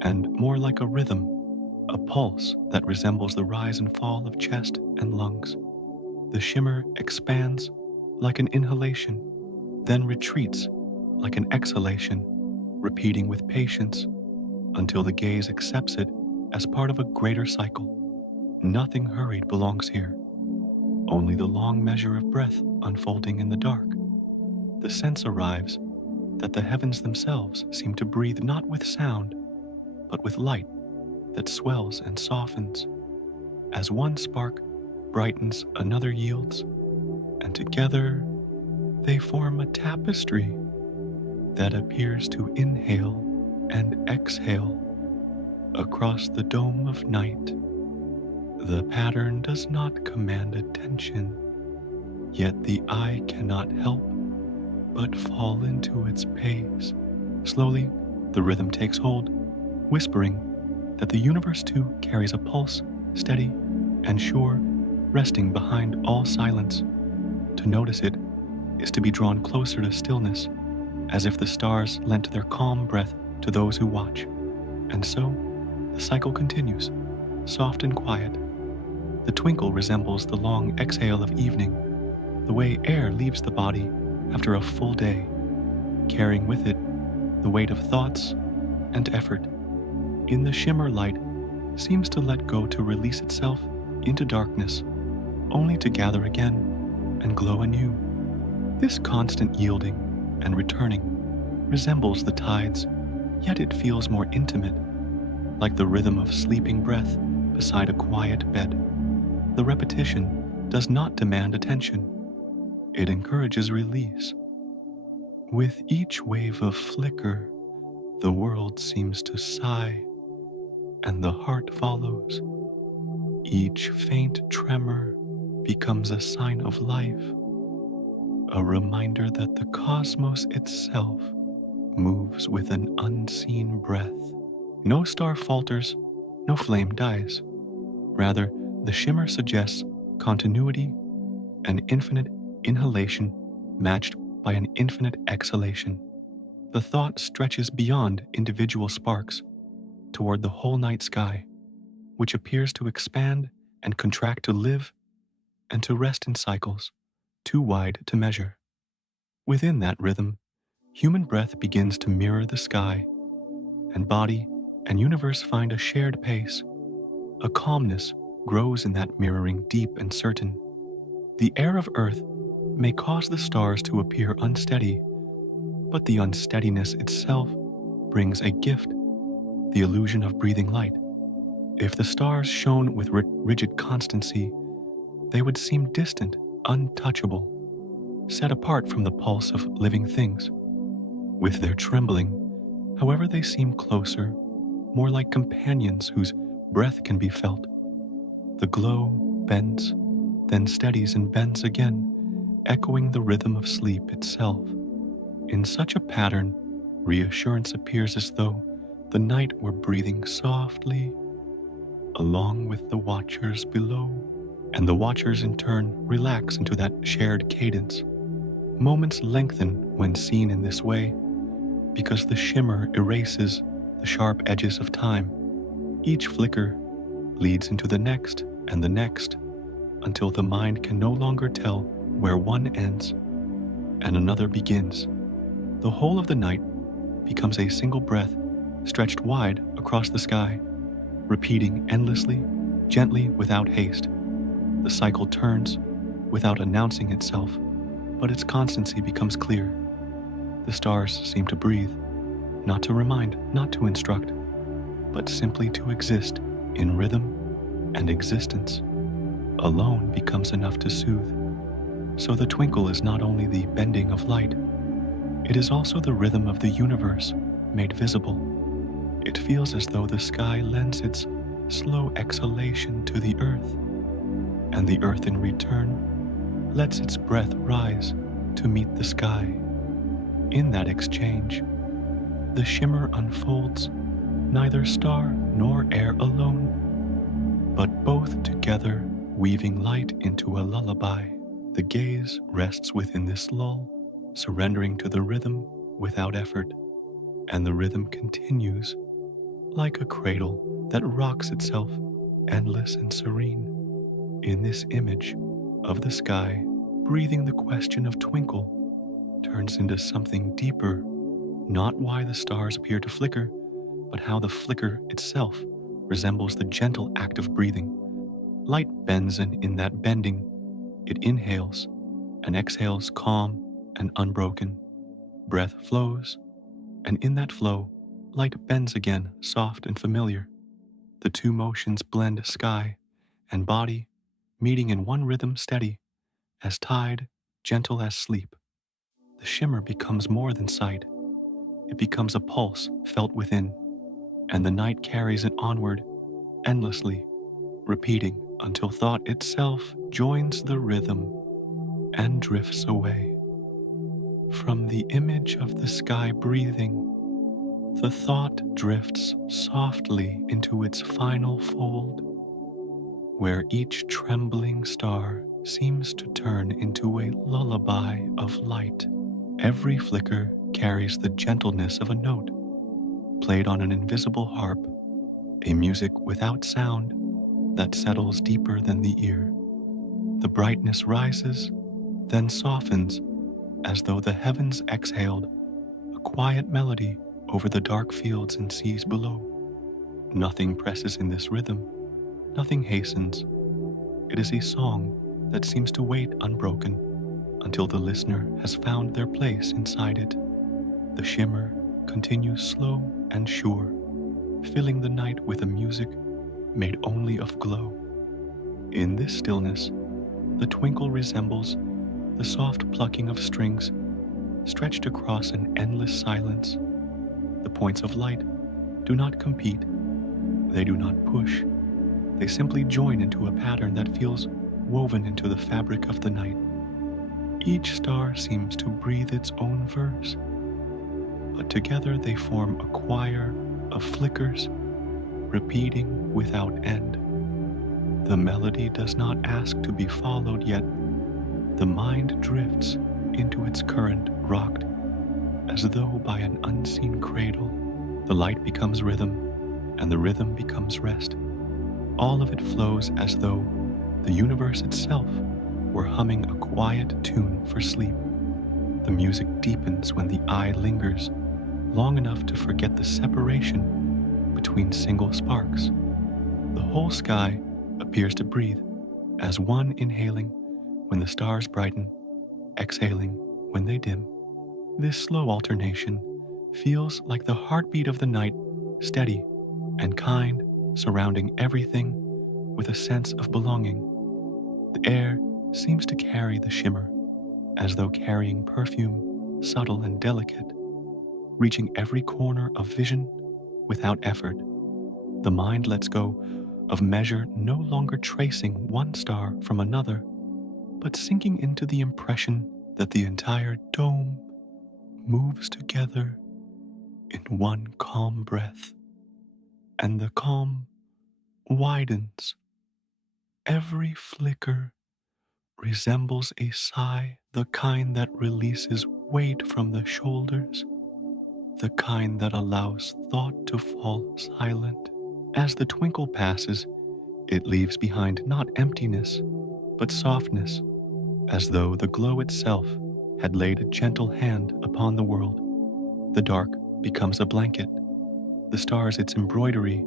and more like a rhythm, a pulse that resembles the rise and fall of chest and lungs. The shimmer expands like an inhalation, then retreats like an exhalation, repeating with patience until the gaze accepts it as part of a greater cycle. Nothing hurried belongs here, only the long measure of breath unfolding in the dark. The sense arrives that the heavens themselves seem to breathe not with sound, but with light that swells and softens. As one spark brightens, another yields, and together they form a tapestry that appears to inhale and exhale across the dome of night. The pattern does not command attention, yet the eye cannot help but fall into its pace. Slowly, the rhythm takes hold, whispering that the universe too carries a pulse, steady and sure, resting behind all silence. To notice it is to be drawn closer to stillness, as if the stars lent their calm breath to those who watch. And so, the cycle continues, soft and quiet. The twinkle resembles the long exhale of evening, the way air leaves the body after a full day, carrying with it the weight of thoughts and effort. In the shimmer, light seems to let go, to release itself into darkness, only to gather again and glow anew. This constant yielding and returning resembles the tides, yet it feels more intimate, like the rhythm of sleeping breath beside a quiet bed. The repetition does not demand attention. It encourages release. With each wave of flicker, the world seems to sigh, and the heart follows. Each faint tremor becomes a sign of life, a reminder that the cosmos itself moves with an unseen breath. No star falters, no flame dies. Rather, the shimmer suggests continuity, an infinite inhalation matched by an infinite exhalation. The thought stretches beyond individual sparks toward the whole night sky, which appears to expand and contract, to live and to rest in cycles too wide to measure. Within that rhythm, human breath begins to mirror the sky, and body and universe find a shared pace. A calmness grows in that mirroring, deep and certain. The air of Earth may cause the stars to appear unsteady, but the unsteadiness itself brings a gift, the illusion of breathing light. If the stars shone with rigid constancy, they would seem distant, untouchable, set apart from the pulse of living things. With their trembling, however, they seem closer, more like companions whose breath can be felt. The glow bends, then steadies and bends again, echoing the rhythm of sleep itself. In such a pattern, reassurance appears as though the night were breathing softly, along with the watchers below, and the watchers in turn relax into that shared cadence. Moments lengthen when seen in this way, because the shimmer erases the sharp edges of time. Each flicker leads into the next and the next, until the mind can no longer tell where one ends and another begins. The whole of the night becomes a single breath stretched wide across the sky, repeating endlessly, gently, without haste. The cycle turns without announcing itself, but its constancy becomes clear. The stars seem to breathe, not to remind, not to instruct, but simply to exist in rhythm, and existence alone becomes enough to soothe. So the twinkle is not only the bending of light, it is also the rhythm of the universe made visible. It feels as though the sky lends its slow exhalation to the earth, and the earth in return lets its breath rise to meet the sky. In that exchange, the shimmer unfolds, neither star nor air alone, but both together, weaving light into a lullaby. The gaze rests within this lull, surrendering to the rhythm without effort, and the rhythm continues like a cradle that rocks itself, endless and serene. In this image of the sky, breathing the question of twinkle turns into something deeper, not why the stars appear to flicker, but how the flicker itself resembles the gentle act of breathing. Light bends, and in that bending, it inhales and exhales calm and unbroken. Breath flows, and in that flow, light bends again, soft and familiar. The two motions blend, sky and body, meeting in one rhythm steady, as tide, gentle as sleep. The shimmer becomes more than sight. It becomes a pulse felt within, and the night carries it onward, endlessly, repeating until thought itself joins the rhythm and drifts away. From the image of the sky breathing, the thought drifts softly into its final fold, where each trembling star seems to turn into a lullaby of light. Every flicker carries the gentleness of a note, played on an invisible harp, a music without sound that settles deeper than the ear. The brightness rises, then softens, as though the heavens exhaled, a quiet melody over the dark fields and seas below. Nothing presses in this rhythm, nothing hastens. It is a song that seems to wait unbroken until the listener has found their place inside it. The shimmer continues slow and sure, filling the night with a music made only of glow. In this stillness, the twinkle resembles the soft plucking of strings stretched across an endless silence. The points of light do not compete, they do not push, they simply join into a pattern that feels woven into the fabric of the night. Each star seems to breathe its own verse, but together they form a choir of flickers, repeating without end. The melody does not ask to be followed, yet the mind drifts into its current, rocked as though by an unseen cradle. The light becomes rhythm, and the rhythm becomes rest. All of it flows as though the universe itself were humming a quiet tune for sleep. The music deepens when the eye lingers long enough to forget the separation between single sparks. The whole sky appears to breathe as one, inhaling when the stars brighten, exhaling when they dim. This slow alternation feels like the heartbeat of the night, steady and kind, surrounding everything with a sense of belonging. The air seems to carry the shimmer, as though carrying perfume, subtle and delicate, reaching every corner of vision without effort. The mind lets go of measure, no longer tracing one star from another, but sinking into the impression that the entire dome moves together in one calm breath, and the calm widens. Every flicker resembles a sigh, the kind that releases weight from the shoulders, the kind that allows thought to fall silent. As the twinkle passes, it leaves behind not emptiness, but softness, as though the glow itself had laid a gentle hand upon the world. The dark becomes a blanket, the stars its embroidery,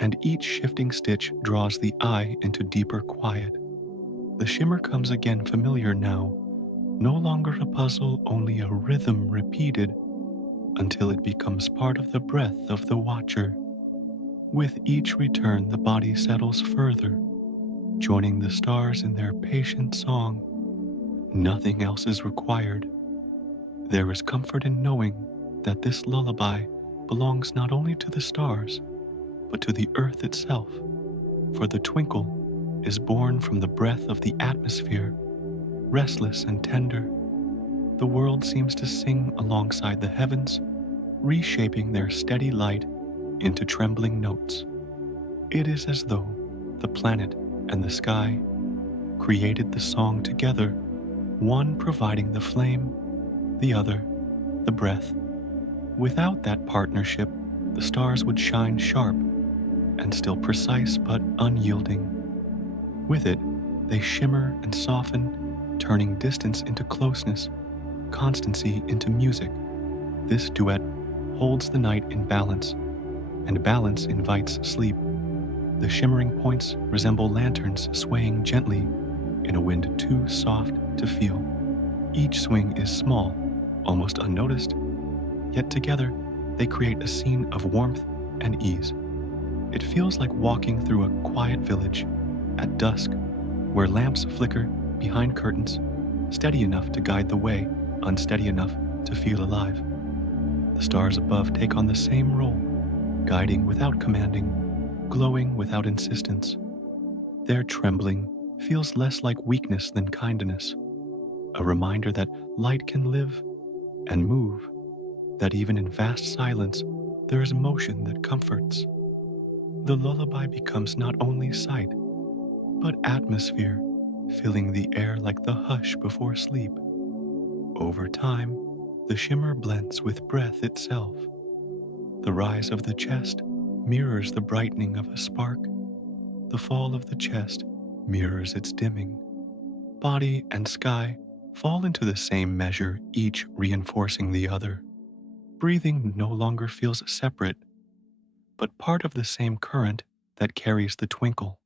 and each shifting stitch draws the eye into deeper quiet. The shimmer comes again familiar now, no longer a puzzle, only a rhythm repeated until it becomes part of the breath of the watcher. With each return, the body settles further, joining the stars in their patient song. Nothing else is required. There is comfort in knowing that this lullaby belongs not only to the stars, but to the earth itself, for the twinkle is born from the breath of the atmosphere, restless and tender. The world seems to sing alongside the heavens, reshaping their steady light into trembling notes. It is as though the planet and the sky created the song together, one providing the flame, the other the breath. Without that partnership, the stars would shine sharp and still precise but unyielding. With it, they shimmer and soften, turning distance into closeness, constancy into music. This duet holds the night in balance, and balance invites sleep. The shimmering points resemble lanterns swaying gently in a wind too soft to feel. Each swing is small, almost unnoticed, yet together they create a scene of warmth and ease. It feels like walking through a quiet village at dusk, where lamps flicker behind curtains, steady enough to guide the way, unsteady enough to feel alive. The stars above take on the same role, guiding without commanding, glowing without insistence. Their trembling feels less like weakness than kindness, a reminder that light can live and move, that even in vast silence there is motion that comforts. The lullaby becomes not only sight, but atmosphere, filling the air like the hush before sleep. Over time, the shimmer blends with breath itself. The rise of the chest mirrors the brightening of a spark. The fall of the chest mirrors its dimming. Body and sky fall into the same measure, each reinforcing the other. Breathing no longer feels separate, but part of the same current that carries the twinkle.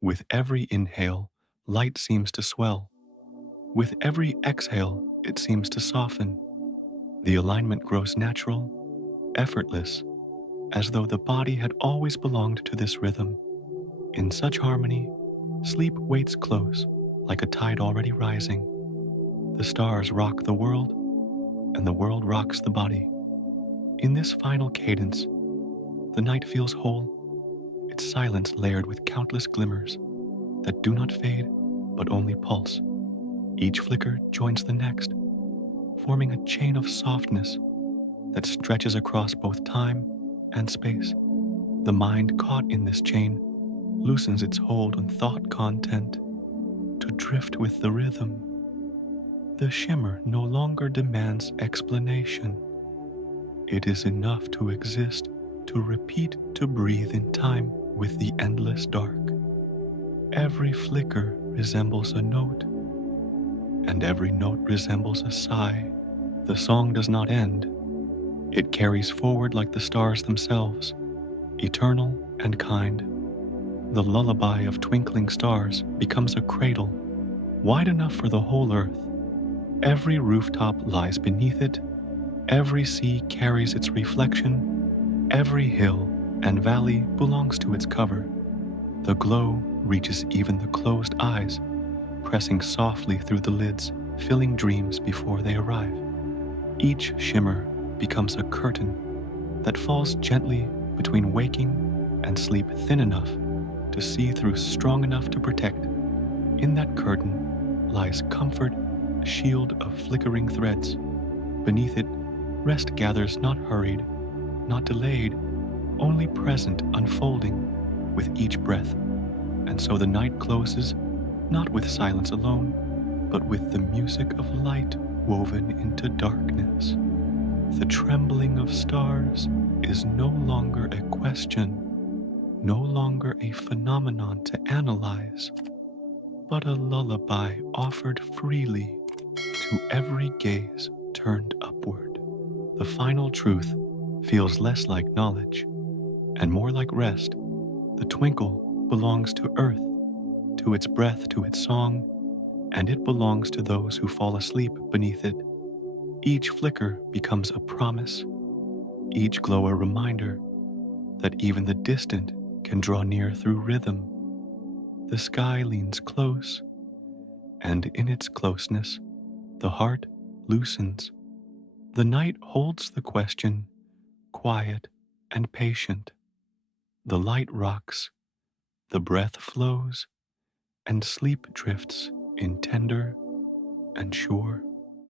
With every inhale, light seems to swell. With every exhale, it seems to soften. The alignment grows natural, effortless, as though the body had always belonged to this rhythm. In such harmony, sleep waits close, like a tide already rising. The stars rock the world, and the world rocks the body. In this final cadence, the night feels whole, its silence layered with countless glimmers that do not fade, but only pulse. Each flicker joins the next, forming a chain of softness that stretches across both time and space. The mind caught in this chain loosens its hold on thought content to drift with the rhythm. The shimmer no longer demands explanation. It is enough to exist, to repeat, to breathe in time with the endless dark. Every flicker resembles a note, and every note resembles a sigh. The song does not end. It carries forward like the stars themselves, eternal and kind. The lullaby of twinkling stars becomes a cradle, wide enough for the whole earth. Every rooftop lies beneath it, every sea carries its reflection, every hill and valley belongs to its cover. The glow reaches even the closed eyes, pressing softly through the lids, filling dreams before they arrive. Each shimmer becomes a curtain that falls gently between waking and sleep, thin enough to see through, strong enough to protect. In that curtain lies comfort, a shield of flickering threads. Beneath it, rest gathers, not hurried, not delayed, only present, unfolding with each breath. And so the night closes, not with silence alone, but with the music of light woven into darkness. The trembling of stars is no longer a question, no longer a phenomenon to analyze, but a lullaby offered freely to every gaze turned upward. The final truth feels less like knowledge and more like rest. The twinkle belongs to earth, to its breath, to its song, and it belongs to those who fall asleep beneath it. Each flicker becomes a promise, each glow a reminder that even the distant can draw near through rhythm. The sky leans close, and in its closeness, the heart loosens. The night holds the question, quiet and patient. The light rocks, the breath flows, and sleep drifts in tender, and sure.